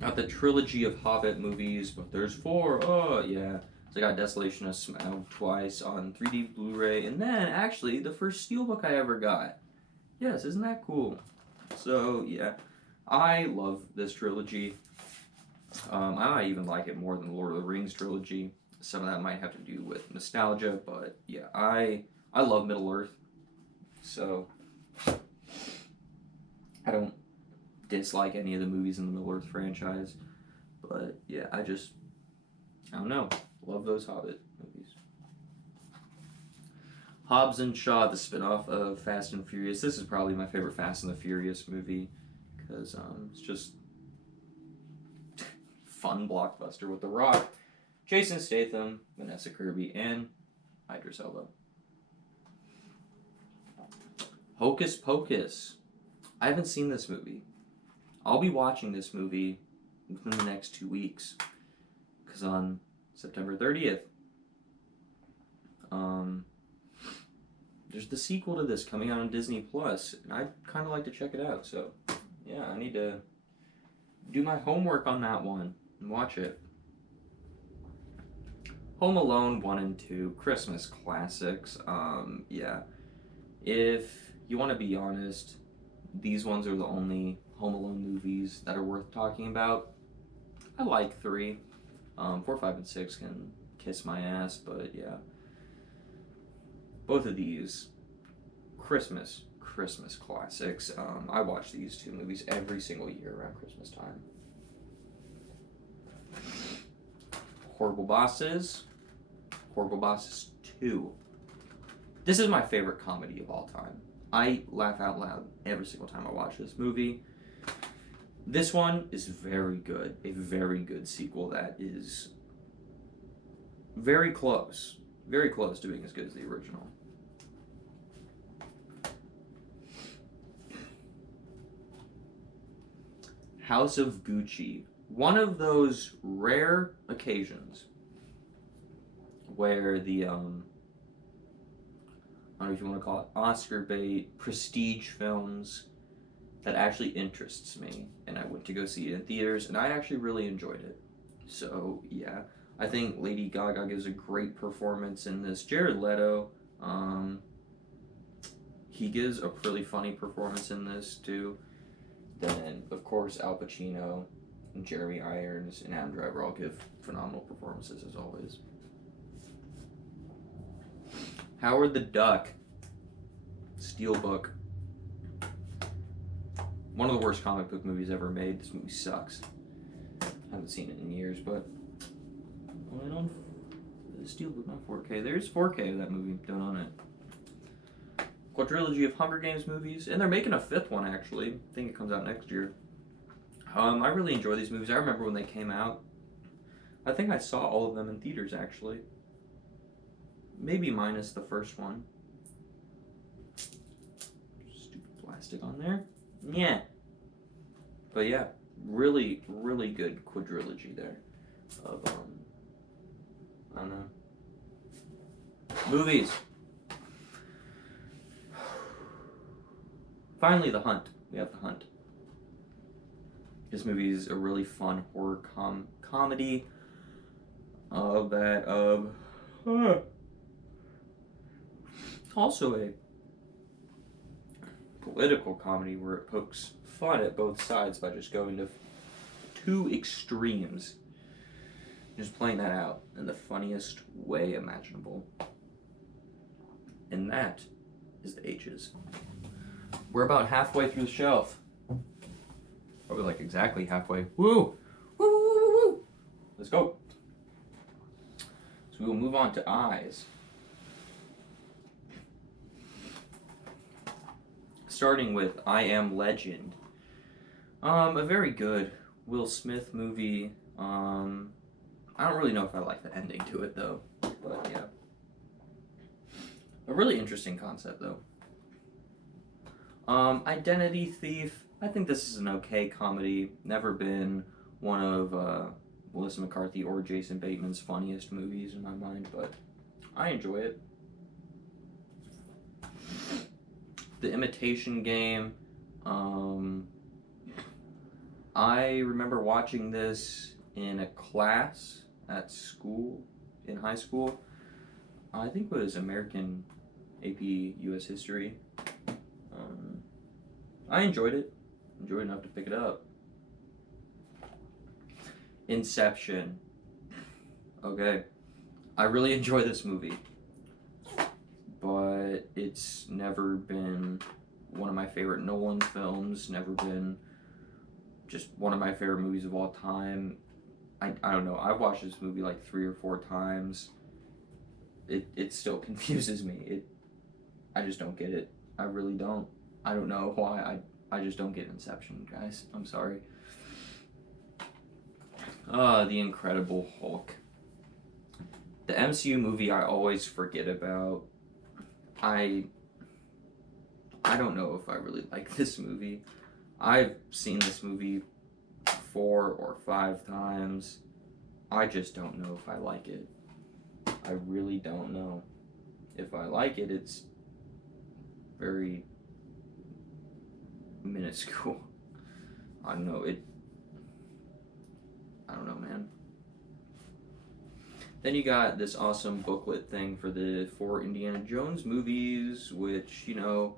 Got the trilogy of Hobbit movies, but there's 4. Oh, yeah. So I got Desolation of Smaug twice on 3D Blu-ray, and then, actually, the first Steelbook I ever got. Yes, isn't that cool? So, yeah. I love this trilogy. I might even like it more than the Lord of the Rings trilogy. Some of that might have to do with nostalgia, but yeah, I love Middle Earth, so I don't dislike any of the movies in the Middle Earth franchise. But yeah, I don't know, love those Hobbit movies. Hobbs and Shaw, the spinoff of Fast and Furious. This is probably my favorite Fast and the Furious movie because it's just fun blockbuster with The Rock, Jason Statham, Vanessa Kirby, and Idris Elba. Hocus Pocus. I haven't seen this movie. I'll be watching this movie within the next 2 weeks because on September 30th, there's the sequel to this coming out on Disney Plus, and I'd kind of like to check it out. So, yeah, I need to do my homework on that one and watch it. Home Alone 1 and 2, Christmas classics. Yeah, if you want to be honest, these ones are the only Home Alone movies that are worth talking about. I like 3. 4, 5, and 6 can kiss my ass, but yeah. Both of these, Christmas classics. I watch these 2 movies every single year around Christmas time. Horrible Bosses 2. This is my favorite comedy of all time. I laugh out loud every single time I watch this movie. This one is very good. A very good sequel that is very close to being as good as the original. House of Gucci. One of those rare occasions where the, I don't know if you want to call it Oscar bait, prestige films that actually interests me. And I went to go see it in theaters, and I actually really enjoyed it. So, yeah. I think Lady Gaga gives a great performance in this. Jared Leto, he gives a really funny performance in this, too. Then, of course, Al Pacino and Jeremy Irons and Adam Driver all give phenomenal performances, as always. Howard the Duck. Steelbook. One of the worst comic book movies ever made. This movie sucks. I haven't seen it in years, but only on the Steelbook, not 4K. There's 4K of that movie. Don't own it. Quadrilogy of Hunger Games movies, and they're making a 5th one actually. I think it comes out next year. I really enjoy these movies. I remember when they came out. I think I saw all of them in theaters actually. Maybe minus the first one. Stupid plastic on there. Yeah. But yeah, really good quadrilogy there of I don't know. Movies. Finally, The Hunt. We have The Hunt. This movie is a really fun horror comedy also a political comedy where it pokes fun at both sides by just going to 2 extremes, just playing that out in the funniest way imaginable. And that is the H's. We're about halfway through the shelf. Probably like exactly halfway. Woo! Woo, woo, woo, woo, woo! Let's go. So we will move on to I's. Starting with I Am Legend. A very good Will Smith movie. I don't really know if I like the ending to it though, but yeah. A really interesting concept though. Identity Thief. I think this is an okay comedy. Never been one of Melissa McCarthy or Jason Bateman's funniest movies in my mind, but I enjoy it. The Imitation Game. I remember watching this in a class at school, in high school. I think it was American AP US History. I enjoyed it. enjoyed enough to pick it up. Inception. Okay. I really enjoy this movie, but it's never been one of my favorite Nolan films, never been just one of my favorite movies of all time. I don't know. I've watched this movie like 3 or 4 times. It still confuses me. I just don't get it. I really don't. I don't know why. I just don't get Inception, guys. I'm sorry. The Incredible Hulk. The MCU movie I always forget about. I don't know if I really like this movie. I've seen this movie 4 or 5 times. I just don't know if I like it. I really don't know. If I like it, it's very minuscule. I don't know. I don't know, man. Then you got this awesome booklet thing for the 4 Indiana Jones movies, which, you know,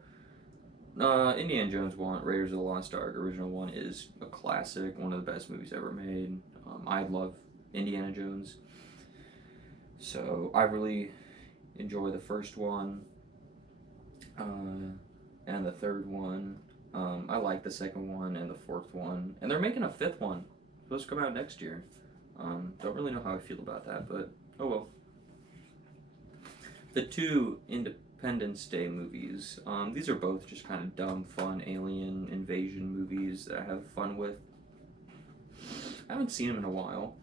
Indiana Jones 1, Raiders of the Lost Ark, original one, is a classic, one of the best movies ever made. I love Indiana Jones. So I really enjoy the first one and the third one. I like the second one and the fourth one. And they're making a 5th one. It's supposed to come out next year. Don't really know how I feel about that, but oh well. The 2 Independence Day movies. These are both just kind of dumb, fun alien invasion movies that I have fun with. I haven't seen them in a while.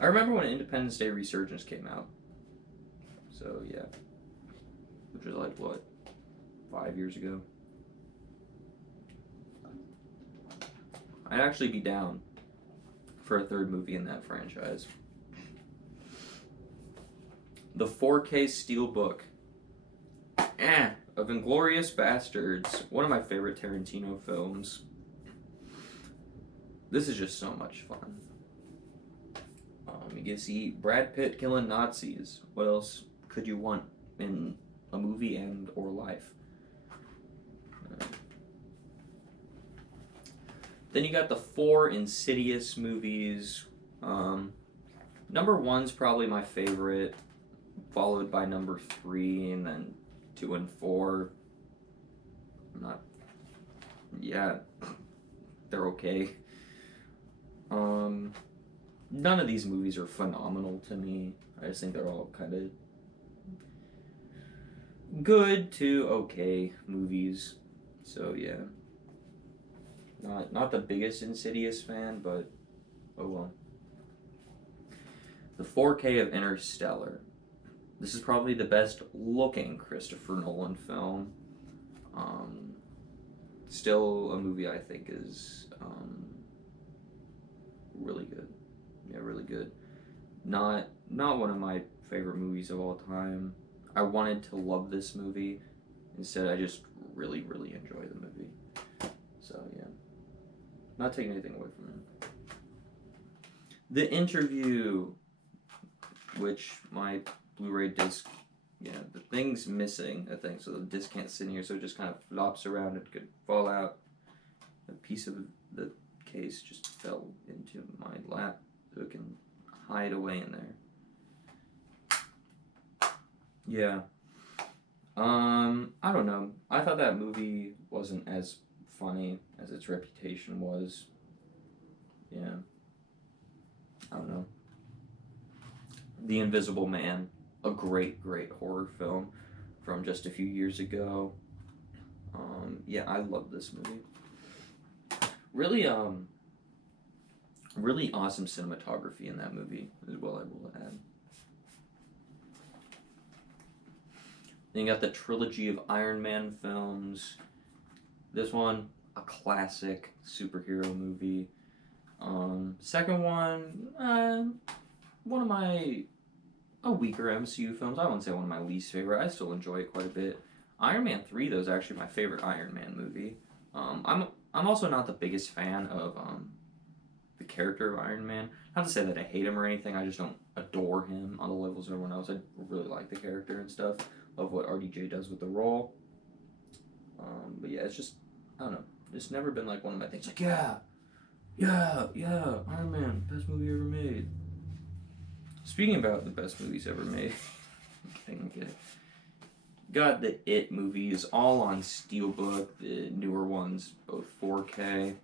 I remember when Independence Day Resurgence came out. So yeah. Which was like, what, 5 years ago? I'd actually be down for a 3rd movie in that franchise. The 4K Steelbook of Inglourious Bastards. One of my favorite Tarantino films. This is just so much fun. You get to see Brad Pitt killing Nazis. What else could you want in a movie and or life? Then you got the 4 Insidious movies. Number 1's probably my favorite, followed by number 3, and then 2 and 4. They're okay. None of these movies are phenomenal to me. I just think they're all kind of good to okay movies. So yeah. Not the biggest Insidious fan, but oh well. The 4K of Interstellar. This is probably the best looking Christopher Nolan film. Still a movie I think is really good. Yeah, really good. Not one of my favorite movies of all time. I wanted to love this movie. Instead, I just really, really enjoy the movie. So yeah. Not taking anything away from it. The Interview, which my Blu-ray disc, the thing's missing, I think, so the disc can't sit in here, so it just kind of flops around. It could fall out. A piece of the case just fell into my lap, so it can hide away in there. Yeah. I don't know. I thought that movie wasn't as funny as its reputation was. Yeah. I don't know. The Invisible Man, a great, great horror film from just a few years ago. Yeah, I love this movie. Really, really awesome cinematography in that movie as well, I will add. Then you got the trilogy of Iron Man films. This one, a classic superhero movie. Second one, one of a weaker MCU films. I wouldn't say one of my least favorite. I still enjoy it quite a bit. Iron Man 3, though, is actually my favorite Iron Man movie. I'm also not the biggest fan of the character of Iron Man. Not to say that I hate him or anything. I just don't adore him on the levels of everyone else. I really like the character and stuff. Love what RDJ does with the role. But yeah, it's just, I don't know. It's never been like one of my things. Like, yeah, Iron Man, best movie ever made. Speaking about the best movies ever made, okay. Got the It movies all on Steelbook, the newer ones, both 4K.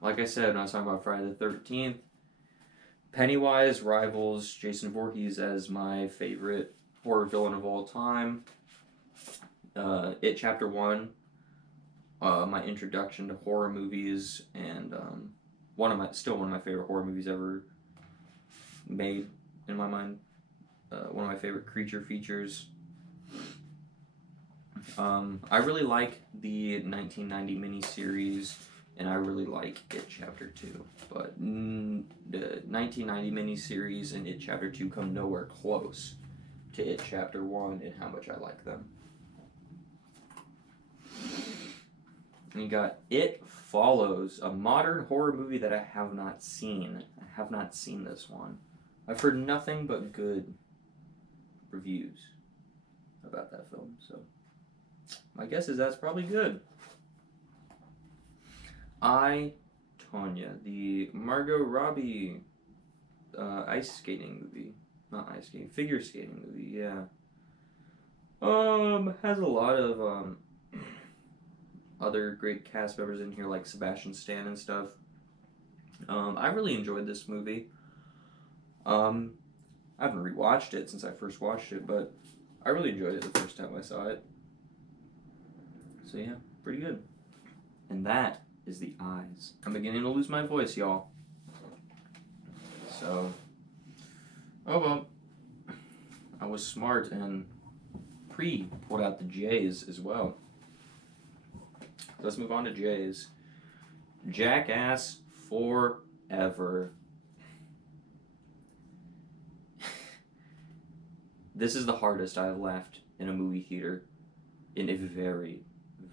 Like I said when I was talking about Friday the 13th, Pennywise rivals Jason Voorhees as my favorite horror villain of all time. It Chapter 1, my introduction to horror movies, and still one of my favorite horror movies ever made, in my mind. One of my favorite creature features. I really like the 1990 miniseries, and I really like It Chapter 2. But the 1990 miniseries and It Chapter 2 come nowhere close to It Chapter 1 and how much I like them. And you got It Follows, a modern horror movie that I have not seen. I have not seen this one. I've heard nothing but good reviews about that film, so my guess is that's probably good. I, Tonya, the Margot Robbie ice skating movie. Not ice skating, figure skating movie, yeah. Has a lot of other great cast members in here like Sebastian Stan and stuff. I really enjoyed this movie. I haven't rewatched it since I first watched it, but I really enjoyed it the first time I saw it. So yeah, pretty good. And that is The Eyes. I'm beginning to lose my voice, y'all. So, oh well. I was smart and pulled out the J's as well. Let's move on to J's. Jackass Forever. This is the hardest I've laughed in a movie theater in a very,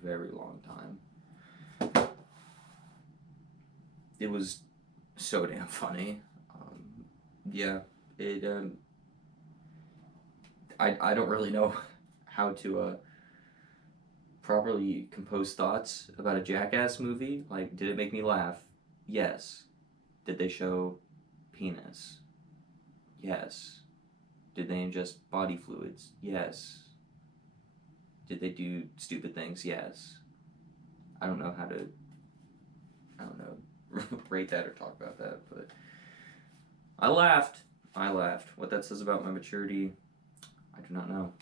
very long time. It was so damn funny. Yeah, it. I don't really know how to properly compose thoughts about a Jackass movie. Like, did it make me laugh? Yes. Did they show penis? Yes. Did they ingest body fluids? Yes. Did they do stupid things? Yes. I don't know how to, rate that or talk about that, but I laughed. What that says about my maturity, I do not know.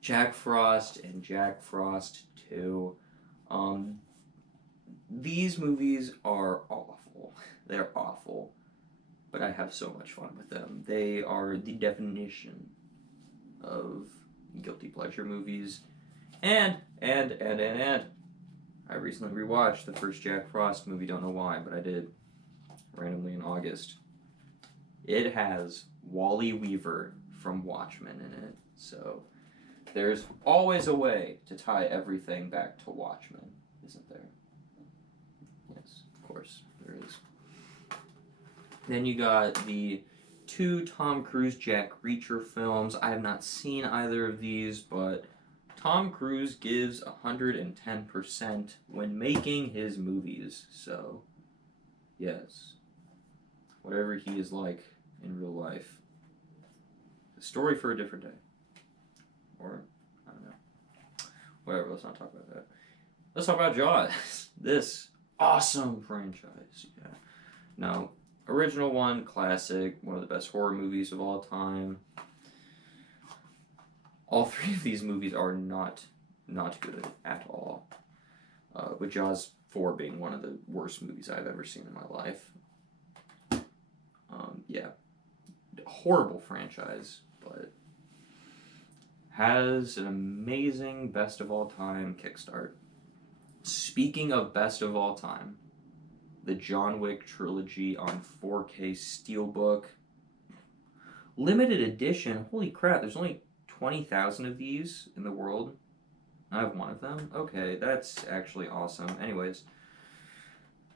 Jack Frost and Jack Frost 2. These movies are awful. They're awful. But I have so much fun with them. They are the definition of guilty pleasure movies. And I recently rewatched the first Jack Frost movie, don't know why, but I did, randomly in August. It has Wally Weaver from Watchmen in it, so there's always a way to tie everything back to Watchmen, isn't there? Yes, of course, there is. Then you got the 2 Tom Cruise Jack Reacher films. I have not seen either of these, but Tom Cruise gives 110% when making his movies, so yes, whatever he is like in real life. A story for a different day. Or, I don't know. Whatever, let's not talk about that. Let's talk about Jaws. This awesome franchise. Yeah. Now, original one, classic, one of the best horror movies of all time. All 3 of these movies are not good at all. With Jaws 4 being one of the worst movies I've ever seen in my life. Yeah. Horrible franchise, but has an amazing best of all time kickstart. Speaking of best of all time, the John Wick trilogy on 4K Steelbook. Limited edition, holy crap, there's only 20,000 of these in the world. I have one of them? Okay, that's actually awesome. Anyways,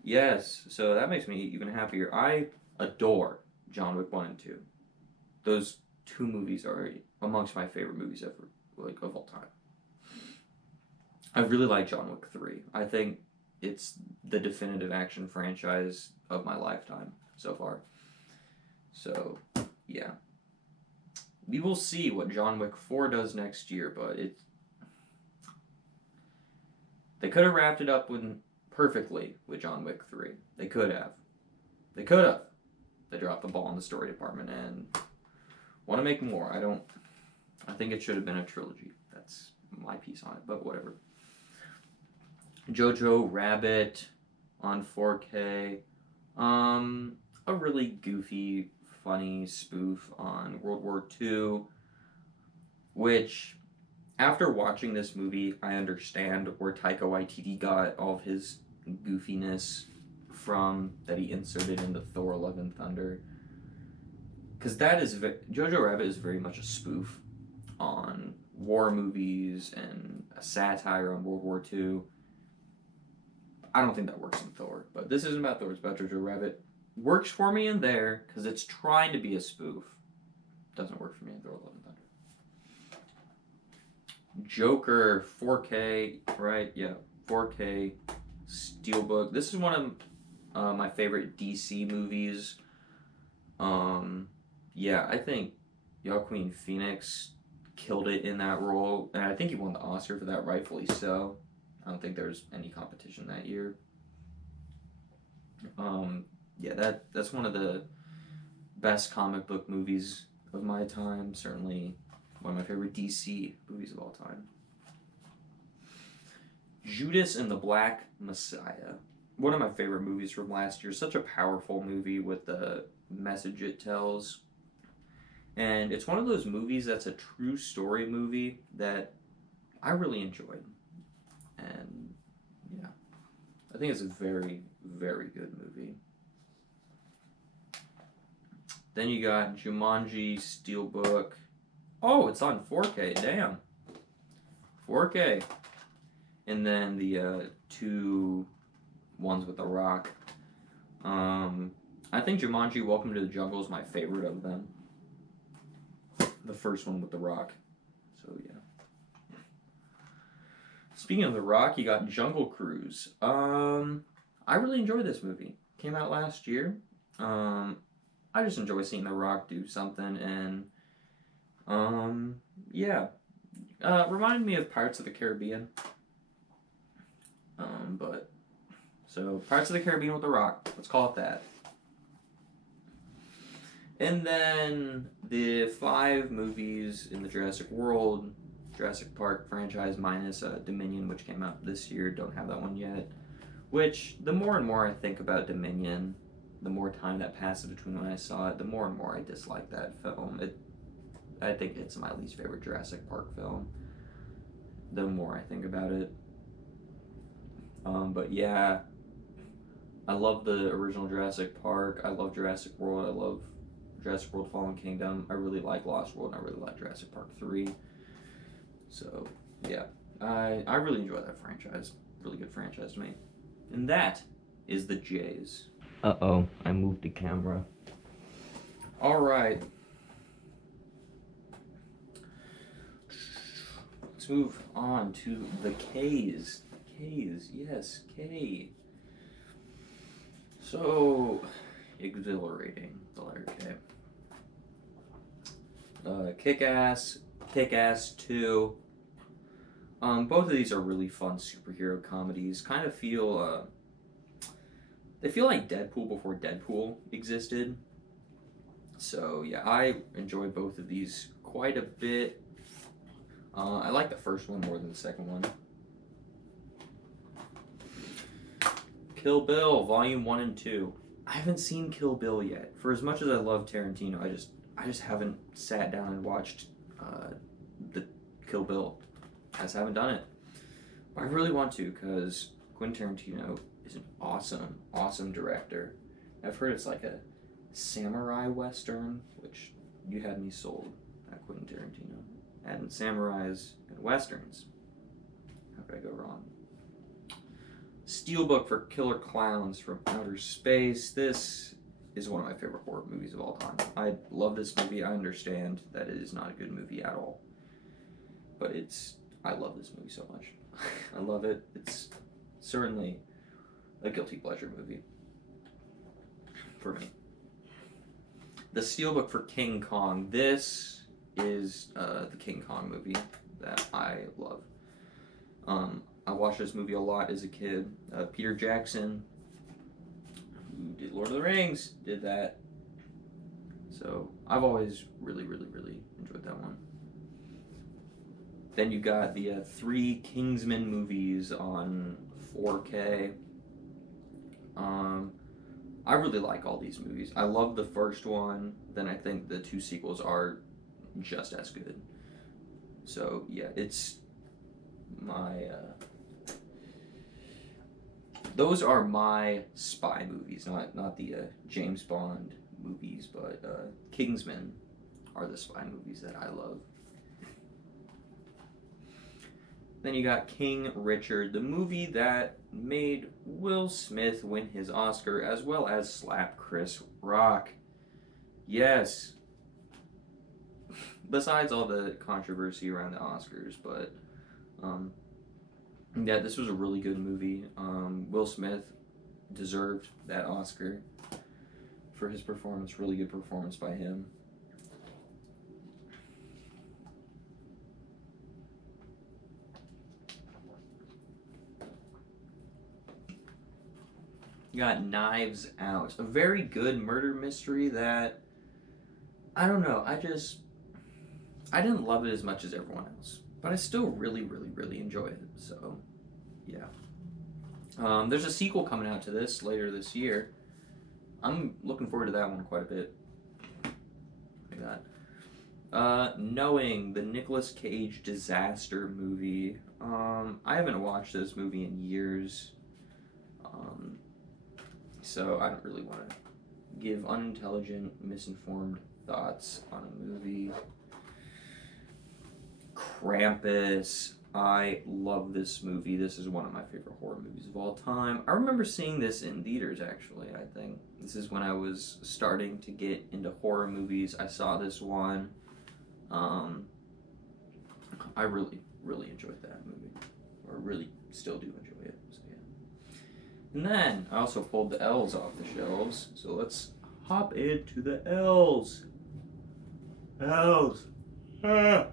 yes, so that makes me even happier. I adore John Wick 1 and 2. Those 2 movies are amongst my favorite movies ever, like, of all time. I really like John Wick 3. I think it's the definitive action franchise of my lifetime so far. So, yeah. We will see what John Wick 4 does next year, but they could have wrapped it up perfectly with John Wick 3. They could have. They could have. They dropped the ball in the story department and want to make more. I think it should have been a trilogy. That's my piece on it, but whatever. Jojo Rabbit on 4K. A really goofy, funny spoof on World War II, which, after watching this movie, I understand where Taika Waititi got all of his goofiness from that he inserted into Thor: Love and Thunder. Because Jojo Rabbit is very much a spoof on war movies and a satire on World War II. I don't think that works in Thor, but this isn't about Thor, it's about Jojo Rabbit. Works for me in there because it's trying to be a spoof. Doesn't work for me in Thor: Love and Thunder. Joker 4K, right? Yeah, 4K Steelbook. This is one of my favorite DC movies. Yeah, I think Joaquin Phoenix killed it in that role, and I think he won the Oscar for that, rightfully so. I don't think there's any competition that year. Yeah, that's one of the best comic book movies of my time. Certainly one of my favorite DC movies of all time. Judas and the Black Messiah. One of my favorite movies from last year. Such a powerful movie with the message it tells. And it's one of those movies that's a true story movie that I really enjoyed. And yeah, I think it's a very, very good movie. Then you got Jumanji Steelbook. Oh, it's on 4K. Damn. 4K. And then the two ones with The Rock. I think Jumanji Welcome to the Jungle is my favorite of them. The first one with The Rock. So, yeah. Speaking of The Rock, you got Jungle Cruise. I really enjoyed this movie. Came out last year. I just enjoy seeing The Rock do something, and yeah. Reminded me of Pirates of the Caribbean. So Pirates of the Caribbean with The Rock. Let's call it that. And then the 5 movies in the Jurassic Park franchise minus Dominion, which came out this year. Don't have that one yet. Which, the more and more I think about Dominion, the more time that passes between when I saw it, the more and more I dislike that film. I think it's my least favorite Jurassic Park film. The more I think about it. But yeah, I love the original Jurassic Park. I love Jurassic World. I love Jurassic World Fallen Kingdom. I really like Lost World, and I really like Jurassic Park 3. So, yeah. I really enjoy that franchise. Really good franchise to me. And that is the Jays. Uh-oh, I moved the camera. Alright. Let's move on to the K's. K's, yes, K. So, exhilarating, the letter K. Kick-Ass 2. Both of these are really fun superhero comedies. Kind of feel, they feel like Deadpool before Deadpool existed. So, yeah, I enjoy both of these quite a bit. I like the first one more than the second one. Kill Bill, Volume 1 and 2. I haven't seen Kill Bill yet. For as much as I love Tarantino, I just haven't sat down and watched the Kill Bill. I just haven't done it. But I really want to, because Quentin Tarantino is an awesome, awesome director. I've heard it's like a samurai western, which you had me sold at Quentin Tarantino. Adding samurais and westerns. How could I go wrong? Steelbook for Killer Clowns from Outer Space. This is one of my favorite horror movies of all time. I love this movie. I understand that it is not a good movie at all. But I love this movie so much. I love it. It's certainly a guilty pleasure movie for me. The Steelbook for King Kong. This is the King Kong movie that I love. I watched this movie a lot as a kid. Peter Jackson, who did Lord of the Rings, did that. So I've always really enjoyed that one. Then you got the 3 Kingsman movies on 4K. I really like all these movies. I love the first one. Then I think the 2 sequels are just as good. So yeah, it's my those are my spy movies, not the James Bond movies, but Kingsman are the spy movies that I love. Then you got King Richard, the movie that made Will Smith win his Oscar as well as slap Chris Rock. Yes. Besides all the controversy around the Oscars, but yeah, this was a really good movie. Will Smith deserved that Oscar for his performance. Really good performance by him. You got Knives Out, a very good murder mystery that, I don't know, I didn't love it as much as everyone else, but I still really enjoy it, so yeah. There's a sequel coming out to this later this year. I'm looking forward to that one quite a bit. Look at that. Knowing, the Nicolas Cage disaster movie. I haven't watched this movie in years. So I don't really want to give unintelligent, misinformed thoughts on a movie. Krampus. I love this movie. This is one of my favorite horror movies of all time. I remember seeing this in theaters, actually, I think. This is when I was starting to get into horror movies. I saw this one. I really enjoyed that movie. Or really still do enjoy it. So yeah. And then I also pulled the L's off the shelves. So let's hop into the L's. L's. Ah.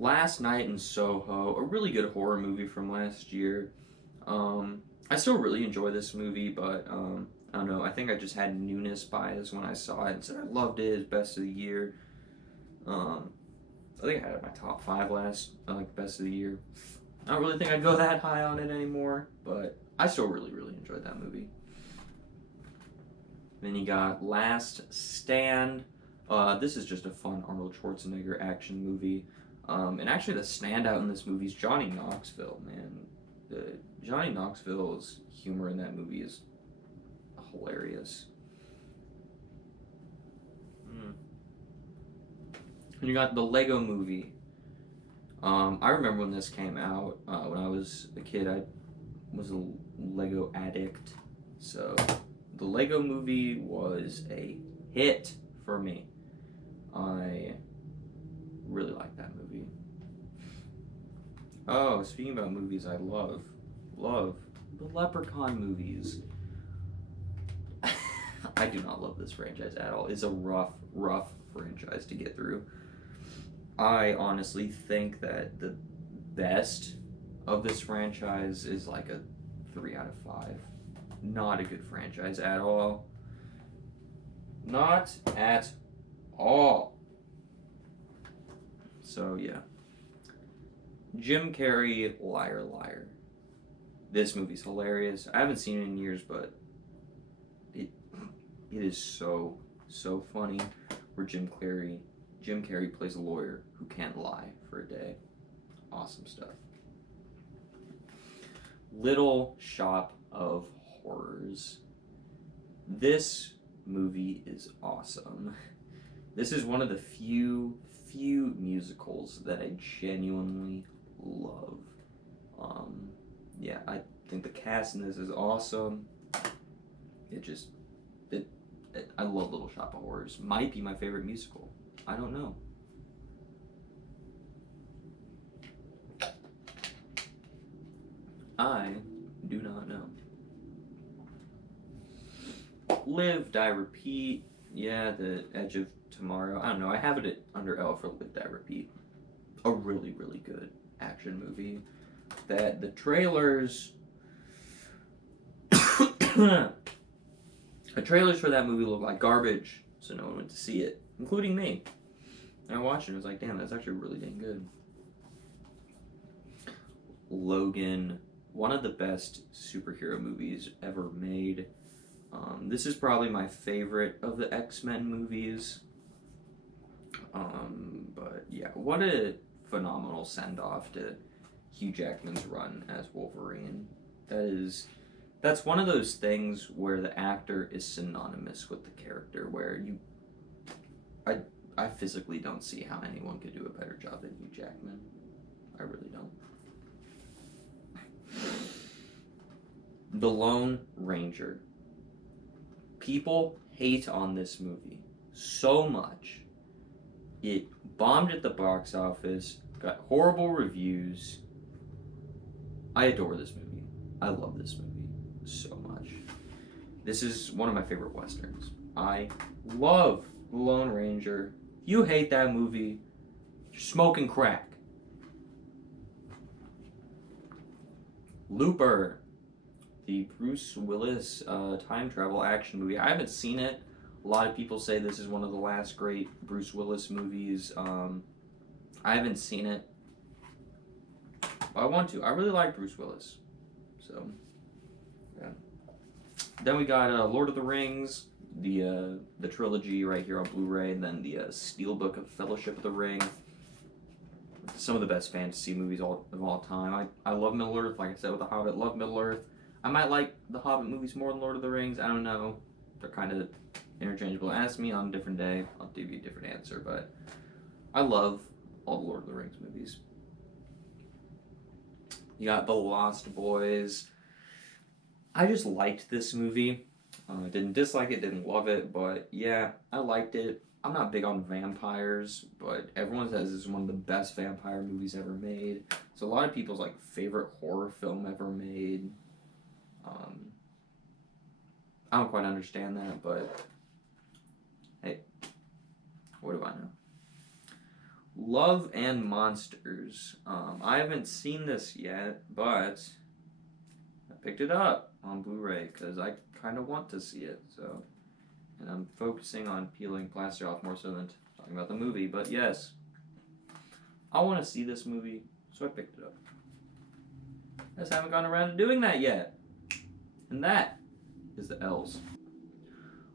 Last Night in Soho, a really good horror movie from last year. I still really enjoy this movie, but I don't know, I think I just had newness bias when I saw it and said I loved it, it's best of the year. I think I had it in my top 5 last, best of the year. I don't really think I'd go that high on it anymore, but I still really enjoyed that movie. Then you got Last Stand. This is just a fun Arnold Schwarzenegger action movie. And actually the standout in this movie is Johnny Knoxville, man. Johnny Knoxville's humor in that movie is hilarious. And you got the Lego Movie. I remember when this came out. When I was a kid, I was a Lego addict. So the Lego Movie was a hit for me. I really like that movie. Oh, speaking about movies I love the Leprechaun movies. I do not love this franchise at all. It's a rough franchise to get through. I honestly think that the best of this franchise is like a 3 out of 5. Not a good franchise at all. Not at all. So yeah. Jim Carrey, Liar Liar. This movie's hilarious. I haven't seen it in years, but it is so funny. Where Jim Carrey plays a lawyer who can't lie for a day. Awesome stuff. Little Shop of Horrors. This movie is awesome. This is one of the few musicals that I genuinely love. Yeah, I think the cast in this is awesome. I love Little Shop of Horrors. Might be my favorite musical. I don't know. I do not know. Live, Die, Repeat. Yeah, The Edge of Tomorrow. I don't know. I have it under L for Live, Die, Repeat. A really, really good action movie. That the trailers. The trailers for that movie look like garbage, so no one went to see it, including me. And I watched it and I was like, damn, that's actually really dang good. Logan, one of the best superhero movies ever made. This is probably my favorite of the X-Men movies. But yeah, what a phenomenal send-off to Hugh Jackman's run as Wolverine. That's one of those things where the actor is synonymous with the character, where I physically don't see how anyone could do a better job than Hugh Jackman. I really don't. The Lone Ranger. People hate on this movie so much. It bombed at the box office, got horrible reviews. I adore this movie. I love this movie so much. This is one of my favorite westerns. I love The Lone Ranger. If you hate that movie, you're smoking crack. Looper, the Bruce Willis time travel action movie. I haven't seen it. A lot of people say this is one of the last great Bruce Willis movies. I haven't seen it. But I want to. I really like Bruce Willis. So, yeah. Then we got Lord of the Rings, the trilogy right here on Blu-ray, and then the Steelbook of Fellowship of the Ring. Some of the best fantasy movies of all time. I love Middle-earth, like I said with The Hobbit. Love Middle-earth. I might like the Hobbit movies more than Lord of the Rings. I don't know. They're kind of interchangeable. Ask me on a different day. I'll give you a different answer. But I love all the Lord of the Rings movies. You got The Lost Boys. I just liked this movie. Didn't dislike it, didn't love it, but yeah, I liked it. I'm not big on vampires, but everyone says this is one of the best vampire movies ever made. It's a lot of people's like favorite horror film ever made. I don't quite understand that, but hey, what do I know? Love and Monsters. I haven't seen this yet, but I picked it up on Blu-ray because I kind of want to see it. So, and I'm focusing on peeling plaster off more so than talking about the movie. But yes, I want to see this movie, so I picked it up. I just haven't gone around to doing that yet. And that is the L's.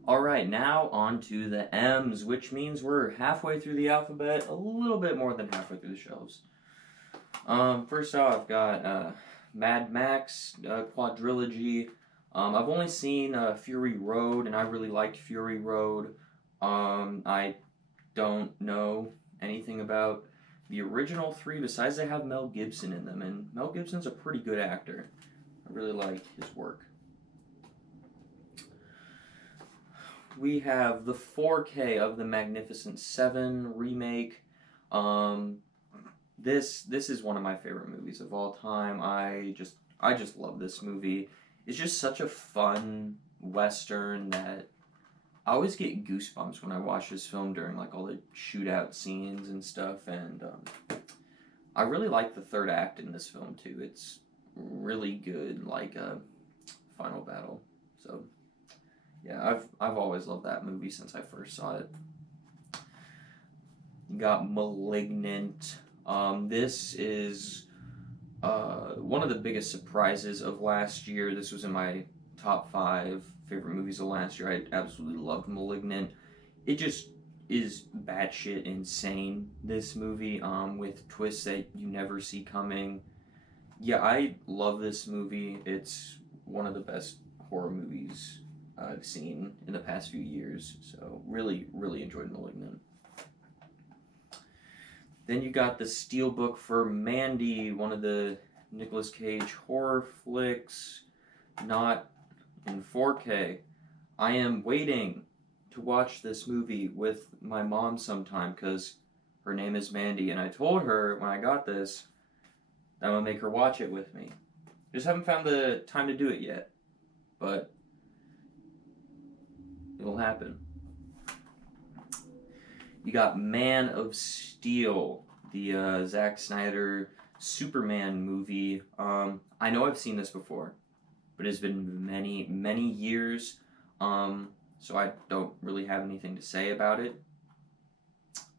Alright, now on to the M's, which means we're halfway through the alphabet, a little bit more than halfway through the shelves. First off, I've got Mad Max quadrilogy. I've only seen Fury Road, and I really liked Fury Road. I don't know anything about the original three, besides they have Mel Gibson in them, and Mel Gibson's a pretty good actor. I really like his work. We have the 4K of the Magnificent Seven remake. This is one of my favorite movies of all time. I just love this movie. It's just such a fun western that I always get goosebumps when I watch this film during like all the shootout scenes and stuff. And I really like the third act in this film too. It's really good, like a final battle. So. Yeah, I've always loved that movie since I first saw it. You got Malignant. This is one of the biggest surprises of last year. This was in my top 5 favorite movies of last year. I absolutely loved Malignant. It just is batshit insane, this movie, with twists that you never see coming. Yeah, I love this movie. It's one of the best horror movies I've seen in the past few years, so really, really enjoyed Malignant. Then you got the Steelbook for Mandy, one of the Nicolas Cage horror flicks, not in 4K. I am waiting to watch this movie with my mom sometime because her name is Mandy, and I told her when I got this that I'm going to make her watch it with me. Just haven't found the time to do it yet, but it'll happen. You got Man of Steel, the Zack Snyder Superman movie. I know I've seen this before, but it's been many, many years, so I don't really have anything to say about it.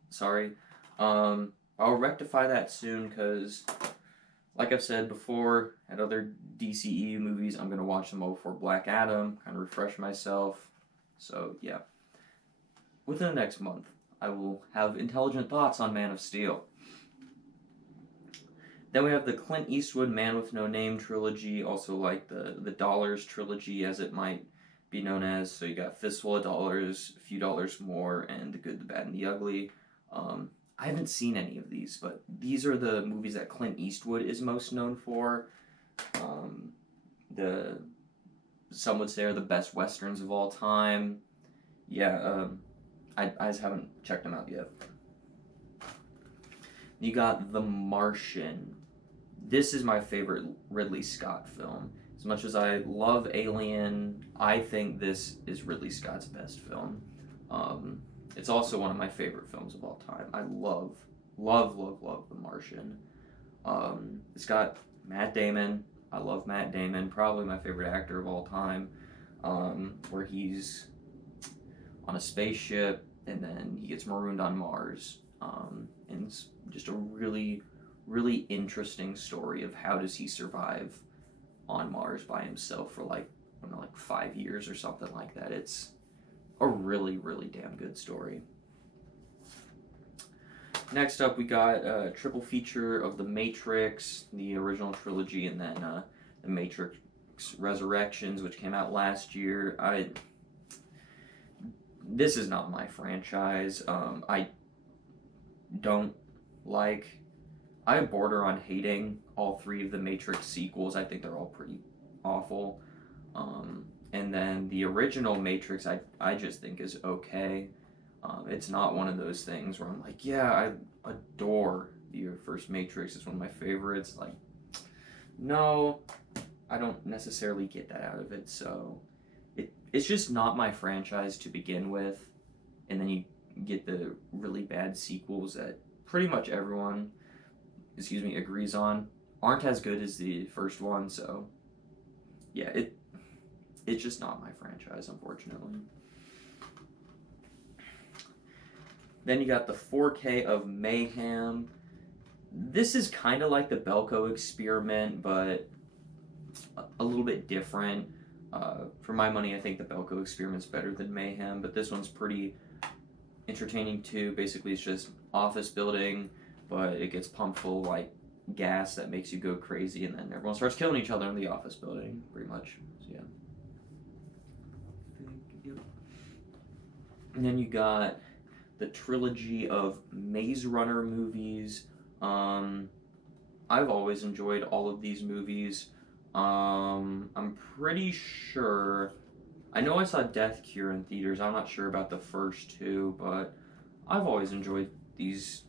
Sorry. I'll rectify that soon because, like I've said before, at other DCEU movies, I'm going to watch them all before Black Adam, kind of refresh myself. So, yeah. Within the next month, I will have intelligent thoughts on Man of Steel. Then we have the Clint Eastwood Man with No Name trilogy, also like the Dollars trilogy, as it might be known as. So you got Fistful of Dollars, A Few Dollars More, and The Good, the Bad, and the Ugly. I haven't seen any of these, but these are the movies that Clint Eastwood is most known for. Some would say are the best westerns of all time. Yeah, I just haven't checked them out yet. You got The Martian. This is my favorite Ridley Scott film. As much as I love Alien, I think this is Ridley Scott's best film. It's also one of my favorite films of all time. I love The Martian. It's got Matt Damon. I love Matt Damon, probably my favorite actor of all time, where he's on a spaceship and then he gets marooned on Mars. And it's just a really, really interesting story of how does he survive on Mars by himself for like 5 years or something like that. It's a really, really damn good story. Next up, we got a triple feature of The Matrix, the original trilogy, and then The Matrix Resurrections, which came out last year. This is not my franchise. I border on hating all three of the Matrix sequels. I think they're all pretty awful. And then the original Matrix, I just think is okay. It's not one of those things where I'm like, yeah, I adore the first Matrix. It's one of my favorites. Like, no, I don't necessarily get that out of it. So it's just not my franchise to begin with. And then you get the really bad sequels that pretty much everyone, agrees on, aren't as good as the first one. So yeah, it's just not my franchise, unfortunately. Then you got the 4K of Mayhem. This is kind of like the Belko experiment, but a little bit different. For my money, I think the Belko experiment's better than Mayhem, but this one's pretty entertaining too. Basically, it's just office building, but it gets pumped full of like gas that makes you go crazy, and then everyone starts killing each other in the office building, pretty much. So, yeah. And then you got the trilogy of Maze Runner movies. I've always enjoyed all of these movies. I'm pretty sure, I know I saw Death Cure in theaters. I'm not sure about the first two, but I've always enjoyed these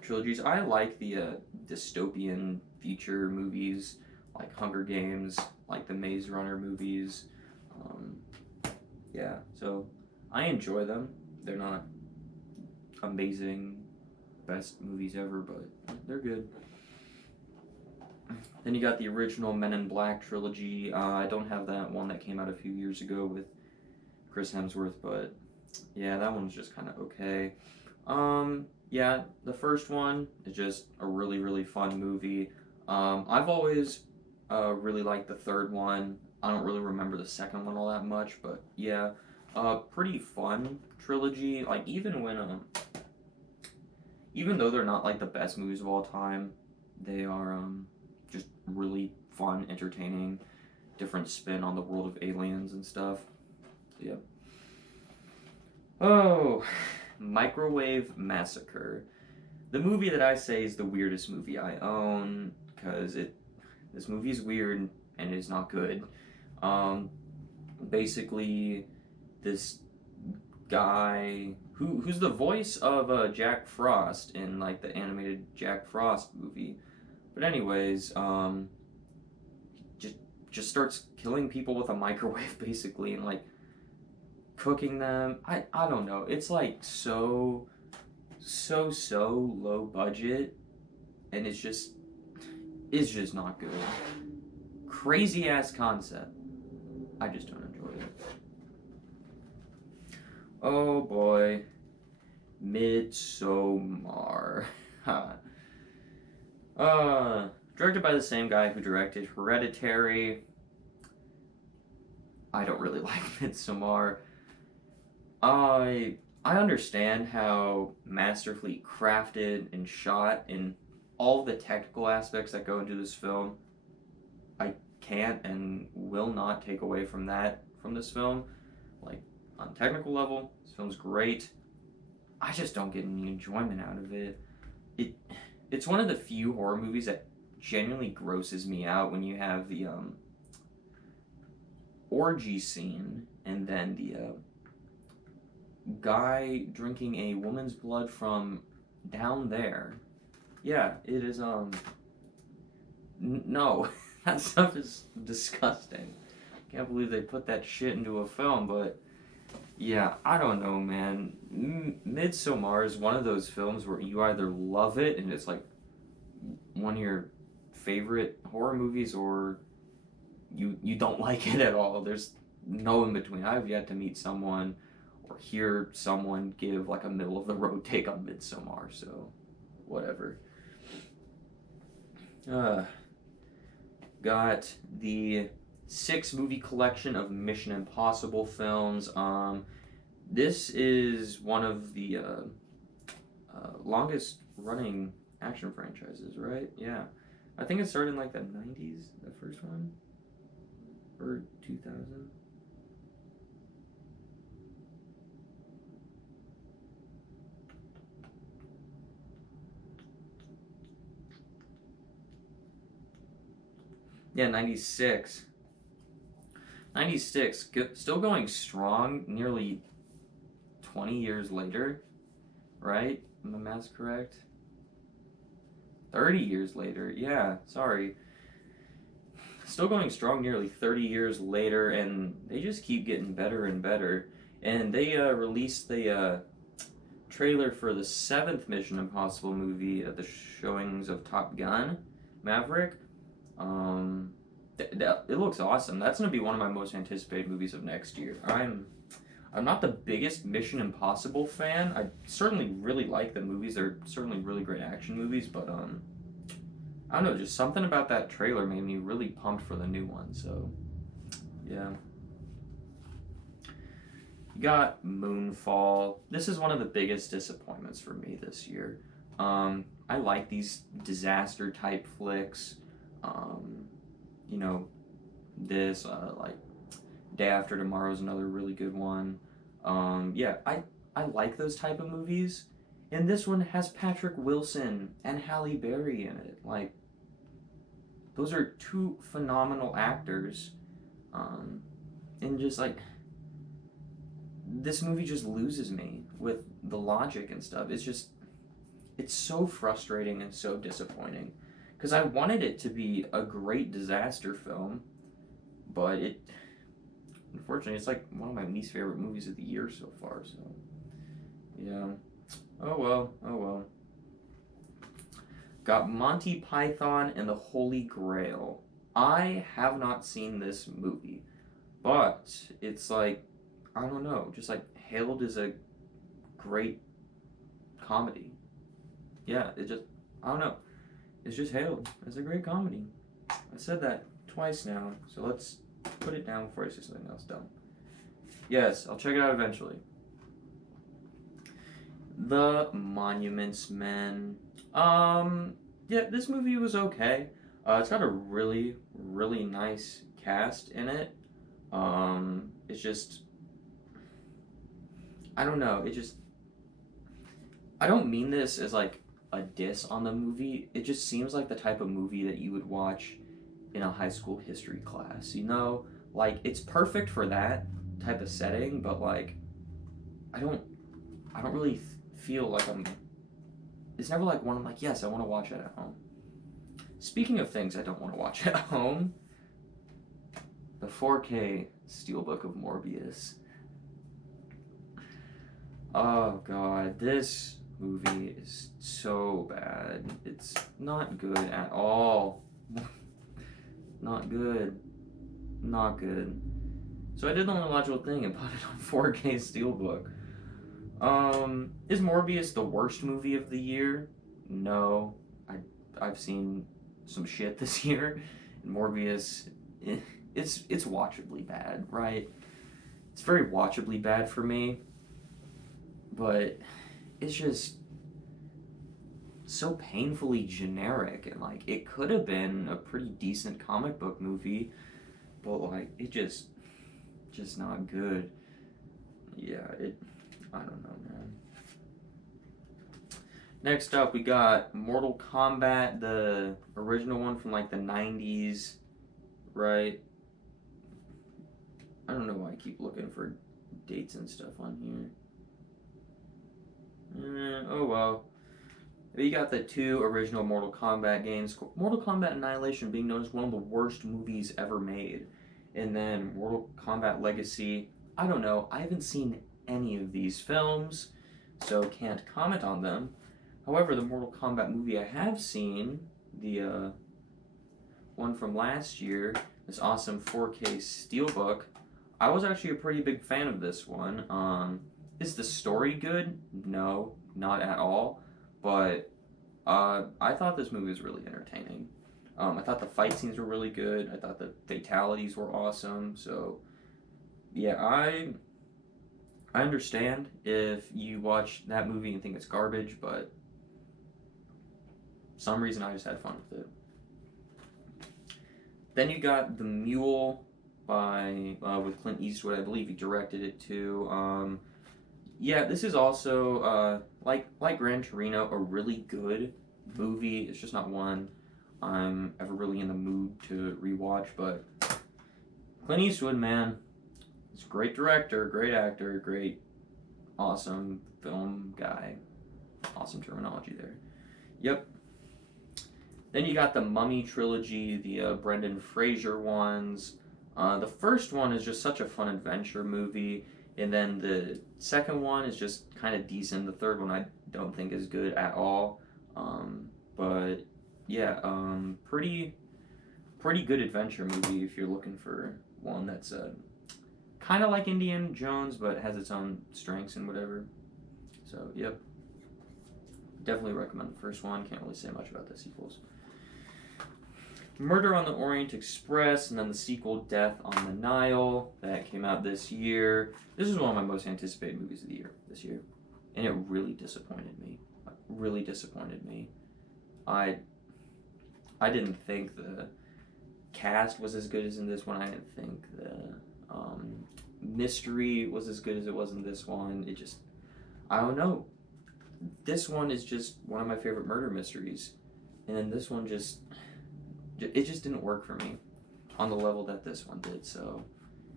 trilogies. I like the dystopian future movies, like Hunger Games, like the Maze Runner movies. Yeah, so I enjoy them. They're not amazing, best movies ever, but they're good. Then you got the original Men in Black trilogy. I don't have that one that came out a few years ago with Chris Hemsworth, but yeah, that one's just kind of okay. Yeah, the first one is just a really, really fun movie. I've always really liked the third one. I don't really remember the second one all that much, but yeah, pretty fun trilogy. Like even though they're not like the best movies of all time, they are just really fun, entertaining, different spin on the world of aliens and stuff. So, yeah. Oh, Microwave Massacre. The movie that I say is the weirdest movie I own, because this movie is weird and it's not good. Basically, this guy who's the voice of Jack Frost in like the animated Jack Frost movie. But anyways, just starts killing people with a microwave basically, and like cooking them. I don't know. It's like so low budget, and it's just not good. Crazy ass concept. I just don't enjoy it. Oh boy. Midsommar. Directed by the same guy who directed Hereditary. I don't really like Midsommar. I understand how masterfully crafted and shot and all the technical aspects that go into this film. I can't and will not take away from this film. Like, on technical level, this film's great. I just don't get any enjoyment out of it. It's one of the few horror movies that genuinely grosses me out when you have the orgy scene and then the guy drinking a woman's blood from down there. Yeah, it is no, that stuff is disgusting. Can't believe they put that shit into a film, but yeah, I don't know, man. Midsommar is one of those films where you either love it and it's like one of your favorite horror movies, or you don't like it at all. There's no in between. I've yet to meet someone or hear someone give like a middle of the road take on Midsommar, so whatever. Got the 6-movie collection of Mission Impossible films. This is one of the longest running action franchises, right? Yeah. I think it started in like the 90s, the first one, or 2000. Yeah, 96. 96, still going strong nearly 20 years later, right? Am my math's correct? 30 years later, yeah, sorry. Still going strong nearly 30 years later, and they just keep getting better and better. And they released the trailer for the 7th Mission Impossible movie at the showings of Top Gun Maverick. It looks awesome. That's going to be one of my most anticipated movies of next year. I'm not the biggest Mission Impossible fan. I certainly really like the movies. They're certainly really great action movies, but I don't know, just something about that trailer made me really pumped for the new one. So, yeah. You got Moonfall. This is one of the biggest disappointments for me this year. I like these disaster type flicks. You know, this, like, Day After Tomorrow is another really good one. Yeah, I like those type of movies. And this one has Patrick Wilson and Halle Berry in it. Like, those are two phenomenal actors. And just, like, this movie just loses me with the logic and stuff. It's so frustrating and so disappointing. Because I wanted it to be a great disaster film, but unfortunately, it's like one of my least favorite movies of the year so far, so, yeah. Oh well. Got Monty Python and the Holy Grail. I have not seen this movie, but it's like, I don't know, just like hailed as a great comedy. Yeah, I don't know. It's just hailed as a great comedy. I said that twice now, so let's put it down before I say something else dumb. Yes, I'll check it out eventually. The Monuments Men. Yeah, this movie was okay. It's got a really, really nice cast in it. It's just, I don't know, I don't mean this as like a diss on the movie. It just seems like the type of movie that you would watch in a high school history class, you know? Like, it's perfect for that type of setting, but like, I don't really feel like it's never like one I'm like, yes, I want to watch it at home. Speaking of things I don't want to watch at home, the 4K Steelbook of Morbius. Oh god, this movie is so bad. It's not good at all. Not good. Not good. So I did the only logical thing and put it on 4K Steelbook. Is Morbius the worst movie of the year? No. I've seen some shit this year. And Morbius, it's watchably bad, right? It's very watchably bad for me. But it's just so painfully generic, and like it could have been a pretty decent comic book movie, but like it just not good. Yeah, I don't know, man. Next up, we got Mortal Kombat, the original one from like the 90s, right? I don't know why I keep looking for dates and stuff on here. Oh well. You got the two original Mortal Kombat games. Mortal Kombat Annihilation being known as one of the worst movies ever made. And then Mortal Kombat Legacy. I don't know. I haven't seen any of these films, so can't comment on them. However, the Mortal Kombat movie I have seen, the one from last year, this awesome 4K Steelbook, I was actually a pretty big fan of this one. Is the story good? No, not at all. But I thought this movie was really entertaining. I thought the fight scenes were really good. I thought the fatalities were awesome. So, yeah, I understand if you watch that movie and think it's garbage, but for some reason I just had fun with it. Then you got The Mule with Clint Eastwood. I believe he directed it too. Yeah, this is also like Gran Torino, a really good movie. It's just not one I'm ever really in the mood to rewatch. But Clint Eastwood, man, he's a great director, great actor, great, awesome film guy. Awesome terminology there. Yep. Then you got the Mummy trilogy, the Brendan Fraser ones. The first one is just such a fun adventure movie. And then the second one is just kind of decent. The third one I don't think is good at all. But yeah, pretty good adventure movie if you're looking for one that's kind of like Indiana Jones but has its own strengths and whatever. So yep, definitely recommend the first one. Can't really say much about the sequels. Murder on the Orient Express, and then the sequel, Death on the Nile, that came out this year. This is one of my most anticipated movies of the year, this year. And it really disappointed me. Really disappointed me. I didn't think the cast was as good as in this one. I didn't think the mystery was as good as it was in this one. It just, I don't know. This one is just one of my favorite murder mysteries. And then this one just... it just didn't work for me on the level that this one did. So,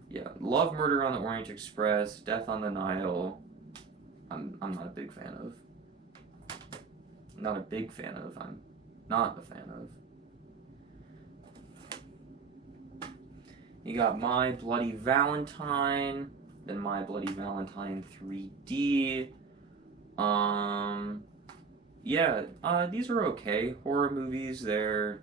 yeah, love Murder on the Orient Express, Death on the Nile. I'm not a big fan of. Not a big fan of. I'm not a fan of. You got My Bloody Valentine, then My Bloody Valentine 3D. Yeah, these are okay horror movies. They're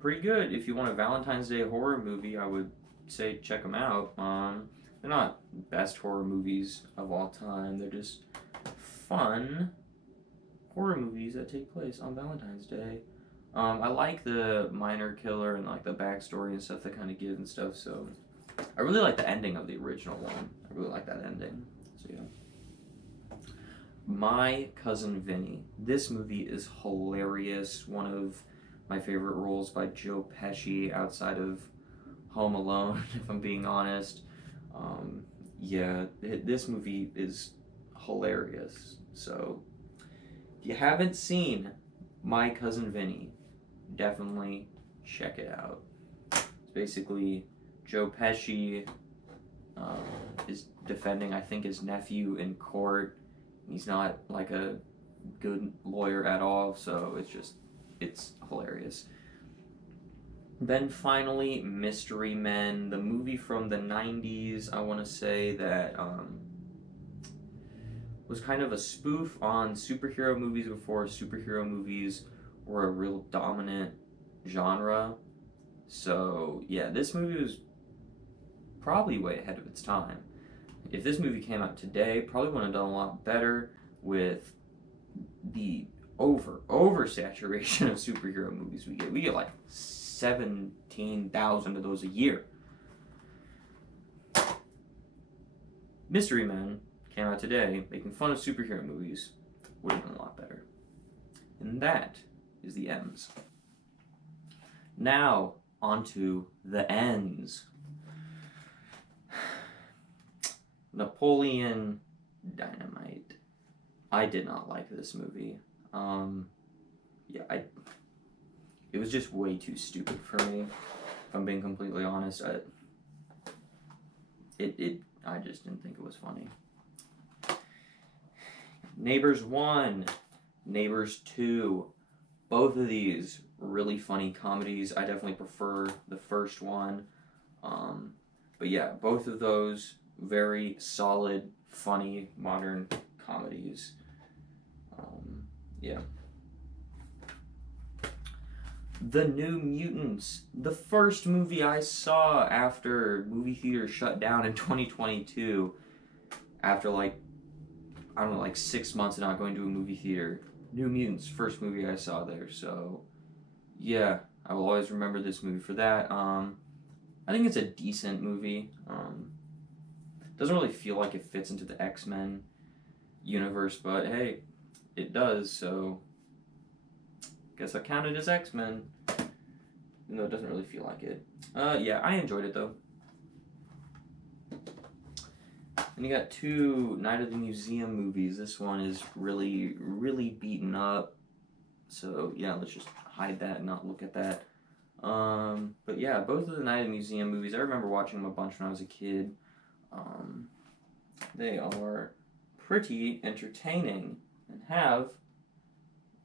pretty good. If you want a Valentine's Day horror movie, I would say check them out. They're not best horror movies of all time. They're just fun horror movies that take place on Valentine's Day. I like the minor killer and like the backstory and stuff they kind of give and stuff. So I really like the ending of the original one. I really like that ending. So yeah. My Cousin Vinny. This movie is hilarious. One of my favorite roles by Joe Pesci outside of Home Alone, if I'm being honest. Yeah, this movie is hilarious. So, if you haven't seen My Cousin Vinny, definitely check it out. It's basically Joe Pesci is defending, I think, his nephew in court. He's not like a good lawyer at all, so it's hilarious. Then finally, Mystery Men, the movie from the 90s, I want to say that was kind of a spoof on superhero movies before superhero movies were a real dominant genre. So, yeah, this movie was probably way ahead of its time. If this movie came out today, probably would have done a lot better with the oversaturation of superhero movies we get. We get like 17,000 of those a year. Mystery Men came out today, making fun of superhero movies, would have been a lot better. And that is the M's. Now, onto the N's. Napoleon Dynamite. I did not like this movie. It was just way too stupid for me. If I'm being completely honest, I just didn't think it was funny. Neighbors 1, Neighbors 2, both of these really funny comedies. I definitely prefer the first one. But yeah, both of those very solid, funny, modern comedies. Yeah. The New Mutants, the first movie I saw after movie theaters shut down in 2022, after like 6 months of not going to a movie theater. New Mutants, first movie I saw there, so yeah, I will always remember this movie for that. I think it's a decent movie. Doesn't really feel like it fits into the X-Men universe, but hey, it does, so guess I count it as X-Men, even though it doesn't really feel like it. Yeah, I enjoyed it though. And you got 2 Night of the Museum movies. This one is really, really beaten up. So yeah, let's just hide that and not look at that. But yeah, both of the Night of the Museum movies, I remember watching them a bunch when I was a kid. They are pretty entertaining and have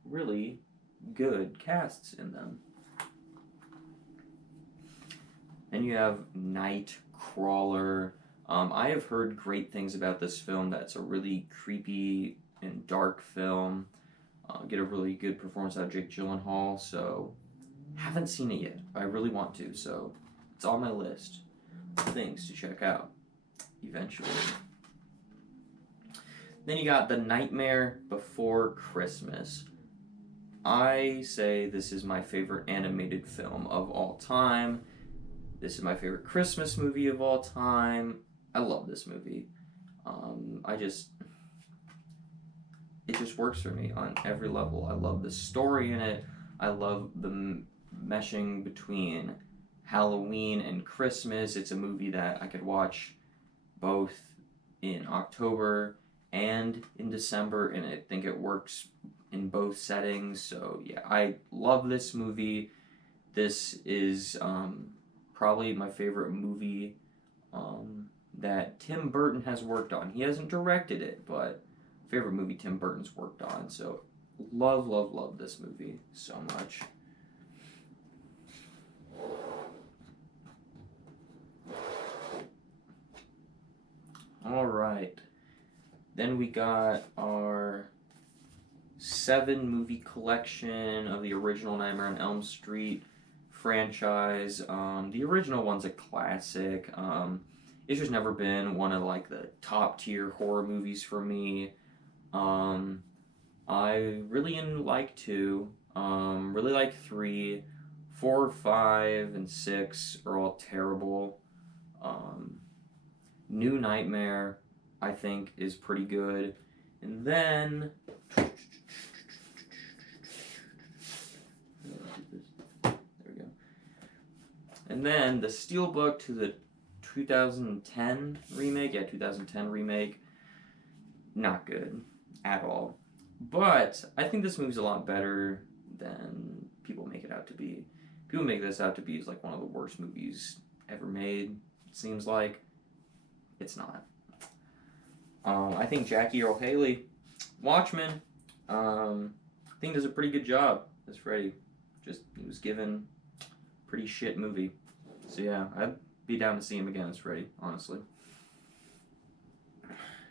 really good casts in them. Then you have Nightcrawler. I have heard great things about this film. That's a really creepy and dark film. Get a really good performance out of Jake Gyllenhaal. So, haven't seen it yet. I really want to. So, it's on my list of things to check out eventually. Then you got The Nightmare Before Christmas. I say this is my favorite animated film of all time. This is my favorite Christmas movie of all time. I love this movie. It just works for me on every level. I love the story in it. I love the meshing between Halloween and Christmas. It's a movie that I could watch both in October and in December, and I think it works in both settings. So yeah, I love this movie. This is probably my favorite movie that Tim Burton has worked on. He hasn't directed it, but favorite movie Tim Burton's worked on. So love, love, love this movie so much. All right. Then we got our 7 movie collection of the original Nightmare on Elm Street franchise. The original one's a classic. It's just never been one of like the top tier horror movies for me. I really like 2. Really like 3. 4, 5, and 6 are all terrible. New Nightmare, I think, is pretty good. And then there we go. And then the Steelbook to the 2010 remake. Yeah, 2010 remake. Not good at all. But I think this movie's a lot better than people make it out to be. People make this out to be as like one of the worst movies ever made, it seems like. It's not. I think Jackie Earle Haley, Watchmen, I think does a pretty good job as Freddy. Just, he was given pretty shit movie. So yeah, I'd be down to see him again. It's Freddy, honestly.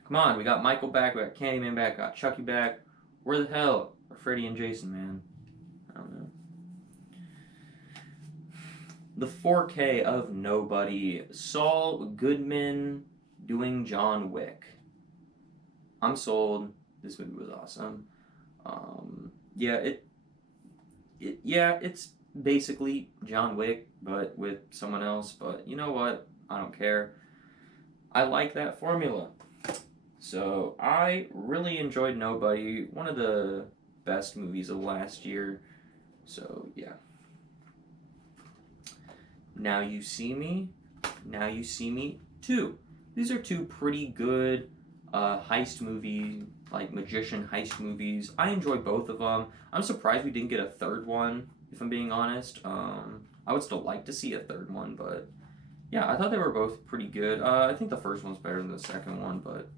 Come on, we got Michael back, we got Candyman back, got Chucky back. Where the hell are Freddy and Jason, man? I don't know. The 4K of Nobody. Saul Goodman doing John Wick. I'm sold. This movie was awesome. Yeah, it's basically John Wick, but with someone else. But you know what? I don't care. I like that formula. So I really enjoyed Nobody. One of the best movies of last year. So yeah. Now You See Me. Now You See Me 2. These are two pretty good heist movie, like magician heist movies. I enjoy both of them. I'm surprised we didn't get a third one, if I'm being honest. I would still like to see a third one, but yeah, I thought they were both pretty good. I think the first one's better than the second one, but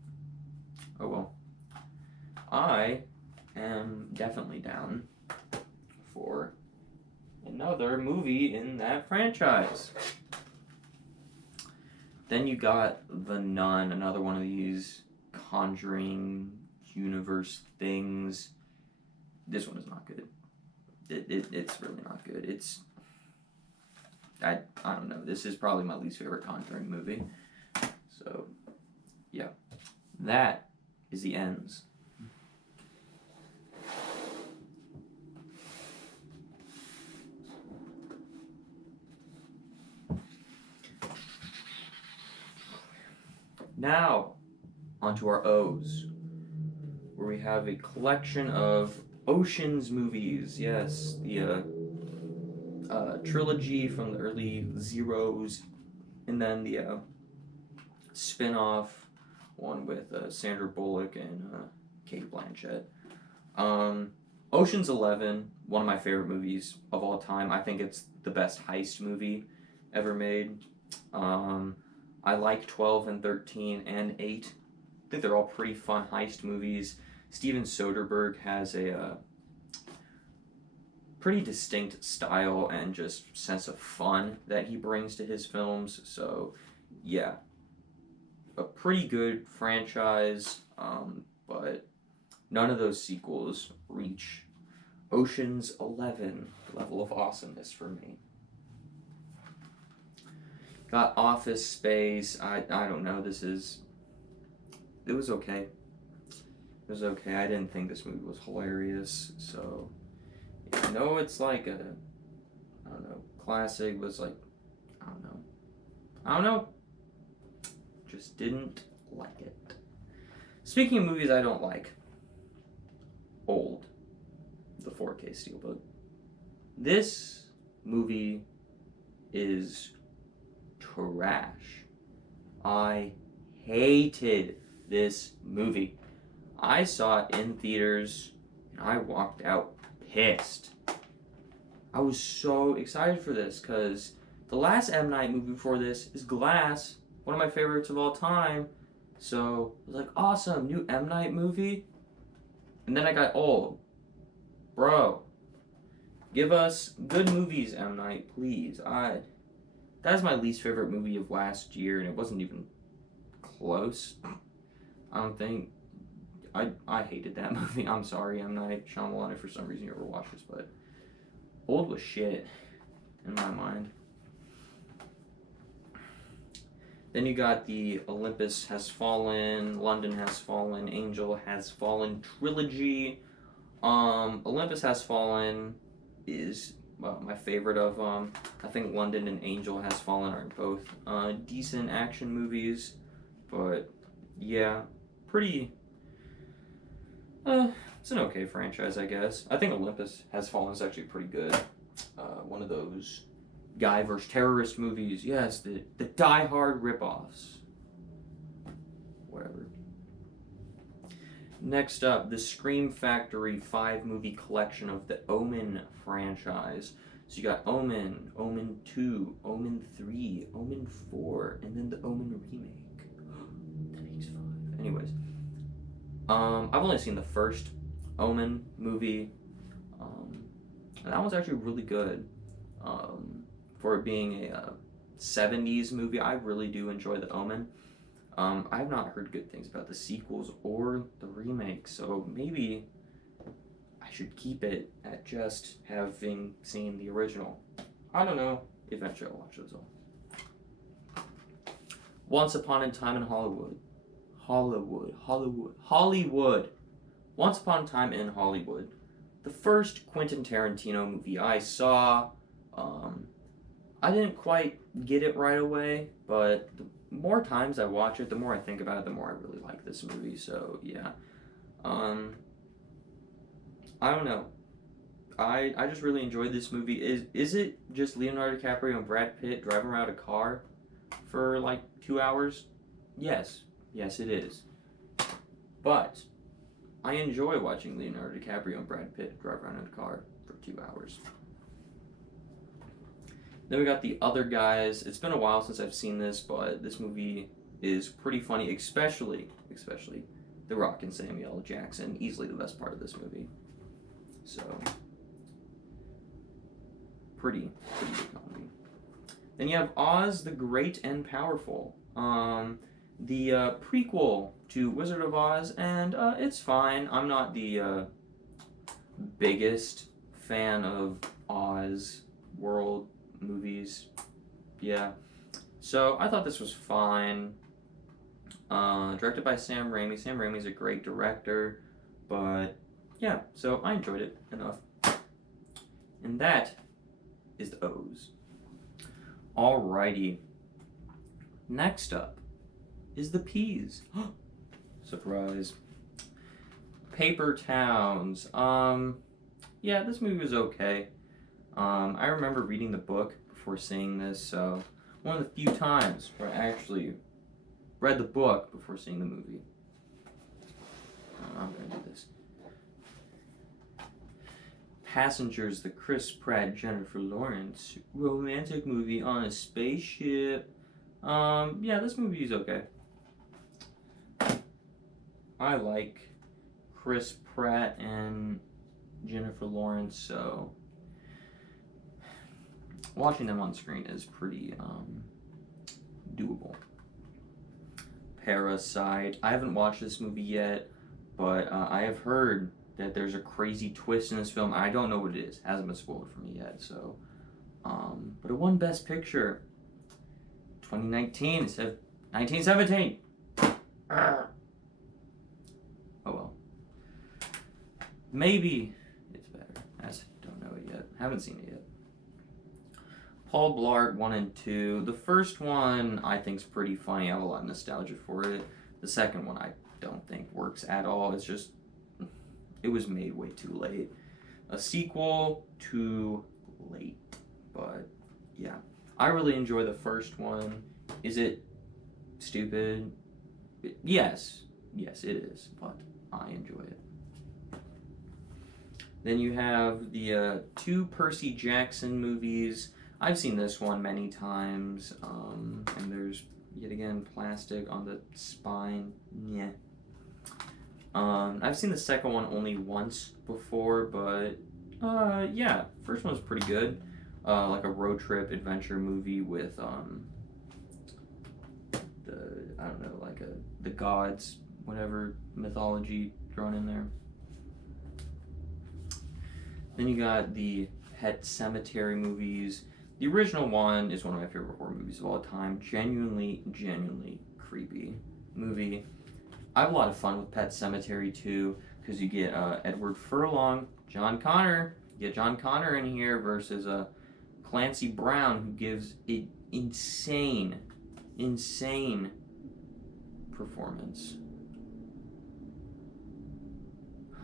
oh well. I am definitely down for another movie in that franchise. Then you got The Nun, another one of these Conjuring universe things. This one is not good. It's really not good. I don't know. This is probably my least favorite Conjuring movie. So, yeah. That is the ends. Now, onto our O's, where we have a collection of Oceans movies. Yes, the trilogy from the early Zeros, and then the spin-off one with Sandra Bullock and Kate Blanchett. Ocean's 11, one of my favorite movies of all time. I think it's the best heist movie ever made. I like 12 and 13 and 8. I think they're all pretty fun heist movies. Steven Soderbergh has a pretty distinct style and just sense of fun that he brings to his films. So, yeah, a pretty good franchise, but none of those sequels reach Ocean's 11 level of awesomeness for me. Got Office Space. I don't know. It was okay. It was okay. I didn't think this movie was hilarious. So, I know it's like I don't know, classic, but it's like, I don't know. Just didn't like it. Speaking of movies I don't like, Old, the 4K Steelbook. This movie is trash. I hated this movie. I saw it in theaters and I walked out pissed. I was so excited for this because the last M. Night movie before this is Glass, one of my favorites of all time. So I was like, awesome, new M. Night movie. And then I got Old. Bro, give us good movies, M. Night, please. That is my least favorite movie of last year, and it wasn't even close. I don't think. I hated that movie. I'm sorry, M. Night Shyamalan, if for some reason you ever watched this, but Old was shit in my mind. Then you got the Olympus Has Fallen, London Has Fallen, Angel Has Fallen trilogy. Olympus Has Fallen is my favorite of them. I think London and Angel Has Fallen are both decent action movies, but yeah, pretty. It's an okay franchise, I guess. I think Olympus Has Fallen is actually pretty good. One of those guy versus terrorist movies. Yes, the Die Hard ripoffs. Whatever. Next up, the Scream Factory 5 movie collection of the Omen franchise. So you got Omen, Omen 2, Omen 3, Omen 4, and then the Omen remake. That makes 5. Anyways, I've only seen the first Omen movie, and that one's actually really good. for it being a 70s movie. I really do enjoy The Omen. I've not heard good things about the sequels or the remake, so maybe I should keep it at just having seen the original. I don't know. Eventually I'll watch those all. Once Upon a Time in Hollywood. Hollywood. Once Upon a Time in Hollywood. The first Quentin Tarantino movie I saw. I didn't quite get it right away, but the more times I watch it, the more I think about it, the more I really like this movie. So yeah, I don't know. I just really enjoyed this movie. Is it just Leonardo DiCaprio and Brad Pitt driving around a car for like 2 hours? Yes, it is. But I enjoy watching Leonardo DiCaprio and Brad Pitt drive around in a car for 2 hours. Then we got The Other Guys. It's been a while since I've seen this, but this movie is pretty funny, especially The Rock and Samuel L. Jackson. Easily the best part of this movie. So, pretty good comedy. Then you have Oz the Great and Powerful. The prequel to Wizard of Oz, and it's fine. I'm not the biggest fan of Oz world movies. Yeah. So I thought this was fine. Directed by Sam Raimi. Sam Raimi's a great director, but yeah, so I enjoyed it enough. And that is the O's. Alrighty. Next up is the P's. Surprise. Paper Towns. Yeah, this movie was okay. I remember reading the book before seeing this, so one of the few times where I actually read the book before seeing the movie. I'm gonna do this. Passengers, the Chris Pratt, Jennifer Lawrence romantic movie on a spaceship. Yeah, this movie is okay. I like Chris Pratt and Jennifer Lawrence, so watching them on screen is pretty doable. Parasite. I haven't watched this movie yet, but I have heard that there's a crazy twist in this film. I don't know what it is. Hasn't been spoiled for me yet, so but it won Best Picture 2019 instead of 1917. Oh well. Maybe it's better. I just don't know it yet. Haven't seen it yet. Paul Blart 1 and 2. The first one I think is pretty funny. I have a lot of nostalgia for it. The second one I don't think works at all. It's just, it was made way too late. A sequel, too late. But yeah, I really enjoy the first one. Is it stupid? Yes, it is, but I enjoy it. Then you have the two Percy Jackson movies. I've seen this one many times, and there's, yet again, plastic on the spine. Yeah. I've seen the second one only once before, but, yeah, first one was pretty good. Like a road trip adventure movie with, the gods, whatever mythology thrown in there. Then you got the Pet Sematary movies. The original one is one of my favorite horror movies of all time. Genuinely creepy movie. I have a lot of fun with Pet Sematary too, because you get Edward Furlong, John Connor. You get John Connor in here versus Clancy Brown, who gives an insane performance.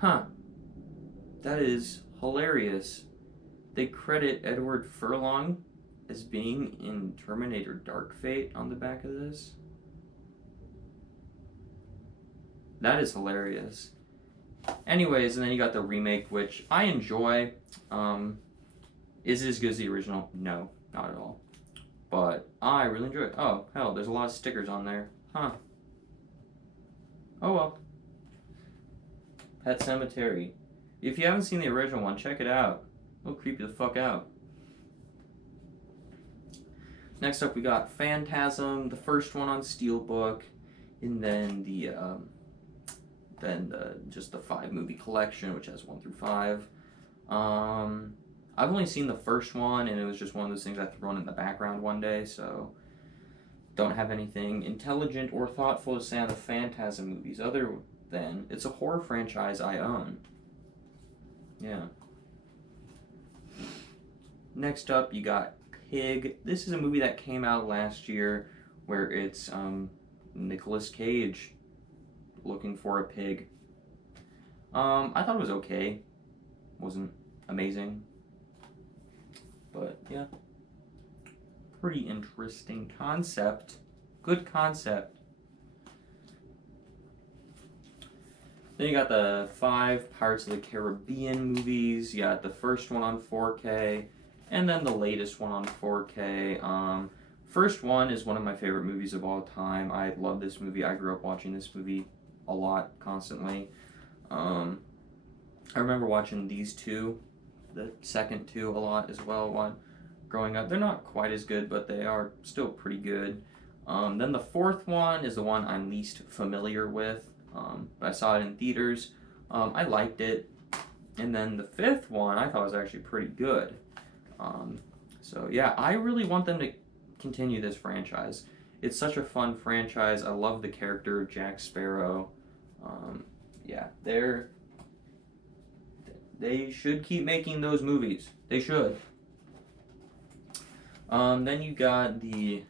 Huh. That is hilarious. They credit Edward Furlong as being in Terminator Dark Fate on the back of this. That is hilarious. Anyways, and then you got the remake, which I enjoy. Is it as good as the original? No, not at all. But I really enjoy it. Oh, hell, there's a lot of stickers on there. Huh. Oh well. Pet Sematary. If you haven't seen the original one, check it out. It'll creep you the fuck out. Next up, we got Phantasm, the first one on Steelbook, and then just the 5 movie collection, which has 1 through 5. I've only seen the first one, and it was just one of those things I threw on in the background one day, so don't have anything intelligent or thoughtful to say on the Phantasm movies, other than it's a horror franchise I own. Yeah. Next up, you got Pig. This is a movie that came out last year where it's Nicolas Cage looking for a pig. I thought it was okay. Wasn't amazing. But yeah. Pretty interesting concept. Good concept. Then you got the 5 Pirates of the Caribbean movies. You got the first one on 4K, and then the latest one on 4K. First one is one of my favorite movies of all time. I love this movie. I grew up watching this movie a lot, constantly. I remember watching these two, the second two, a lot as well. Growing up, they're not quite as good, but they are still pretty good. Then the fourth one is the one I'm least familiar with. But I saw it in theaters. I liked it. And then the fifth one I thought was actually pretty good. So yeah, I really want them to continue this franchise. It's such a fun franchise. I love the character of Jack Sparrow. Yeah, they should keep making those movies. They should. Then you got the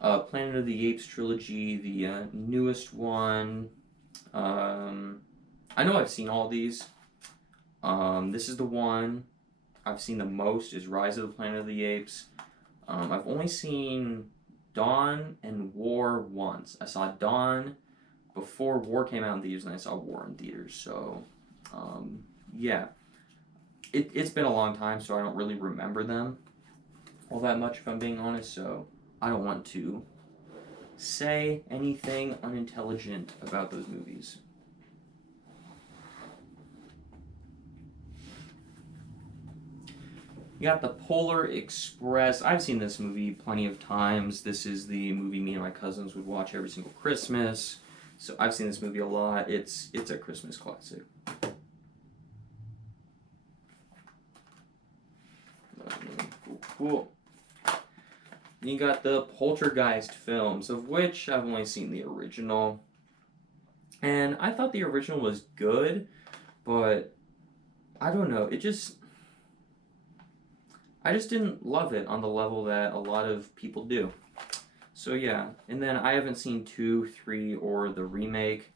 Planet of the Apes trilogy, the newest one. I know I've seen all these. This is the one I've seen the most, is Rise of the Planet of the Apes. I've only seen Dawn and War once. I saw Dawn before War came out in theaters, and I saw War in theaters. So, yeah. It's been a long time, so I don't really remember them all that much, if I'm being honest, so I don't want to say anything unintelligent about those movies. You got the Polar Express. I've seen this movie plenty of times. This is the movie me and my cousins would watch every single Christmas. So I've seen this movie a lot. It's a Christmas classic. Cool. You got the Poltergeist films, of which I've only seen the original. And I thought the original was good, but I don't know. I just didn't love it on the level that a lot of people do. So yeah, and then I haven't seen 2, 3, or the remake.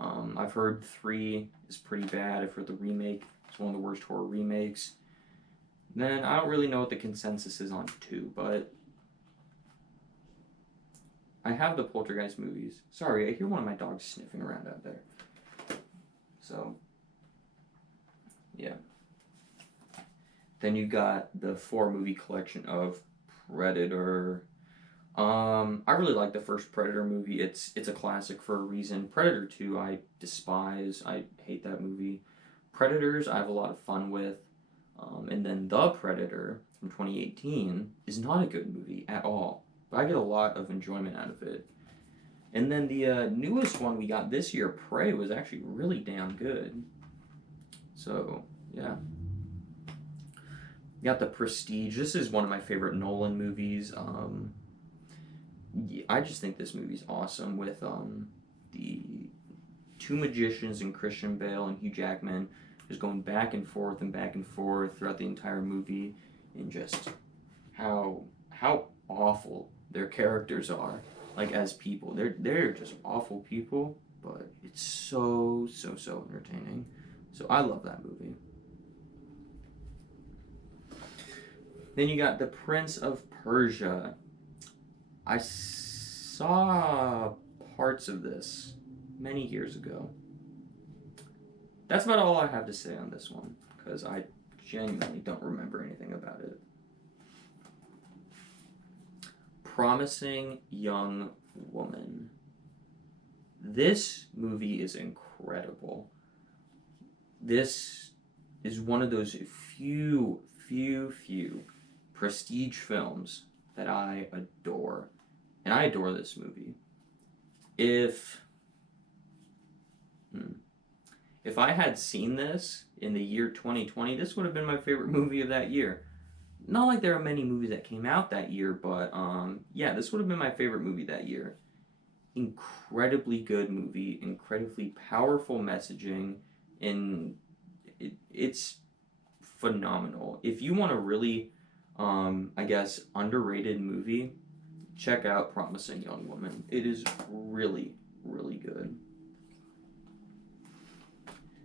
I've heard 3 is pretty bad. I've heard the remake is one of the worst horror remakes. Then I don't really know what the consensus is on 2, but I have the Poltergeist movies. Sorry, I hear one of my dogs sniffing around out there. So, yeah. Then you got the 4-movie collection of Predator. I really like the first Predator movie. It's a classic for a reason. Predator 2, I despise. I hate that movie. Predators, I have a lot of fun with. And then The Predator from 2018 is not a good movie at all. But I get a lot of enjoyment out of it. And then the newest one we got this year, Prey, was actually really damn good. So, yeah. You got The Prestige. This is one of my favorite Nolan movies. Yeah, I just think this movie's awesome with the two magicians and Christian Bale and Hugh Jackman just going back and forth throughout the entire movie, and just how awful their characters are, like, as people. They're just awful people, but it's so entertaining. So I love that movie. Then you got The Prince of Persia. I saw parts of this many years ago. That's about all I have to say on this one, because I genuinely don't remember anything about it. Promising Young Woman. This movie is incredible. This is one of those few prestige films that I adore. And I adore this movie. If I had seen this in the year 2020, this would have been my favorite movie of that year. Not like there are many movies that came out that year, but yeah, this would have been my favorite movie that year. Incredibly good movie, incredibly powerful messaging, and it's phenomenal. If you want a really, I guess, underrated movie, check out Promising Young Woman. It is really, really good.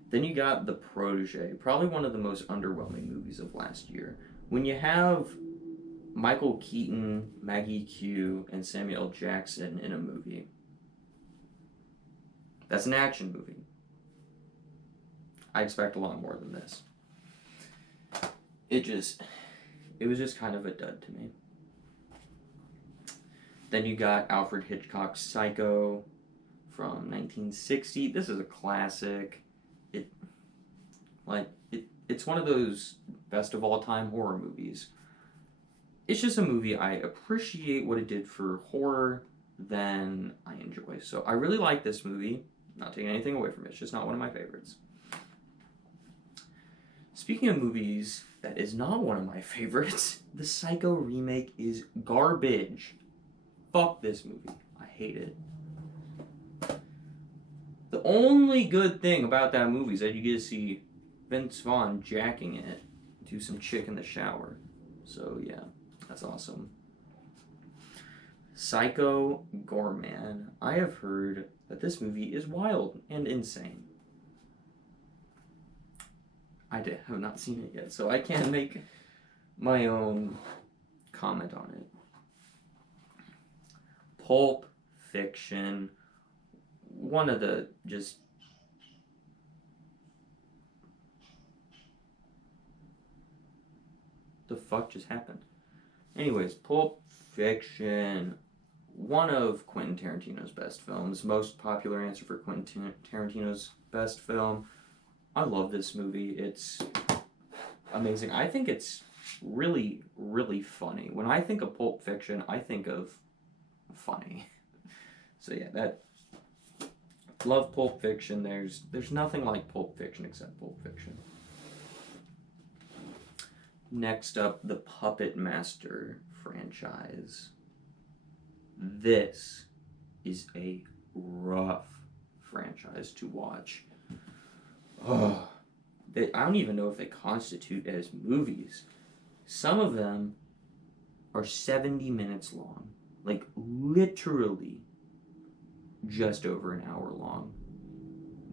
Then you got The Protege, probably one of the most underwhelming movies of last year. When you have Michael Keaton, Maggie Q, and Samuel L. Jackson in a movie, that's an action movie. I expect a lot more than this. It was just kind of a dud to me. Then you got Alfred Hitchcock's Psycho from 1960. This is a classic. It's one of those best of all time horror movies. It's just a movie I appreciate what it did for horror, then I enjoy. So I really like this movie. Not taking anything away from it. It's just not one of my favorites. Speaking of movies that is not one of my favorites, the Psycho remake is garbage. Fuck this movie. I hate it. The only good thing about that movie is that you get to see Vince Vaughn jacking it to some chick in the shower. So yeah, that's awesome. Psycho Gorman. I have heard that this movie is wild and insane. I have not seen it yet, so I can't make my own comment on it. Pulp Fiction. One of the just... The fuck just happened? Anyways, Pulp Fiction. One of Quentin Tarantino's best films. Most popular answer for Quentin Tarantino's best film. I love this movie. It's amazing. I think it's really, really funny. When I think of Pulp Fiction, I think of funny. So yeah, love Pulp Fiction. There's nothing like Pulp Fiction except Pulp Fiction. Next up, the Puppet Master franchise. This is a rough franchise to watch. I don't even know if they constitute as movies. Some of them are 70 minutes long. Like, literally just over an hour long.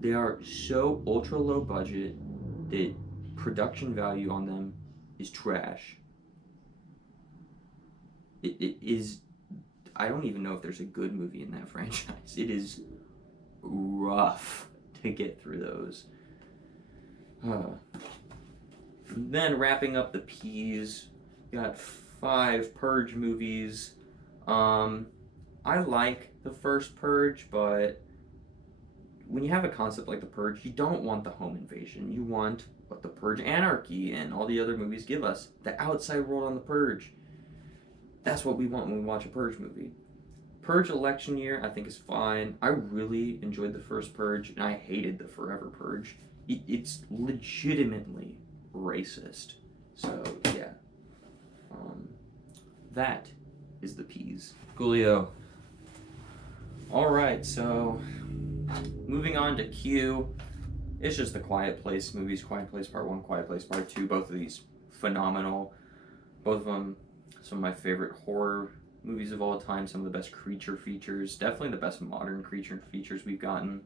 They are so ultra low budget that production value on them is trash. It is... I don't even know if there's a good movie in that franchise. It is rough to get through those. Then wrapping up the P's, got 5 Purge movies. I like the first Purge, but when you have a concept like the Purge, you don't want the home invasion. You want what the Purge Anarchy and all the other movies give us. The outside world on the Purge. That's what we want when we watch a Purge movie. Purge election year, I think, is fine. I really enjoyed the first Purge, and I hated the Forever Purge. It's legitimately racist. So, yeah. That is the P's. Coolio. Alright, so moving on to Q. It's just the Quiet Place movies. Quiet Place Part 1, Quiet Place Part 2. Both of these phenomenal. Both of them some of my favorite horror movies of all time. Some of the best creature features. Definitely the best modern creature features we've gotten.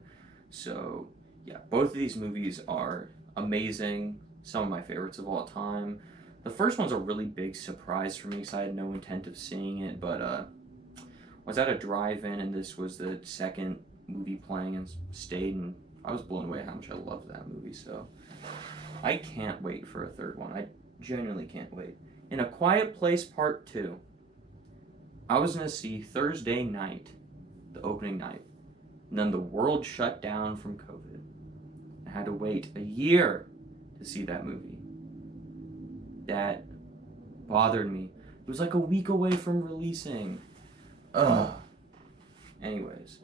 So, yeah, both of these movies are amazing. Some of my favorites of all time. The first one's a really big surprise for me because I had no intent of seeing it, but I was at a drive-in and this was the second movie playing and stayed, and I was blown away how much I loved that movie. So I can't wait for a third one. I genuinely can't wait. In A Quiet Place Part 2, I was going to see Thursday night, the opening night, and then the world shut down from COVID. I had to wait a year to see that movie. That bothered me. It was like a week away from releasing. Ugh. Anyways.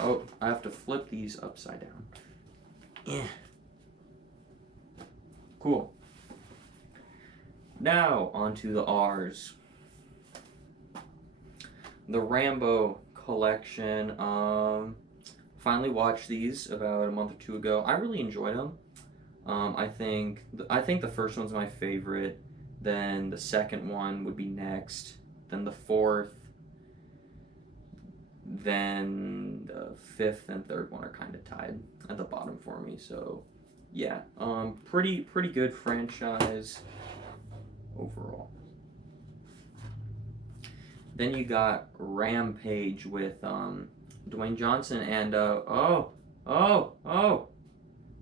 Oh, I have to flip these upside down. Yeah. Cool. Now, onto the R's. The Rambo collection. Finally watched these about a month or two ago. I really enjoyed them. I think the first one's my favorite. Then the second one would be next. Then the fourth. Then the fifth and third one are kind of tied at the bottom for me. So, yeah, pretty good franchise overall. Then you got Rampage with Dwayne Johnson and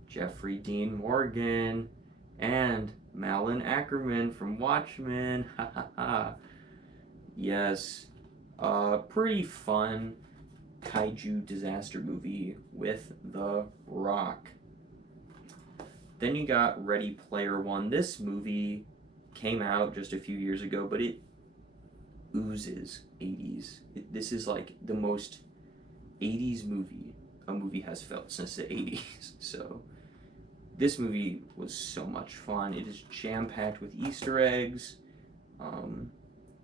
Jeffrey Dean Morgan and Malin Ackerman from Watchmen. Ha ha ha. Yes. Pretty fun kaiju disaster movie with The Rock. Then you got Ready Player One. This movie came out just a few years ago, but it oozes 80s. This is like the most 80s movie a movie has felt since the 80s. So this movie was so much fun. It is jam-packed with Easter eggs.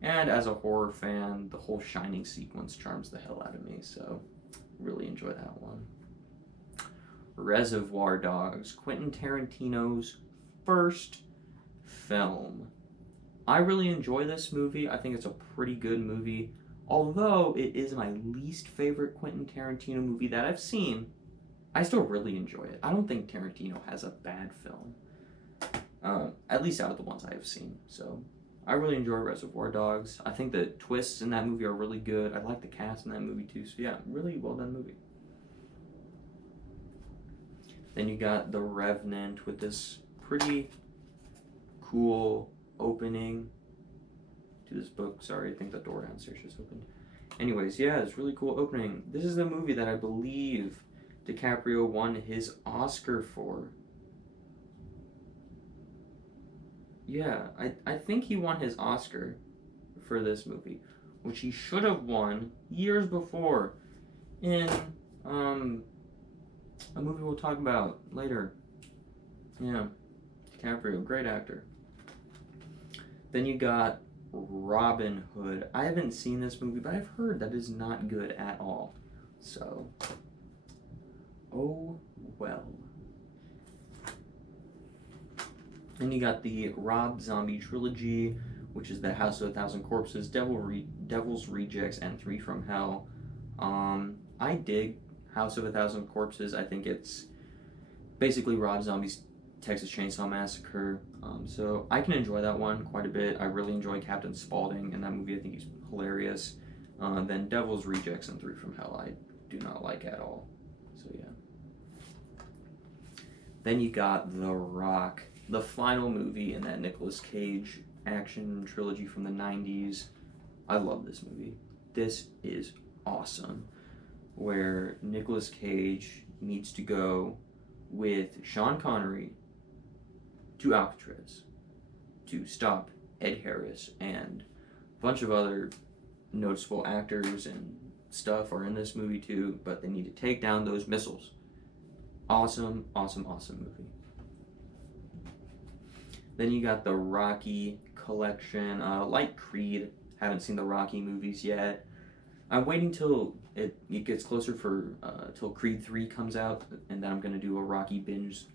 And as a horror fan, the whole Shining sequence charms the hell out of me, so really enjoy that one. Reservoir Dogs, Quentin Tarantino's first film. I really enjoy this movie. I think it's a pretty good movie. Although it is my least favorite Quentin Tarantino movie that I've seen, I still really enjoy it. I don't think Tarantino has a bad film. At least out of the ones I have seen, so I really enjoy Reservoir Dogs. I think the twists in that movie are really good. I like the cast in that movie too. So yeah, really well done movie. Then you got The Revenant with this pretty cool opening to this book. Sorry, I think the door downstairs just opened. Anyways, yeah, it's really cool opening. This is the movie that I believe DiCaprio won his Oscar for. Yeah, I think he won his Oscar for this movie, which he should have won years before in a movie we'll talk about later. Yeah, DiCaprio, great actor. Then you got Robin Hood. I haven't seen this movie, but I've heard that is not good at all. So, oh well. Then you got the Rob Zombie trilogy, which is the House of a Thousand Corpses, Devil's Rejects, and Three from Hell. I dig House of a Thousand Corpses. I think it's basically Rob Zombie's Texas Chainsaw Massacre. So I can enjoy that one quite a bit. I really enjoy Captain Spaulding in that movie. I think he's hilarious. Then Devil's Rejects and Three from Hell I do not like at all. So yeah. Then you got The Rock, the final movie in that Nicolas Cage action trilogy from the 90s. I love this movie. This is awesome. Where Nicolas Cage needs to go with Sean Connery to Alcatraz to stop Ed Harris, and a bunch of other noticeable actors and stuff are in this movie too, but they need to take down those missiles. Awesome, awesome, awesome movie. Then you got the Rocky collection. Like Creed, haven't seen the Rocky movies yet. I'm waiting till it gets closer till Creed 3 comes out, and then I'm going to do a Rocky binge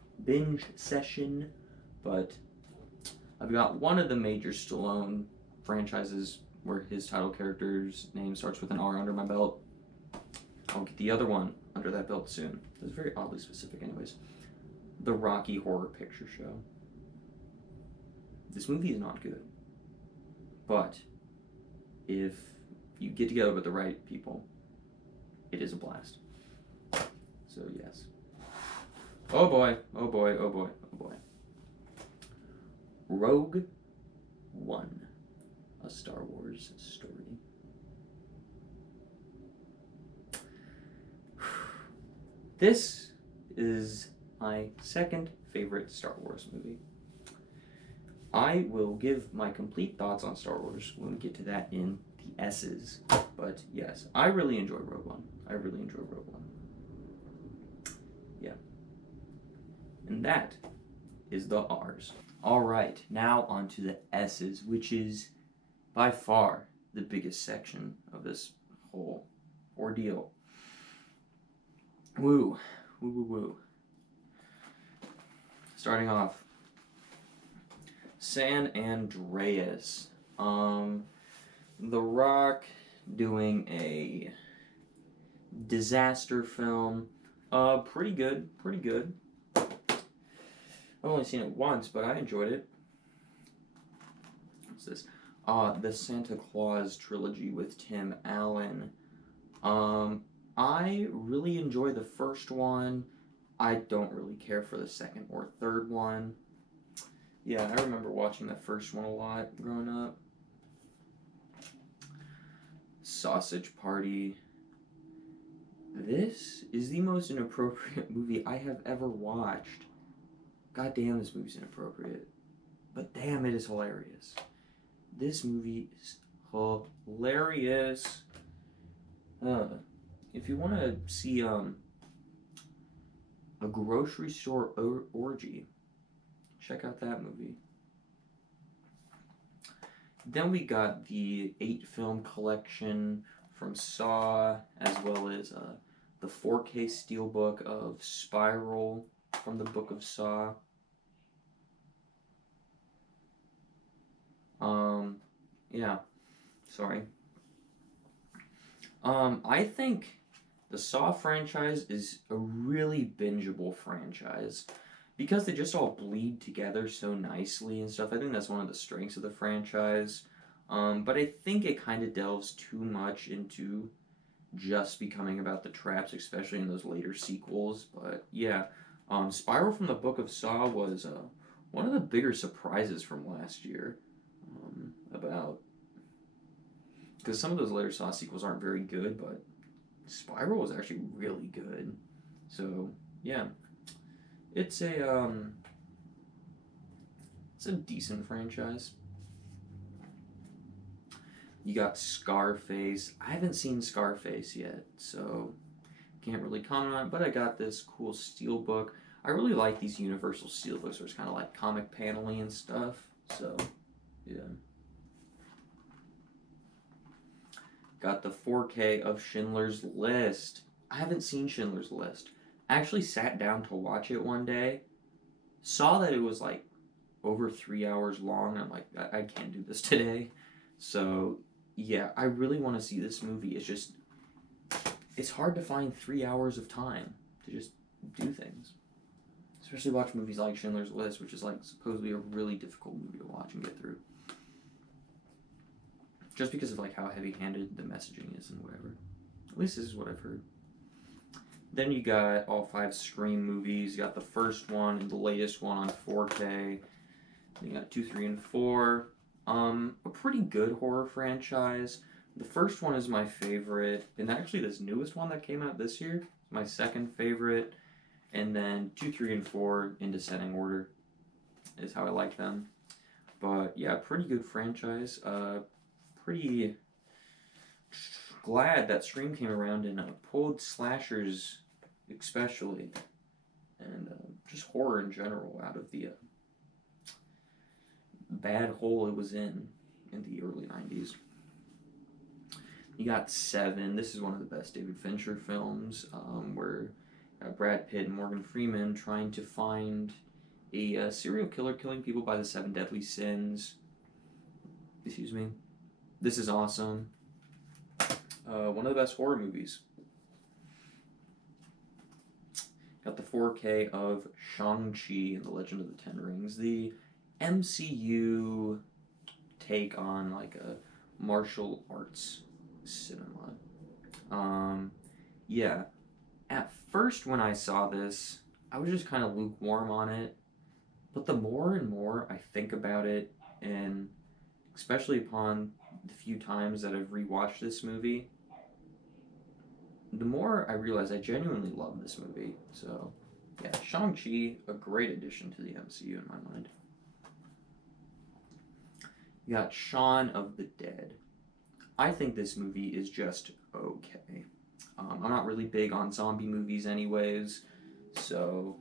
session. But I've got one of the major Stallone franchises where his title character's name starts with an R under my belt. I'll get the other one under that belt soon. It's very oddly specific anyways. The Rocky Horror Picture Show. This movie is not good. But if you get together with the right people, it is a blast. So yes. Oh boy, oh boy, oh boy, oh boy. Rogue One, a Star Wars story. This is my second favorite Star Wars movie. I will give my complete thoughts on Star Wars when we get to that in the S's. But yes, I really enjoy Rogue One. I really enjoy Rogue One. Yeah. And that is the R's. Alright, now on to the S's, which is by far the biggest section of this whole ordeal. Woo. Woo, woo, woo. Starting off, San Andreas. The Rock doing a disaster film. Pretty good, pretty good. I've only seen it once, but I enjoyed it. What's this? The Santa Claus trilogy with Tim Allen. I really enjoy the first one. I don't really care for the second or third one. Yeah, I remember watching the first one a lot growing up. Sausage Party. This is the most inappropriate movie I have ever watched. God damn, this movie's inappropriate. But damn, it is hilarious. This movie is hilarious. If you want to see a grocery store orgy, check out that movie. Then we got the 8-film collection from Saw, as well as the 4K steelbook of Spiral from the Book of Saw. Yeah, sorry. I think the Saw franchise is a really bingeable franchise because they just all bleed together so nicely and stuff. I think that's one of the strengths of the franchise. But I think it kind of delves too much into just becoming about the traps, especially in those later sequels. But yeah, Spiral from the Book of Saw was one of the bigger surprises from last year. Because some of those later Saw sequels aren't very good, but Spiral was actually really good. So yeah, it's a decent franchise. You got Scarface. I haven't seen Scarface yet, so can't really comment on it, but I got this cool steelbook. I really like these Universal steelbooks where it's kind of like comic paneling and stuff, so yeah. Got the 4K of Schindler's List. I haven't seen Schindler's List. I actually sat down to watch it one day, saw that it was like over 3 hours long. I'm like, I can't do this today. So yeah, I really want to see this movie. It's hard to find 3 hours of time to just do things. Especially watch movies like Schindler's List, which is like supposedly a really difficult movie to watch and get through. Just because of like how heavy-handed the messaging is and whatever. At least this is what I've heard. Then you got all 5 Scream movies. You got the first one and the latest one on 4K. Then you got 2, 3, and 4. A pretty good horror franchise. The first one is my favorite, and actually this newest one that came out this year is my second favorite. And then 2, 3, and 4 in descending order is how I like them. But yeah, pretty good franchise. Pretty glad that Scream came around and pulled slashers especially, and just horror in general out of the bad hole it was in the early 90s. You got Seven. This is one of the best David Fincher films, where Brad Pitt and Morgan Freeman trying to find a serial killer killing people by the 7 deadly sins. Excuse me. This is awesome. One of the best horror movies. Got the 4K of Shang-Chi and the Legend of the Ten Rings. The MCU take on like a martial arts cinema. Yeah. At first when I saw this, I was just kind of lukewarm on it. But the more and more I think about it, and especially upon the few times that I've rewatched this movie, the more I realize I genuinely love this movie. So, yeah, Shang-Chi, a great addition to the MCU in my mind. You got Shaun of the Dead. I think this movie is just okay. I'm not really big on zombie movies anyways, so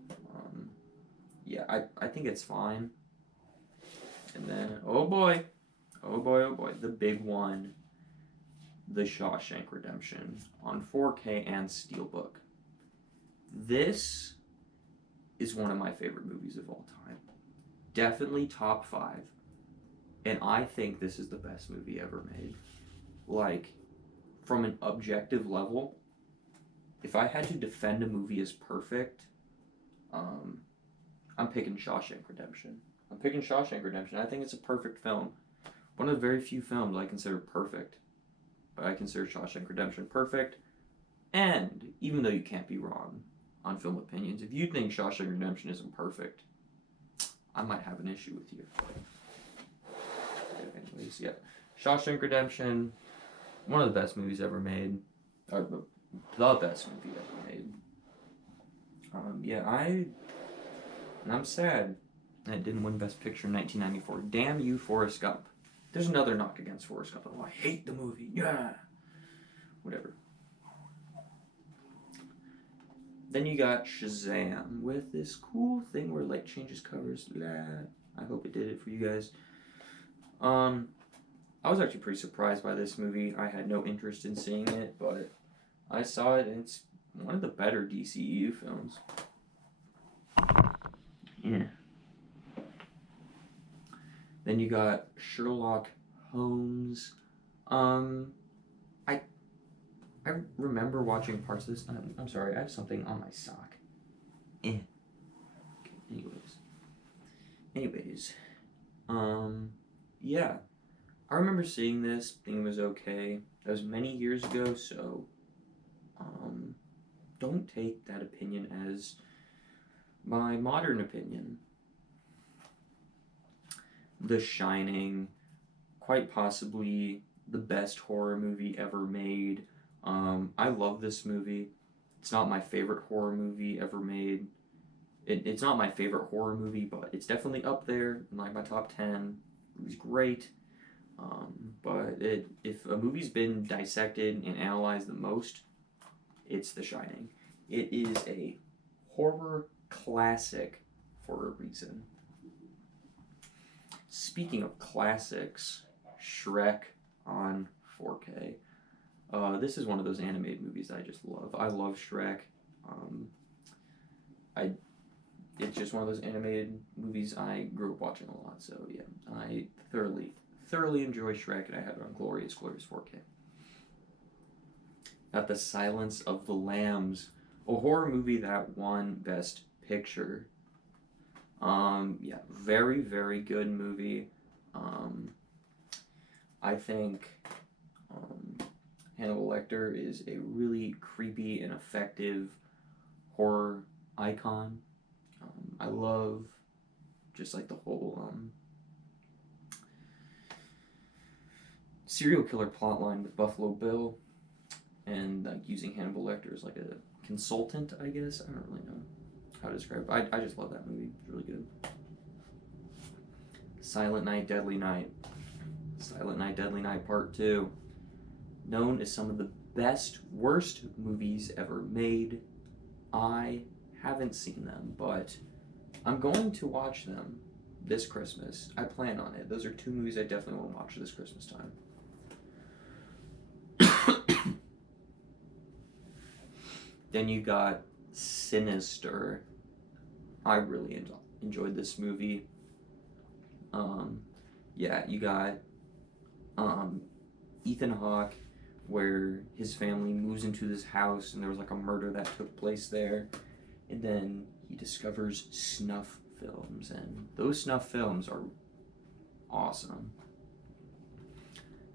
yeah, I think it's fine. And then, oh boy, the big one, The Shawshank Redemption on 4K and Steelbook. This is one of my favorite movies of all time. Definitely top 5. And I think this is the best movie ever made. Like, from an objective level, if I had to defend a movie as perfect, I'm picking Shawshank Redemption. I think it's a perfect film. One of the very few films I consider perfect. But I consider Shawshank Redemption perfect. And even though you can't be wrong on film opinions, if you think Shawshank Redemption isn't perfect, I might have an issue with you. Anyways, yeah. Shawshank Redemption, one of the best movies ever made. Or the best movie ever made. And I'm sad that it didn't win Best Picture in 1994. Damn you, Forrest Gump. There's another knock against Forrest Gump. Oh, I hate the movie. Yeah. Whatever. Then you got Shazam with this cool thing where it like changes covers. Blah. I hope it did it for you guys. I was actually pretty surprised by this movie. I had no interest in seeing it, but I saw it and it's one of the better DCEU films. Yeah. Then you got Sherlock Holmes. I remember watching parts of this. I'm sorry, I have something on my sock. Okay, anyways. Yeah. I remember seeing this, thinking it was okay. That was many years ago, so don't take that opinion as my modern opinion. The Shining, quite possibly the best horror movie ever made. I love this movie. It's not my favorite horror movie ever made. It's not my favorite horror movie, but it's definitely up there in like my top 10. It was great. But if a movie's been dissected and analyzed the most, it's The Shining. It is a horror classic for a reason. Speaking of classics, Shrek on 4K. This is one of those animated movies I just love. I love Shrek. It's just one of those animated movies I grew up watching a lot. So yeah, I thoroughly enjoy Shrek, and I have it on glorious 4K. Got The Silence of the Lambs, a horror movie that won Best Picture. Yeah, very, very good movie. I think Hannibal Lecter is a really creepy and effective horror icon. I love just like the whole serial killer plotline with Buffalo Bill and like using Hannibal Lecter as like a consultant, I guess. I don't really know how to describe it. I just love that movie. It's really good. Silent Night, Deadly Night. Silent Night, Deadly Night Part 2. Known as some of the best, worst movies ever made. I haven't seen them, but I'm going to watch them this Christmas. I plan on it. Those are two movies I definitely want to watch this Christmas time. Then you got Sinister. I really enjoyed this movie. Yeah, you got Ethan Hawke, where his family moves into this house and there was like a murder that took place there, and then he discovers snuff films, and those snuff films are awesome.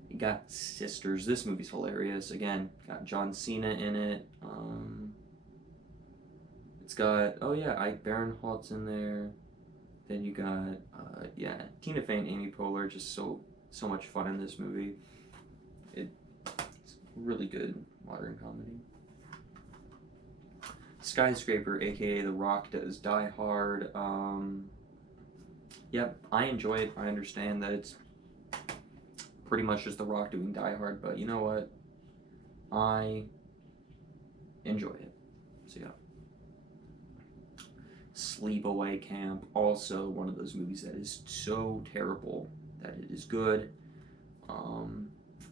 You got Sisters. This movie's hilarious. Again, got John Cena in it. It's got, oh yeah, Ike Barinholtz in there. Then you got, yeah, Tina Fey and Amy Poehler. Just so much fun in this movie. It's really good modern comedy. Skyscraper, aka The Rock, does Die Hard. Yep, I enjoy it. I understand that it's pretty much just The Rock doing Die Hard, but you know what? I enjoy it. So yeah. Sleepaway Camp, also one of those movies that is so terrible that it is good.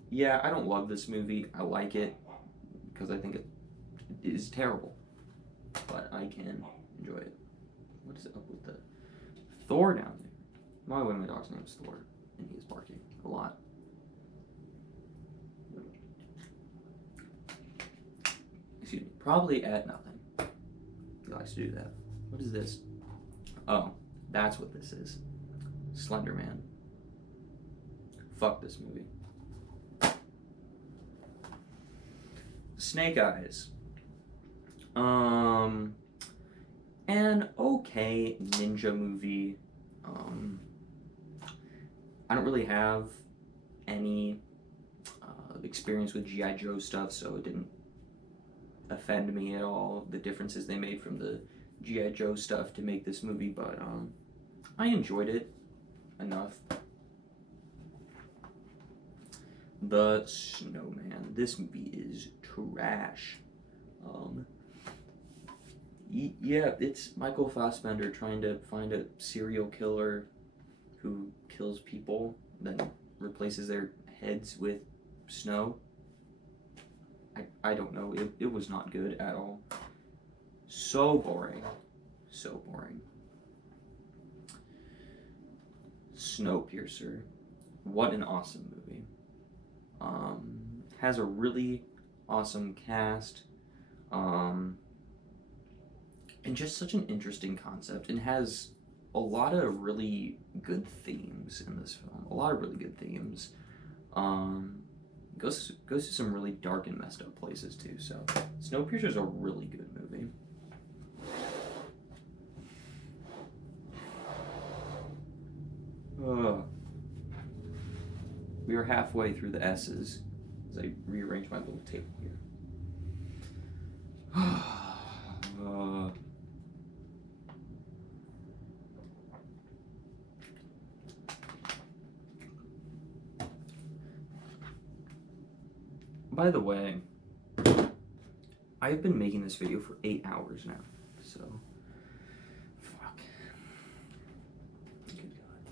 Yeah, I don't love this movie. I like it because I think it is terrible, but I can enjoy it. What is up with the Thor down there? By the way, my dog's name is Thor, and he is barking a lot. Excuse me. Probably at nothing. He likes to do that. What is this? Oh, that's what this is. Slender Man. Fuck this movie. Snake Eyes. An okay ninja movie. I don't really have any experience with G.I. Joe stuff, so it didn't offend me at all, the differences they made from the G.I. Joe stuff to make this movie, but I enjoyed it enough. The Snowman. This movie is trash. Yeah, it's Michael Fassbender trying to find a serial killer who kills people, then replaces their heads with snow. I don't know. It was not good at all. So boring. So boring. Snowpiercer. What an awesome movie. Has a really awesome cast. And just such an interesting concept. And has a lot of really good themes in this film. A lot of really good themes. Goes to some really dark and messed up places too. So Snowpiercer is a really good movie. We are halfway through the S's as I rearrange my little table here. By the way, I've been making this video for 8 hours now, so fuck. Good God.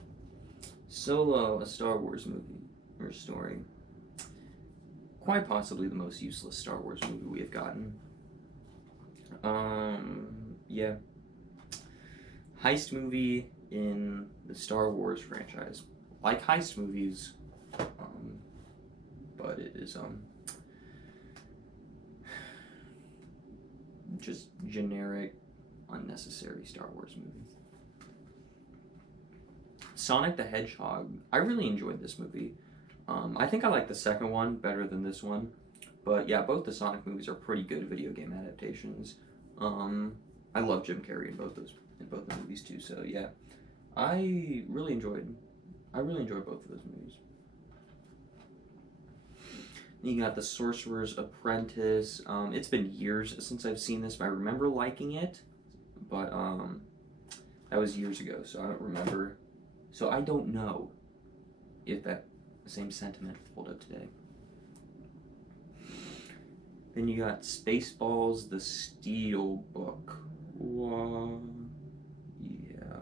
Solo, a Star Wars movie or story. Quite possibly the most useless Star Wars movie we have gotten. Yeah. Heist movie in the Star Wars franchise. Like heist movies, but it is just generic, unnecessary Star Wars movie. Sonic the Hedgehog. I really enjoyed this movie. I think I like the second one better than this one. But yeah, both the Sonic movies are pretty good video game adaptations. I love Jim Carrey in both the movies too, so yeah. I really enjoyed both of those movies. You got The Sorcerer's Apprentice. It's been years since I've seen this, but I remember liking it. But that was years ago, so I don't remember. So I don't know if that same sentiment hold up today. Then you got Spaceballs, The Steel Book. Yeah.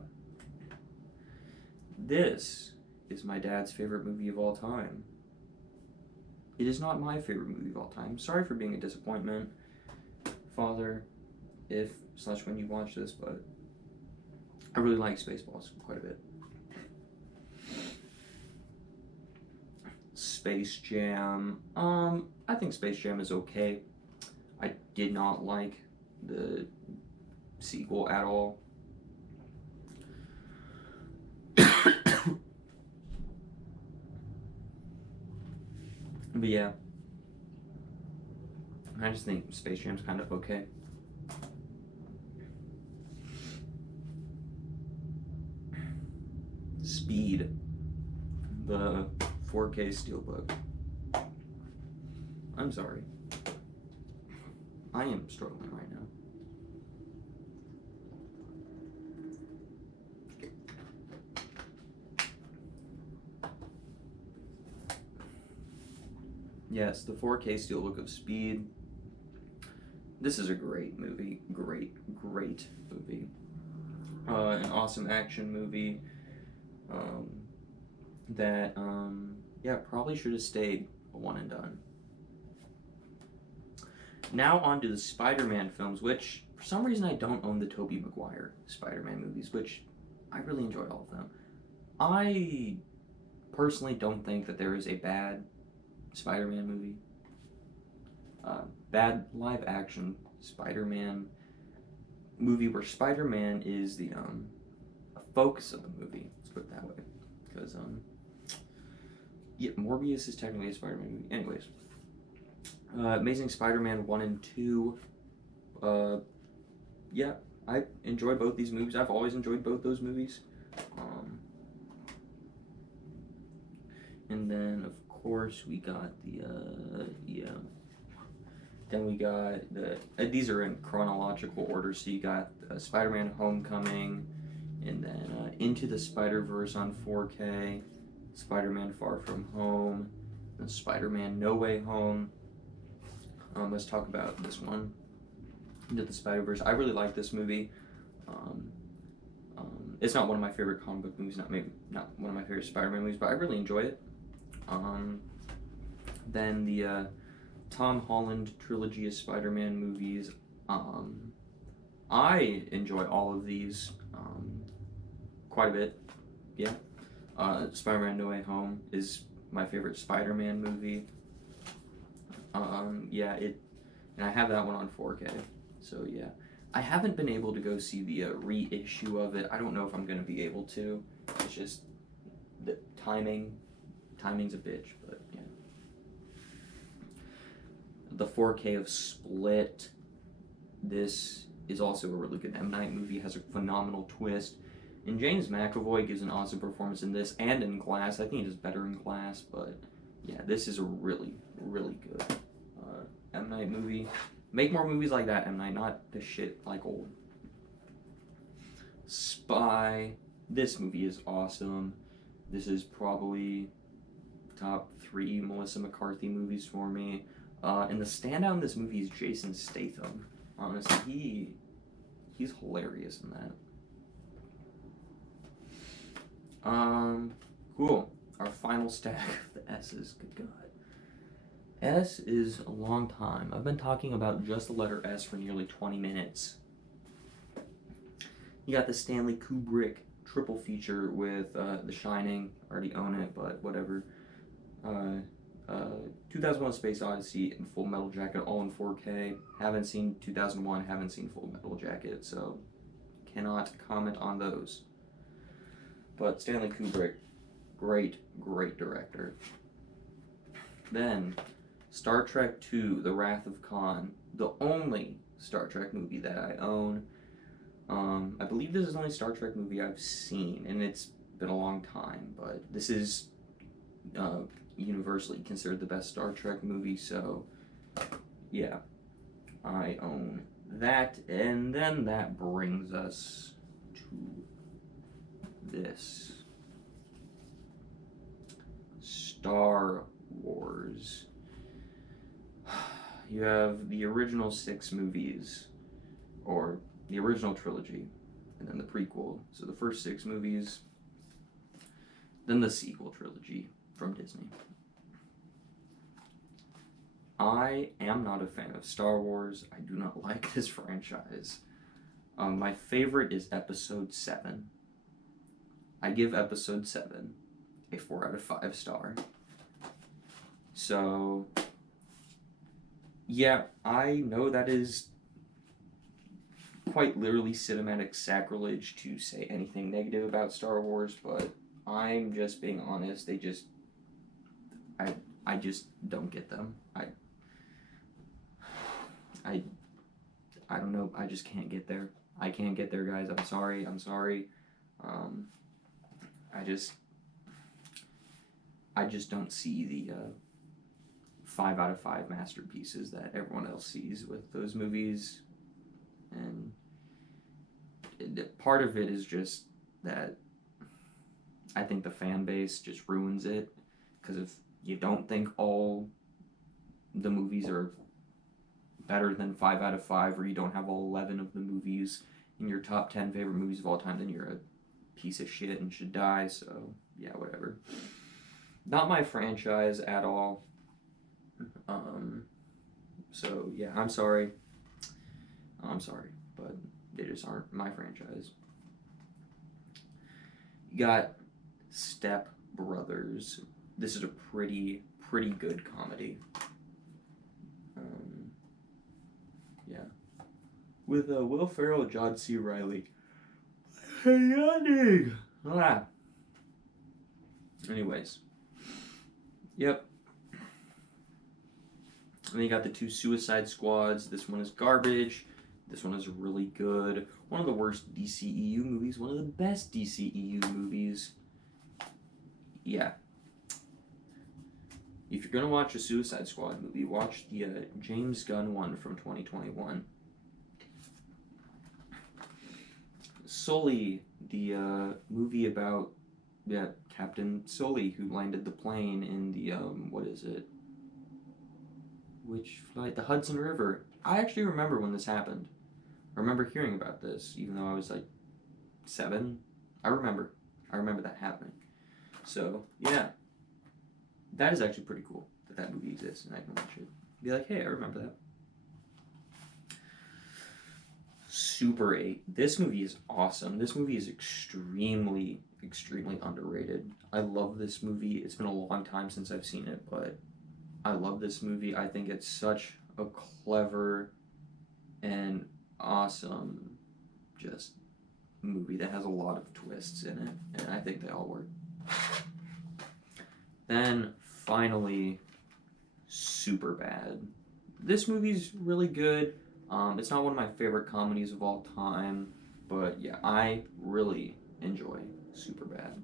This is my dad's favorite movie of all time. It is not my favorite movie of all time. Sorry for being a disappointment, Father, if/when you watch this, but I really like Spaceballs quite a bit. Space Jam. I think Space Jam is okay. I did not like the sequel at all. But yeah, I just think Space Jam's kind of okay. Speed, the 4K Steelbook. I'm sorry. I am struggling right now. Yes, the 4K Steelbook of Speed. This is a great movie. Great movie. An awesome action movie. Um, that, yeah, probably should have stayed a one and done. Now on to the Spider-Man films, which for some reason I don't own the Tobey Maguire Spider-Man movies, which I really enjoyed all of them. I personally don't think that there is a bad Spider-Man movie. Bad live-action Spider-Man movie where Spider-Man is the focus of the movie. Let's put it that way, because yeah, Morbius is technically a Spider-Man movie. Anyways, Amazing Spider-Man 1 and 2. Yeah, I enjoy both these movies. I've always enjoyed both those movies. And then, of course, we got the, yeah. Then we got the, these are in chronological order, so you got Spider-Man Homecoming, and then Into the Spider-Verse on 4K, Spider-Man Far From Home, and Spider-Man No Way Home. Let's talk about this one, Into the Spider-Verse. I really like this movie. It's not one of my favorite comic book movies, not one of my favorite Spider-Man movies, but I really enjoy it. Then the Tom Holland trilogy of Spider-Man movies. I enjoy all of these quite a bit. Yeah. Spider-Man No Way Home is my favorite Spider-Man movie. Yeah, and I have that one on 4K. So yeah. I haven't been able to go see the reissue of it. I don't know if I'm going to be able to. It's just the timing's a bitch, but yeah. The 4K of Split. This is also a really good M. Night movie. It has a phenomenal twist. And James McAvoy gives an awesome performance in this and in Glass. I think he does better in Glass, but yeah, this is a really good M. Night movie. Make more movies like that, M. Night, not the shit like old. Spy. This movie is awesome. This is probably top 3 Melissa McCarthy movies for me. And the standout in this movie is Jason Statham. Honestly, he's hilarious in that. Cool. Our final stack of the S's. Good God. S is a long time. I've been talking about just the letter S for nearly 20 minutes. You got the Stanley Kubrick triple feature with The Shining. Already own it, but whatever. 2001: Space Odyssey and Full Metal Jacket, all in 4K. Haven't seen 2001, haven't seen Full Metal Jacket, so cannot comment on those. But Stanley Kubrick, great director. Then, Star Trek II, The Wrath of Khan, the only Star Trek movie that I own. I believe this is the only Star Trek movie I've seen, and it's been a long time, but this is universally considered the best Star Trek movie, so yeah, I own that. And then that brings us to this. Star Wars. You have the original 6 movies, or the original trilogy, and then the prequel. So the first 6 movies, then the sequel trilogy from Disney. I am not a fan of Star Wars. I do not like this franchise. My favorite is Episode 7. I give Episode 7 a 4 out of 5 star. So, yeah, I know that is quite literally cinematic sacrilege to say anything negative about Star Wars, but I'm just being honest. I just don't get them. I don't know. I just can't get there. I can't get there, guys. I'm sorry. I just don't see the 5 out of 5 masterpieces that everyone else sees with those movies. And part of it is just that I think the fan base just ruins it, because if you don't think all the movies are better than 5 out of 5, or you don't have all 11 of the movies in your top 10 favorite movies of all time, then you're a piece of shit and should die. So yeah, whatever. Not my franchise at all. So yeah, I'm sorry, but they just aren't my franchise. You got Step Brothers. This is a pretty good comedy. Yeah, with Will Ferrell, John C. Reilly. Hey, ah. Anyways, yep. And then you got the 2 Suicide Squads. This one is garbage. This one is really good. One of the worst DCEU movies. One of the best DCEU movies. Yeah. If you're gonna watch a Suicide Squad movie, watch the James Gunn one from 2021. Sully, the movie about Captain Sully, who landed the plane in the what is it? Which flight? The Hudson River. I actually remember when this happened. I remember hearing about this, even though I was like 7. I remember that happening. So yeah, that is actually pretty cool that movie exists, and I can watch it. Be like, hey, I remember that. Super 8. This movie is awesome. This movie is extremely underrated. I love this movie. It's been a long time since I've seen it, but I love this movie. I think it's such a clever and awesome just movie that has a lot of twists in it, and I think they all work. Then finally, Superbad. This movie's really good. It's not one of my favorite comedies of all time, but yeah, I really enjoy Superbad.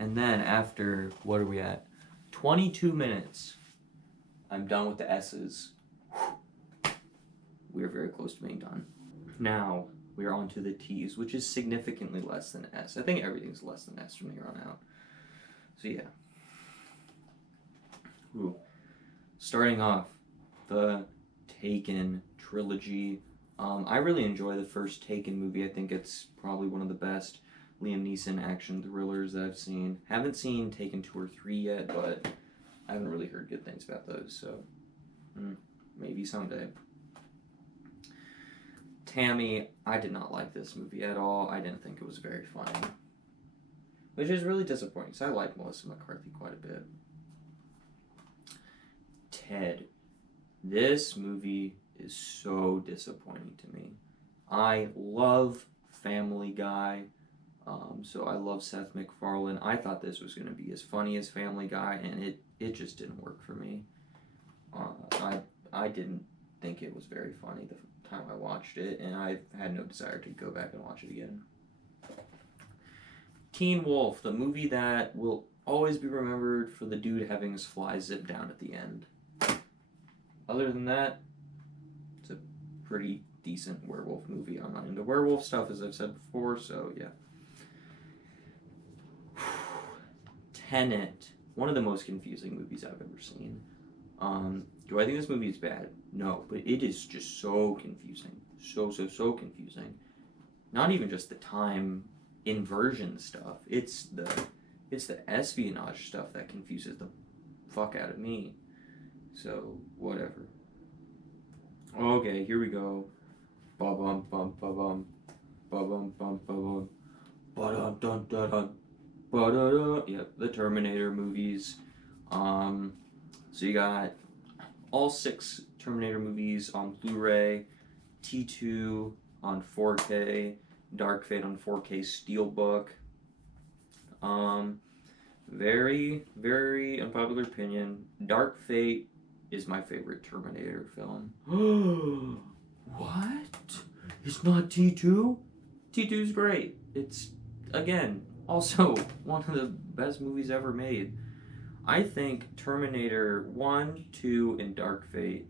And then after, what are we at? 22 minutes. I'm done with the S's. We are very close to being done. Now, we are on to the T's, which is significantly less than S. I think everything's less than S from here on out. So yeah. Ooh. Starting off, the Taken trilogy. I really enjoy the first Taken movie. I think it's probably one of the best Liam Neeson action thrillers that I've seen. Haven't seen Taken 2 or 3 yet, but I haven't really heard good things about those, so maybe someday. Tammy, I did not like this movie at all. I didn't think it was very funny, which is really disappointing, because I like Melissa McCarthy quite a bit. Ted. This movie is so disappointing to me. I love Family Guy, so I love Seth MacFarlane. I thought this was going to be as funny as Family Guy, and it just didn't work for me. I didn't think it was very funny the time I watched it, and I had no desire to go back and watch it again. Teen Wolf, the movie that will always be remembered for the dude having his fly zip down at the end. Other than that, it's a pretty decent werewolf movie. I'm not into werewolf stuff, as I've said before, so yeah. Tenet, one of the most confusing movies I've ever seen. Do I think this movie is bad? No, but it is just so confusing. So confusing. Not even just the time inversion stuff. It's the espionage stuff that confuses the fuck out of me. So, whatever. Okay, here we go. Ba-bum, bum, ba-bum. Ba-bum, bum, ba-bum. Ba-dum, dun, dun, dun. Ba-da-da. Yep, the Terminator movies. So you got all 6 Terminator movies on Blu-ray, T2 on 4K, Dark Fate on 4K Steelbook. Very unpopular opinion. Dark Fate is my favorite Terminator film. What? It's not T2? T2's great. It's, again, also one of the best movies ever made. I think Terminator 1, 2, and Dark Fate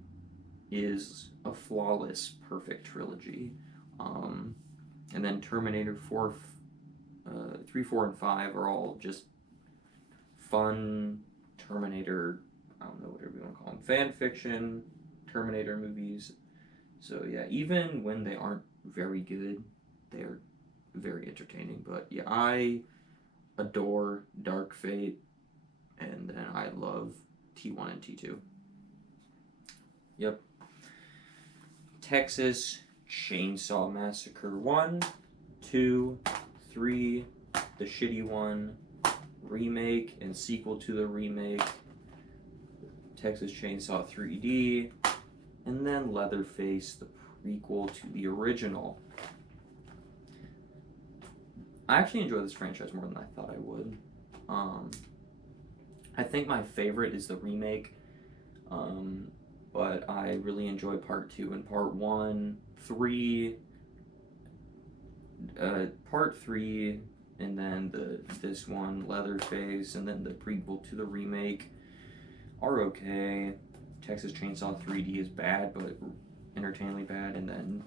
is a flawless, perfect trilogy. And then Terminator 4, 3, 4, and 5 are all just fun Terminator, I don't know, whatever you want to call them, fan fiction Terminator movies. So yeah, even when they aren't very good, they're very entertaining. But yeah, I adore Dark Fate, and then I love T1 and T2. Yep. Texas Chainsaw Massacre 1, 2, 3, the shitty one, remake and sequel to the remake, Texas Chainsaw 3D, and then Leatherface, the prequel to the original. I actually enjoy this franchise more than I thought I would. I think my favorite is the remake, but I really enjoy part 2 and part 1, 3, part 3, and then this one, Leatherface, and then the prequel to the remake are okay. Texas Chainsaw 3D is bad, but entertainingly bad, and then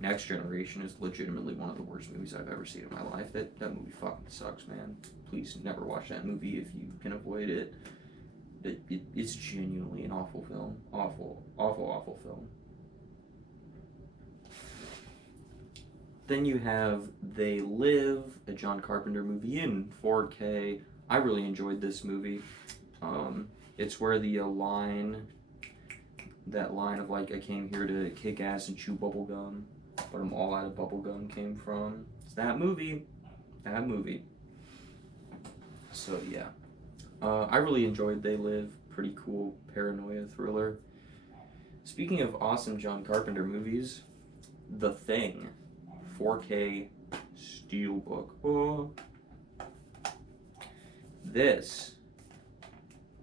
Next Generation is legitimately one of the worst movies I've ever seen in my life. That movie fucking sucks, man. Please never watch that movie if you can avoid it. It's genuinely an awful film. Awful, awful, awful film. Then you have They Live, a John Carpenter movie in 4K. I really enjoyed this movie. It's where the that line of like, I came here to kick ass and chew bubblegum, but I'm all out of bubblegum came from. It's that movie. That movie. So yeah. I really enjoyed They Live. Pretty cool paranoia thriller. Speaking of awesome John Carpenter movies, The Thing, 4K Steelbook. Oh. This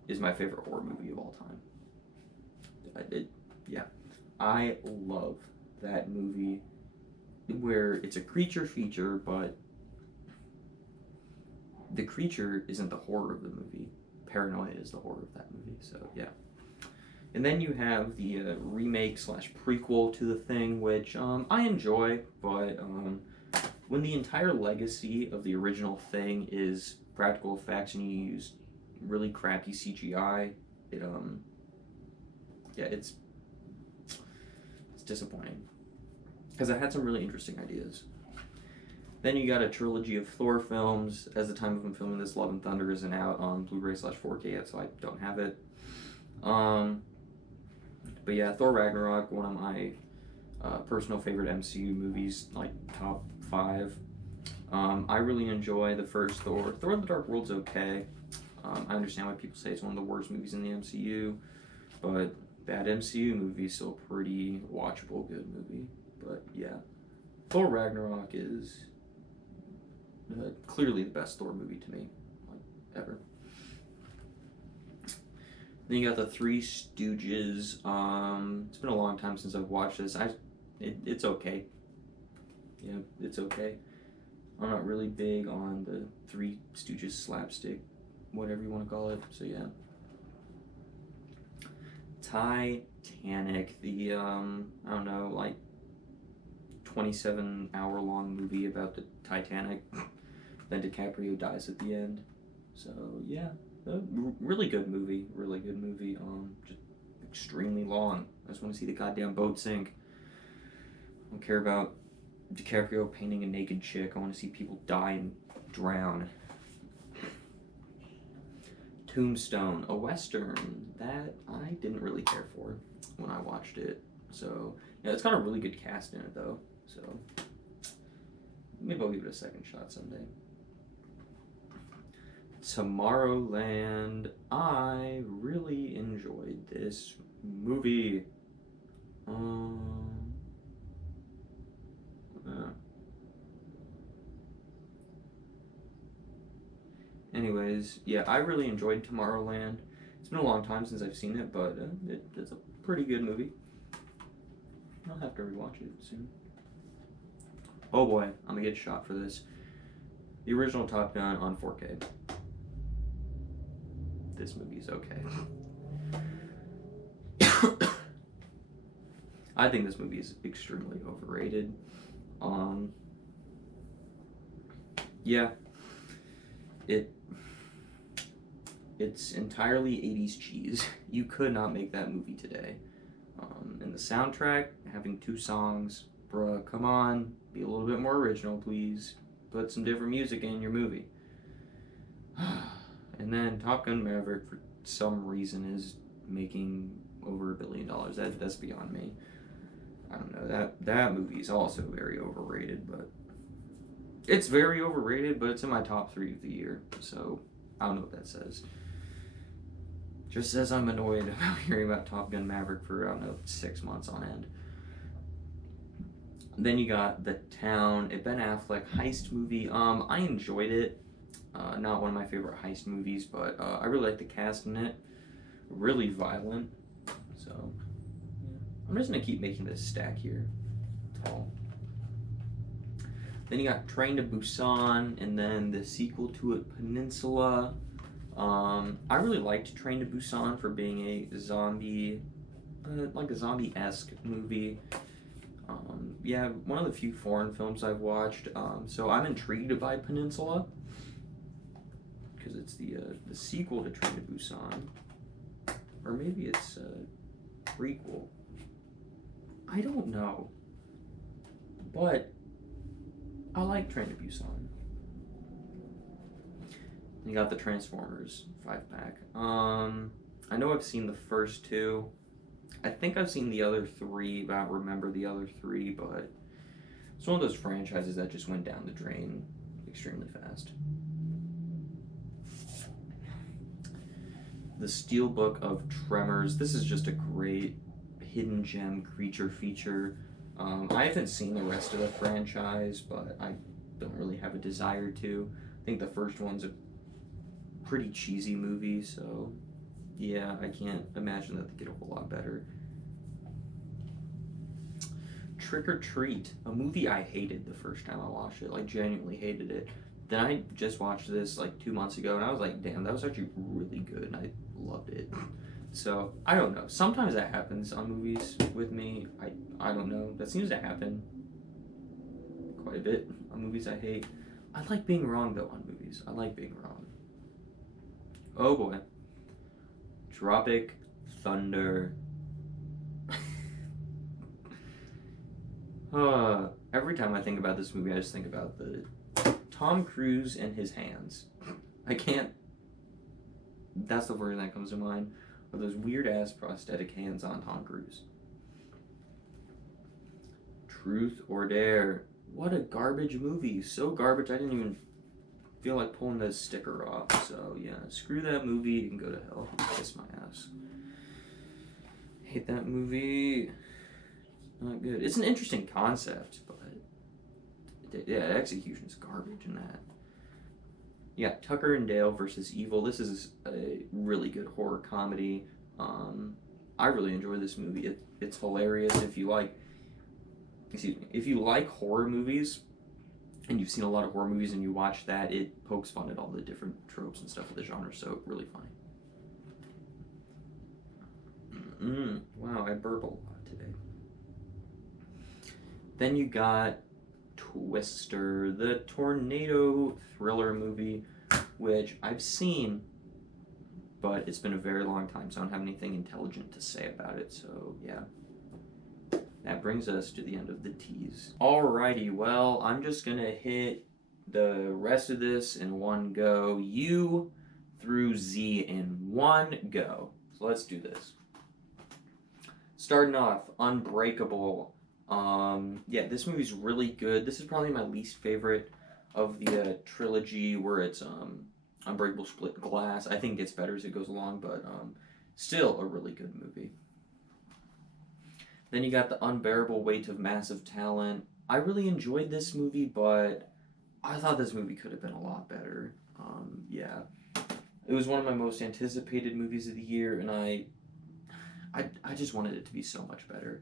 is my favorite horror movie of all time. I love that movie where it's a creature feature, but the creature isn't the horror of the movie. Paranoia is the horror of that movie, so yeah. And then you have the remake slash prequel to The Thing, which I enjoy, but when the entire legacy of the original Thing is practical effects and you use really crappy CGI, it's disappointing. Because I had some really interesting ideas. Then you got a trilogy of Thor films. As the time of I'm filming this, Love and Thunder isn't out on Blu-ray slash 4K yet, so I don't have it. But yeah, Thor Ragnarok, one of my personal favorite MCU movies, like top 5. I really enjoy the first Thor. Thor: The Dark World's okay. I understand why people say it's one of the worst movies in the MCU, but bad MCU movie, still a pretty watchable, good movie. But yeah, Thor Ragnarok is clearly the best Thor movie to me, like, ever. Then you got the Three Stooges. It's been a long time since I've watched this. It's okay. Yeah, it's okay. I'm not really big on the Three Stooges slapstick, whatever you want to call it. So yeah. Titanic, the I don't know, like 27-hour-long movie about the Titanic. Then DiCaprio dies at the end. So yeah, really good movie. Really good movie. Just extremely long. I just want to see the goddamn boat sink. I don't care about DiCaprio painting a naked chick. I want to see people die and drown. Tombstone, a Western that I didn't really care for when I watched it. So, yeah, it's got a really good cast in it, though. So, maybe I'll give it a second shot someday. Tomorrowland, I really enjoyed this movie. Anyways, yeah, I really enjoyed Tomorrowland. It's been a long time since I've seen it, but it's a pretty good movie. I'll have to rewatch it soon. Oh boy, I'm gonna get shot for this. The original Top Gun on 4K. This movie's okay. I think this movie is extremely overrated. Yeah. It's entirely 80s cheese. You could not make that movie today. And the soundtrack, having 2 songs, bruh, come on, be a little bit more original, please. Put some different music in your movie. And then Top Gun Maverick, for some reason, is making over $1 billion. That's beyond me. I don't know. That movie is also very overrated, but it's very overrated, but it's in my top 3 of the year. So I don't know what that says. Just says I'm annoyed about hearing about Top Gun Maverick for, I don't know, 6 months on end. Then you got The Town, a Ben Affleck heist movie. I enjoyed it. Not one of my favorite heist movies, but I really like the cast in it. Really violent. So, yeah. I'm just going to keep making this stack here. Tall. Then you got Train to Busan, and then the sequel to it, Peninsula. I really liked Train to Busan for being a zombie, like a zombie-esque movie. Yeah, one of the few foreign films I've watched. So I'm intrigued by Peninsula because it's the sequel to Train to Busan, or maybe it's a prequel. I don't know, but I like Train to Busan. You got the Transformers 5-pack. I know I've seen the first 2. I think I've seen the other 3, but I don't remember the other 3, but it's one of those franchises that just went down the drain extremely fast. The Steelbook of Tremors. This is just a great hidden gem creature feature. I haven't seen the rest of the franchise, but I don't really have a desire to. I think the first one's a pretty cheesy movie, so yeah, I can't imagine that they get a whole lot better. Trick or Treat, a movie I hated the first time I watched it, like genuinely hated it. Then I just watched this like 2 months ago, and I was like, damn, that was actually really good, and I loved it. So, I don't know. Sometimes that happens on movies with me. I don't know. That seems to happen quite a bit on movies I hate. I like being wrong, though, on movies. I like being wrong. Oh, boy. Tropic Thunder. Every time I think about this movie, I just think about the Tom Cruise and his hands. I can't. That's the word that comes to mind. Are those weird ass prosthetic hands on Tom Cruise? Truth or Dare. What a garbage movie. So garbage, I didn't even feel like pulling the sticker off. So yeah, screw that movie and go to hell. Kiss my ass. Hate that movie. Not good. It's an interesting concept, but yeah, execution's garbage in that. Yeah, Tucker and Dale versus Evil. This is a really good horror comedy. I really enjoy this movie. It's hilarious if you like. Excuse me. If you like horror movies, and you've seen a lot of horror movies, and you watch that, it pokes fun at all the different tropes and stuff of the genre. So really funny. Wow, I burp a lot today. Then you got Twister, the tornado thriller movie, which I've seen, but it's been a very long time, so I don't have anything intelligent to say about it, so yeah. That brings us to the end of the tease. Alrighty, well, I'm just gonna hit the rest of this in one go. U through Z in one go. So let's do this. Starting off, Unbreakable. Yeah, this movie's really good. This is probably my least favorite of the trilogy, where it's Unbreakable, Split Glass. I think it gets better as it goes along, but still a really good movie. Then you got The Unbearable Weight of Massive Talent. I really enjoyed this movie, but I thought this movie could have been a lot better. Yeah, it was one of my most anticipated movies of the year, and I just wanted it to be so much better.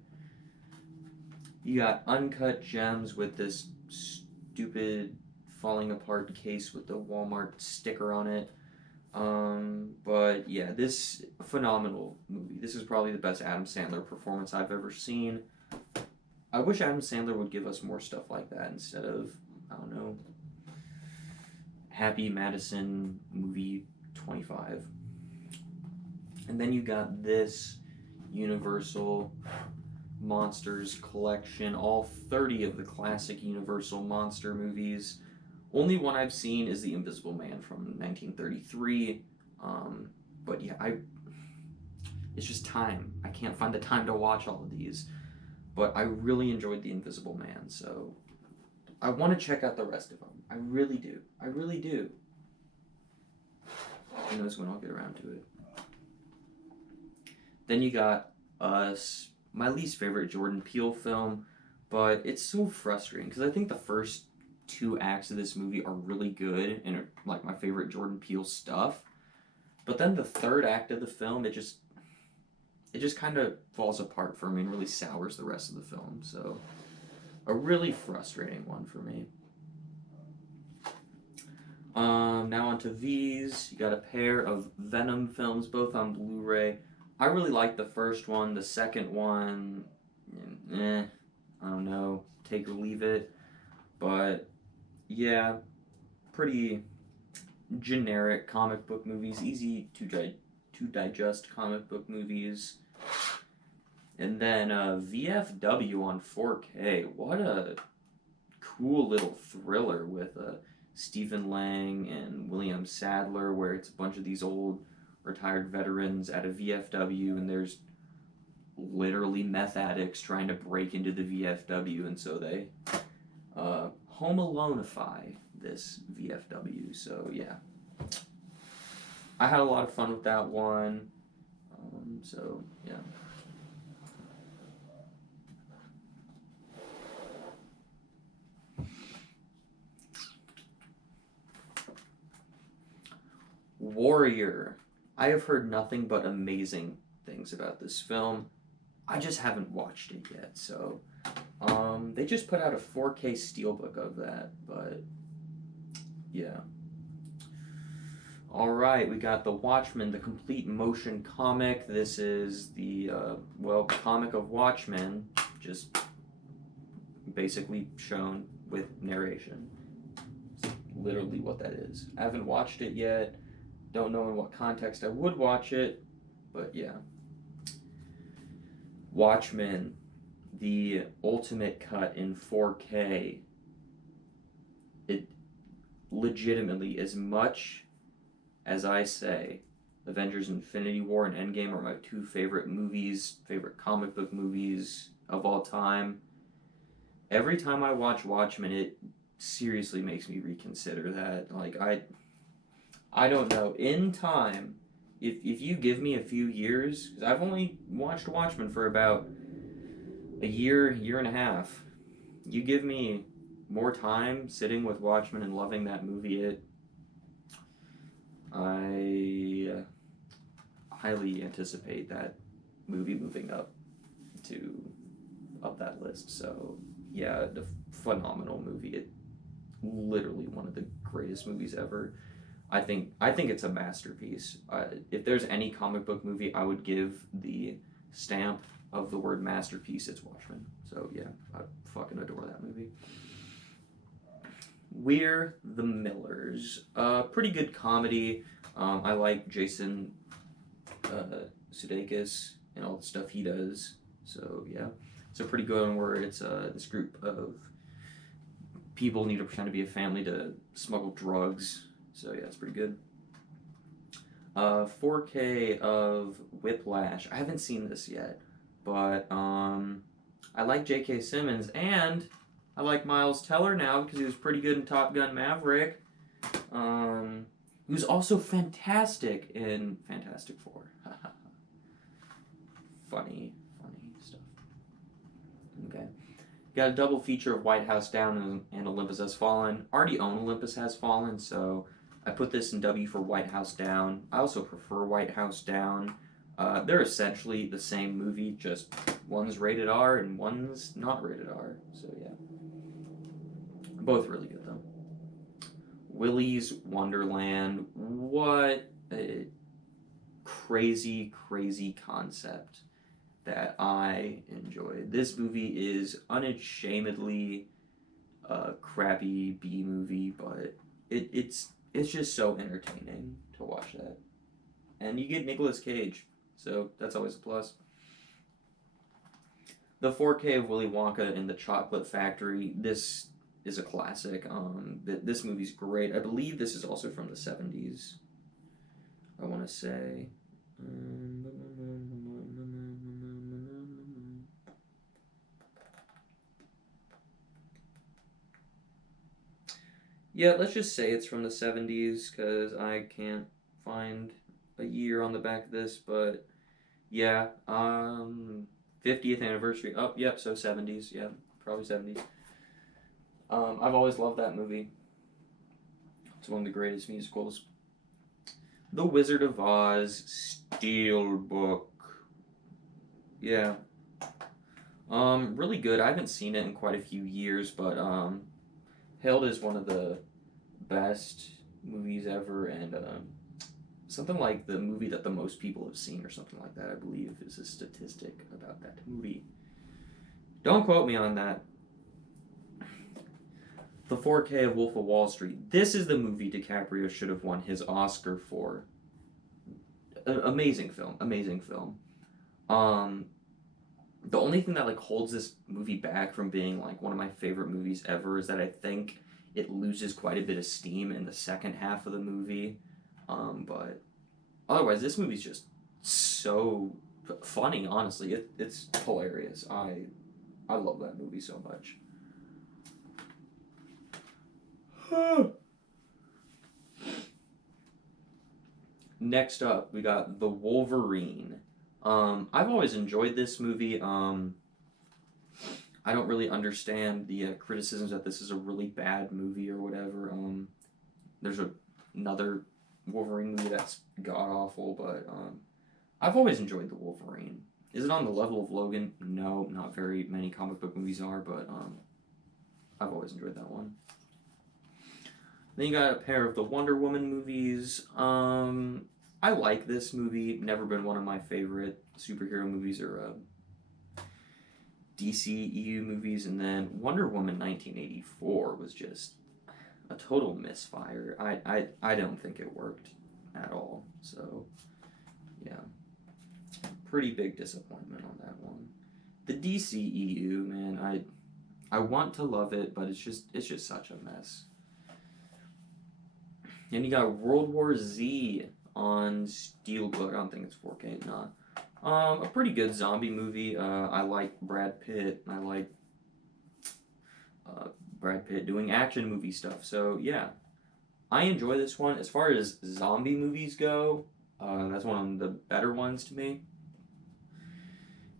You got Uncut Gems with this stupid falling apart case with the Walmart sticker on it. But yeah, this phenomenal movie. This is probably the best Adam Sandler performance I've ever seen. I wish Adam Sandler would give us more stuff like that instead of, I don't know, Happy Madison movie 25. And then you got this Universal Monsters collection, all 30 of the classic Universal monster movies. Only one I've seen is The Invisible Man from 1933. But yeah, it's just time. I can't find the time to watch all of these. But I really enjoyed The Invisible Man, so I want to check out the rest of them. I really do. I really do. Who knows when I'll get around to it. Then you got Us, my least favorite Jordan Peele film, but it's so frustrating because I think the first two acts of this movie are really good and are like my favorite Jordan Peele stuff. But then the third act of the film, it just kind of falls apart for me and really sours the rest of the film. So a really frustrating one for me. Now onto these. You got a pair of Venom films, both on Blu-ray. I really like the first one. The second one, I don't know, take or leave it. But yeah, pretty generic comic book movies, easy to digest comic book movies. And then VFW on 4K. What a cool little thriller with Stephen Lang and William Sadler, where it's a bunch of these old retired veterans at a VFW, and there's literally meth addicts trying to break into the VFW, and so they Home Alone-ify this VFW. So yeah, I had a lot of fun with that one. So yeah. Warrior. I have heard nothing but amazing things about this film. I just haven't watched it yet, so they just put out a 4K steelbook of that, but yeah. Alright, we got The Watchmen, the complete motion comic. This is the, comic of Watchmen, just basically shown with narration. It's literally what that is. I haven't watched it yet. Don't know in what context I would watch it, but yeah. Watchmen, the ultimate cut in 4K. It legitimately, as much as I say Avengers Infinity War and Endgame are my two favorite movies, favorite comic book movies of all time, every time I watch Watchmen, it seriously makes me reconsider that. Like, I don't know. In time, if you give me a few years, because I've only watched Watchmen for about a year and a half. You give me more time sitting with Watchmen and loving that movie, I highly anticipate that movie moving up that list. So yeah, the phenomenal movie. It literally one of the greatest movies ever. I think it's a masterpiece. If there's any comic book movie I would give the stamp of the word masterpiece, it's Watchmen. So yeah, I fucking adore that movie. We're the Millers. Pretty good comedy. I like Jason Sudeikis and all the stuff he does. So yeah, it's a pretty good one where it's this group of people need to pretend to be a family to smuggle drugs. So yeah, it's pretty good. 4K of Whiplash. I haven't seen this yet, but I like J.K. Simmons and I like Miles Teller now because he was pretty good in Top Gun Maverick. He was also fantastic in Fantastic Four. funny stuff. Okay. Got a double feature of White House Down and Olympus Has Fallen. Already own Olympus Has Fallen, so I put this in W for White House Down. I also prefer White House Down. They're essentially the same movie, just one's rated R and one's not rated R. So yeah. Both really good though. Willy's Wonderland. What a crazy concept that I enjoyed. This movie is unashamedly a crappy B movie, but it's just so entertaining to watch that. And you get Nicolas Cage. so that's always a plus. The 4K of Willy Wonka and the Chocolate Factory, this is a classic. This movie's great. I believe this is also from the 70s, I want to say. Yeah, let's just say it's from the 70s because I can't find a year on the back of this, but yeah, 50th anniversary. Oh, yep, so 70s. Yeah, probably 70s. I've always loved that movie. It's one of the greatest musicals. The Wizard of Oz Steelbook. Yeah. Really good. I haven't seen it in quite a few years, but hailed as one of the best movies ever, and something like the movie that the most people have seen, or something like that, I believe, is a statistic about that movie. Don't quote me on that. The 4K of Wolf of Wall Street. This is the movie DiCaprio should have won his Oscar for. Amazing film. Amazing film. The only thing that like holds this movie back from being like one of my favorite movies ever is that I think it loses quite a bit of steam in the second half of the movie. But otherwise, this movie's just so funny. Honestly, it's hilarious. I love that movie so much. Next up, we got The Wolverine. I've always enjoyed this movie. I don't really understand the criticisms that this is a really bad movie or whatever. There's another Wolverine movie that's god-awful, but I've always enjoyed The Wolverine. Is it on the level of Logan? No, not very many comic book movies are, but I've always enjoyed that one. Then you got a pair of the Wonder Woman movies. I like this movie. Never been one of my favorite superhero movies or DCEU movies. And then Wonder Woman 1984 was just a total misfire. I don't think it worked at all. So, yeah. Pretty big disappointment on that one. The DCEU, man, I want to love it, but it's just such a mess. And you got World War Z on Steelbook. I don't think it's 4K, nah. A pretty good zombie movie. I like Brad Pitt. I like Brad Pitt doing action movie stuff. So yeah, I enjoy this one. As far as zombie movies go, that's one of the better ones to me.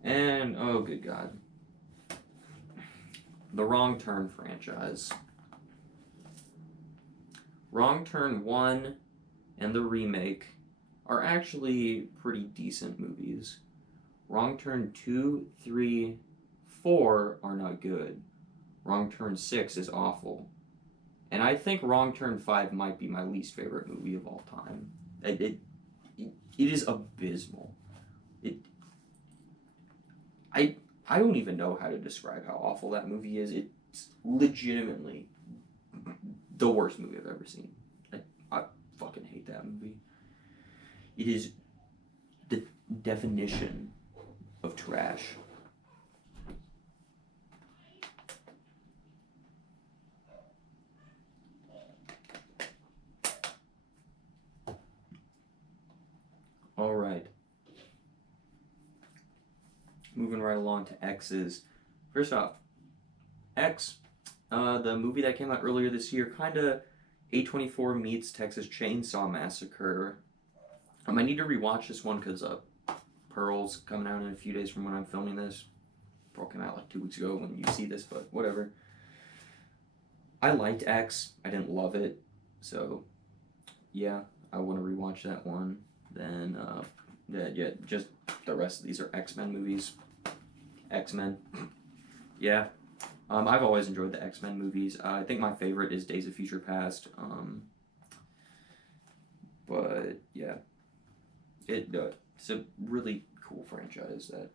And oh good God, the Wrong Turn franchise. Wrong Turn 1 and the remake are actually pretty decent movies. Wrong Turn 2, 3, 4 are not good. Wrong Turn 6 is awful. And I think Wrong Turn 5 might be my least favorite movie of all time. It is abysmal. I don't even know how to describe how awful that movie is. It's legitimately the worst movie I've ever seen. I fucking hate that movie. It is the definition of trash. All right. Moving right along to X's. First off, X, the movie that came out earlier this year, kind of A24 meets Texas Chainsaw Massacre. I need to rewatch this one because Pearl's coming out in a few days from when I'm filming this. Pearl came out like 2 weeks ago when you see this, but whatever. I liked X. I didn't love it. So, yeah, I want to rewatch that one. Then, yeah, just the rest of these are X-Men movies. X-Men. Yeah. I've always enjoyed the X-Men movies. I think my favorite is Days of Future Past. But yeah, it's a really cool franchise that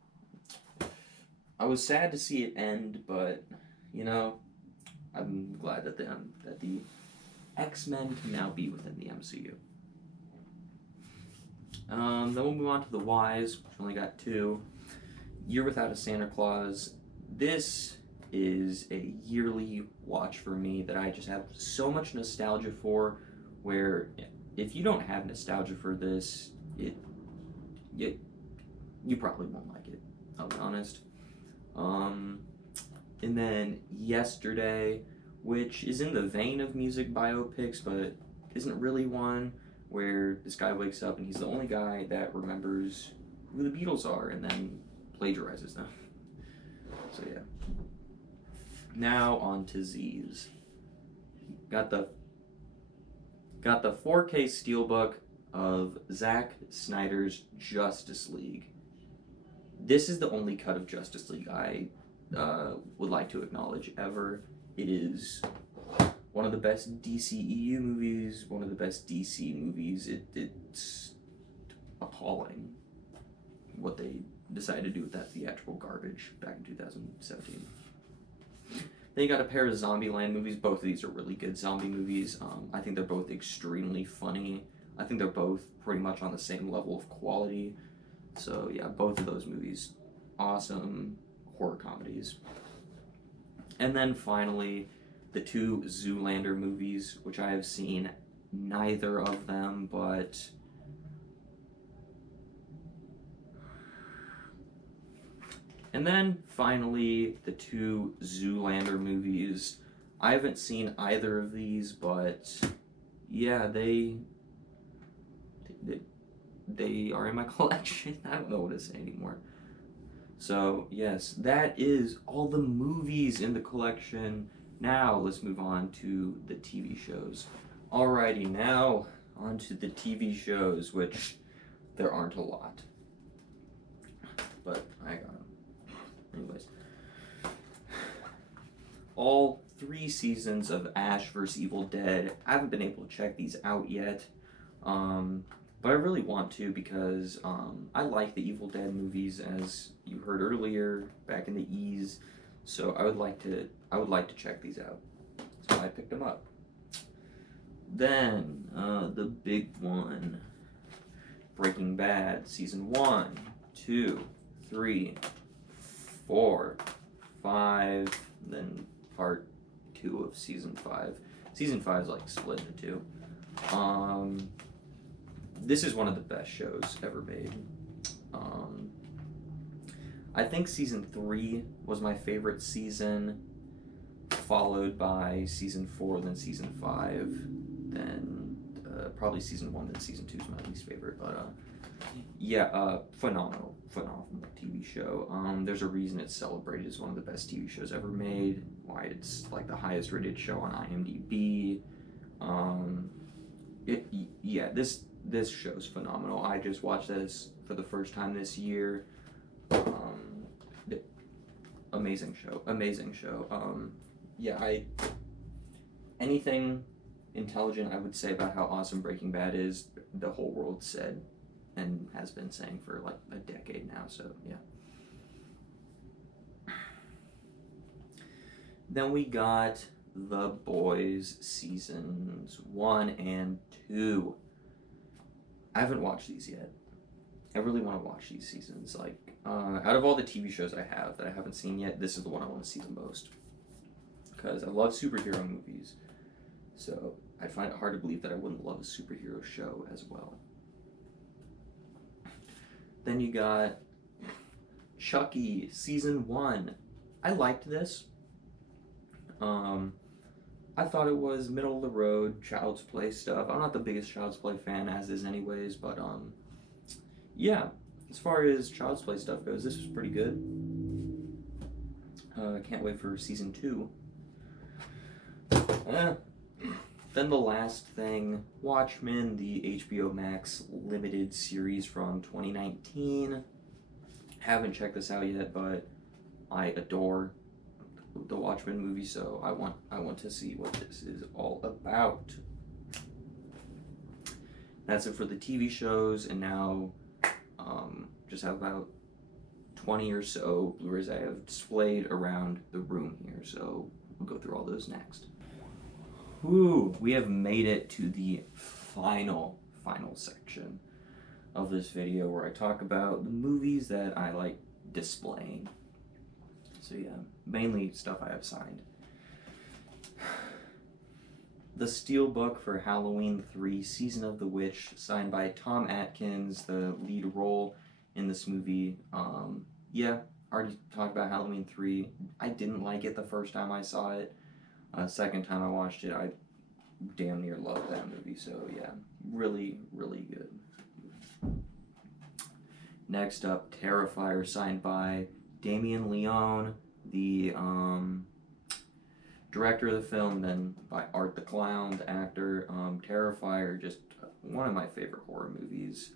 I was sad to see it end, but you know, I'm glad that the X-Men can now be within the MCU. Then we'll move on to the Ys, which only got 2. Year Without a Santa Claus. This is a yearly watch for me that I just have so much nostalgia for, where if you don't have nostalgia for this, you probably won't like it, I'll be honest. And then Yesterday, which is in the vein of music biopics, but isn't really one, where this guy wakes up and he's the only guy that remembers who the Beatles are and then plagiarizes them. So yeah. Now on to Z's. Got the 4K steelbook of Zack Snyder's Justice League. This is the only cut of Justice League I would like to acknowledge ever. It is one of the best DCEU movies, one of the best DC movies. It's appalling what they decided to do with that theatrical garbage back in 2017. Then you got a pair of Zombieland movies. Both of these are really good zombie movies. I think they're both extremely funny. I think they're both pretty much on the same level of quality. So yeah, both of those movies, awesome horror comedies. And then finally, the 2 Zoolander movies, which I have seen neither of them, but and then finally, the 2 Zoolander movies. I haven't seen either of these, but yeah, they are in my collection. I don't know what to say anymore. So yes, that is all the movies in the collection. Now let's move on to the TV shows. Alrighty, now on to the TV shows, which there aren't a lot, but I got them. Anyways, all 3 seasons of Ash vs. Evil Dead. I haven't been able to check these out yet, but I really want to, because I like the Evil Dead movies, as you heard earlier, back in the E's. So I would like to check these out. So I picked them up. Then the big one, Breaking Bad, season 1, 2, 3, 4, 5, then part 2 of season 5. Season 5 is like split into 2. This is one of the best shows ever made. I think season 3 was my favorite season, followed by season 4, then season 5, then probably season 1, then season 2 is my least favorite. But yeah, phenomenal TV show. There's a reason it's celebrated as one of the best TV shows ever made. Why it's like the highest rated show on IMDb. This show's phenomenal. I just watched this for the first time this year. Amazing show. Anything intelligent I would say about how awesome Breaking Bad is, the whole world said and has been saying for like a decade now, so yeah. Then we got The Boys seasons 1 and 2. I haven't watched these yet. I really want to watch these seasons. Like, out of all the TV shows I have that I haven't seen yet, this is the one I want to see the most. Because I love superhero movies. So I find it hard to believe that I wouldn't love a superhero show as well. Then you got Chucky season 1. I liked this. I thought it was middle of the road Child's Play stuff. I'm not the biggest Child's Play fan, as is anyways, but yeah, as far as Child's Play stuff goes, this was pretty good. Can't wait for season 2. Then the last thing, Watchmen, the HBO Max limited series from 2019. Haven't checked this out yet, but I adore the Watchmen movie, so I want to see what this is all about. That's it for the TV shows, and now just have about 20 or so Blu-rays I have displayed around the room here, so we'll go through all those next. Whew, we have made it to the final section. of this video where I talk about the movies that I like displaying. So yeah, mainly stuff I have signed. The Steelbook for Halloween 3 Season of the Witch, signed by Tom Atkins, the lead role in this movie. Yeah, already talked about Halloween 3. I didn't like it the first time I saw it. Second time I watched it, I damn near loved that movie. So yeah, really, really good. Next up, Terrifier, signed by Damien Leone, the director of the film, then by Art the Clown, the actor. Terrifier, just one of my favorite horror movies.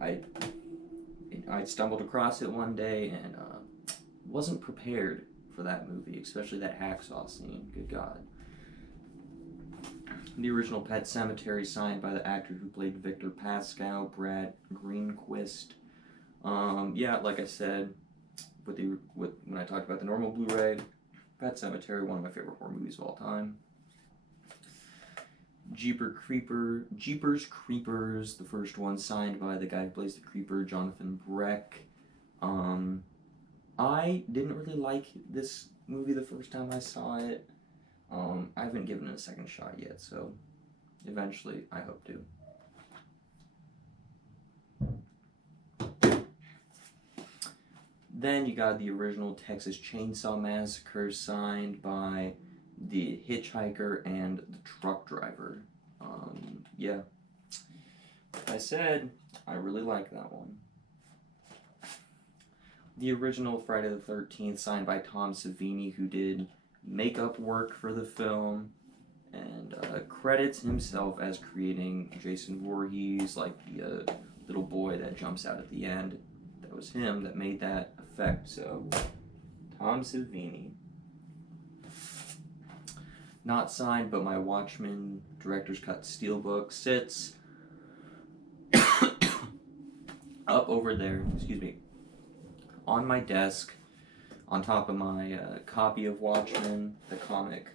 I stumbled across it one day and wasn't prepared for that movie, especially that hacksaw scene. Good God. The original Pet Sematary, signed by the actor who played Victor Pascal, Brad Greenquist. Yeah, like I said, when I talked about the normal Blu-ray, Pet Sematary, one of my favorite horror movies of all time. Jeepers Creepers, the first one, signed by the guy who plays the Creeper, Jonathan Breck. I didn't really like this movie the first time I saw it. I haven't given it a second shot yet, so eventually I hope to. Then you got the original Texas Chainsaw Massacre, signed by the hitchhiker and the truck driver. Yeah, like I said, I really like that one. The original Friday the 13th, signed by Tom Savini, who did makeup work for the film, and credits himself as creating Jason Voorhees, like the little boy that jumps out at the end. That was him that made that effect, so Tom Savini. Not signed, but my Watchmen Director's Cut Steelbook sits up over there, on my desk, on top of my copy of Watchmen, the comic.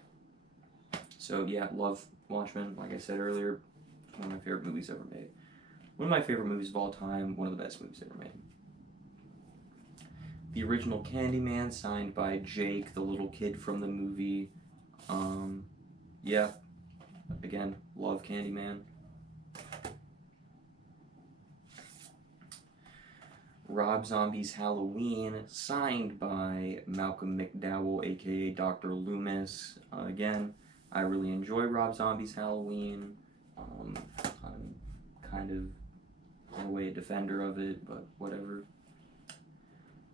So yeah, love Watchmen, like I said earlier, one of my favorite movies ever made. One of my favorite movies of all time, one of the best movies ever made. The original Candyman, signed by Jake, the little kid from the movie. Yeah, again, love Candyman. Rob Zombie's Halloween, signed by Malcolm McDowell, aka Dr. Loomis. Again, I really enjoy Rob Zombie's Halloween. I'm kind of, in a way, a defender of it, but whatever.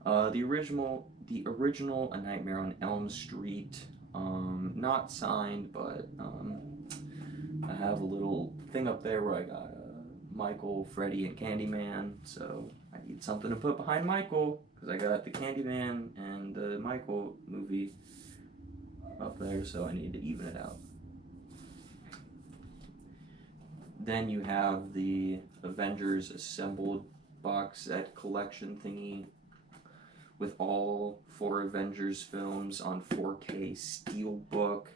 The original A Nightmare on Elm Street, not signed, but I have a little thing up there where I got Michael, Freddy, and Candyman, so I need something to put behind Michael, because I got the Candyman and the Michael movie up there, so I need to even it out. Then you have the Avengers Assembled box set collection thingy with all 4 Avengers films on 4K Steelbook.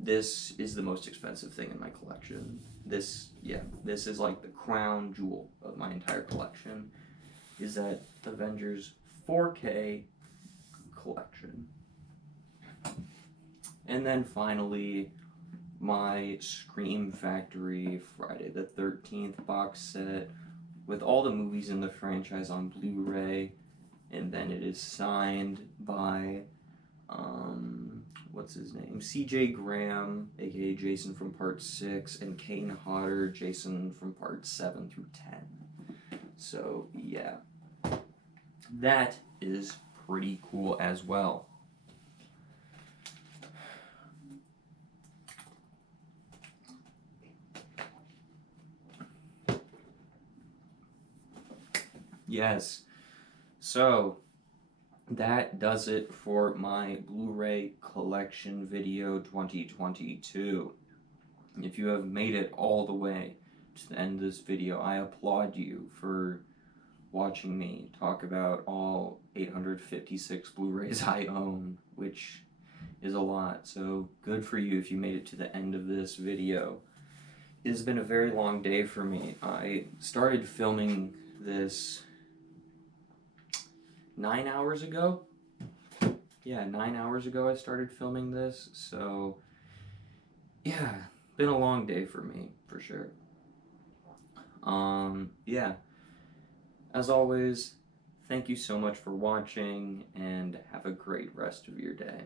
This is the most expensive thing in my collection. This is like the crown jewel of my entire collection, is that Avengers 4K collection. And then finally, my Scream Factory Friday the 13th box set with all the movies in the franchise on Blu-ray, and then it is signed by what's his name? CJ Graham, aka Jason from Part 6, and Kane Hodder, Jason from Part 7 through 10. So, yeah. That is pretty cool as well. Yes. So, that does it for my Blu-ray collection video 2022. If you have made it all the way to the end of this video, I applaud you for watching me talk about all 856 Blu-rays I own, which is a lot. So good for you if you made it to the end of this video. It's been a very long day for me. I started filming this 9 hours ago. Yeah, 9 hours ago I started filming this, so yeah, been a long day for me, for sure. Yeah, as always, thank you so much for watching, and have a great rest of your day.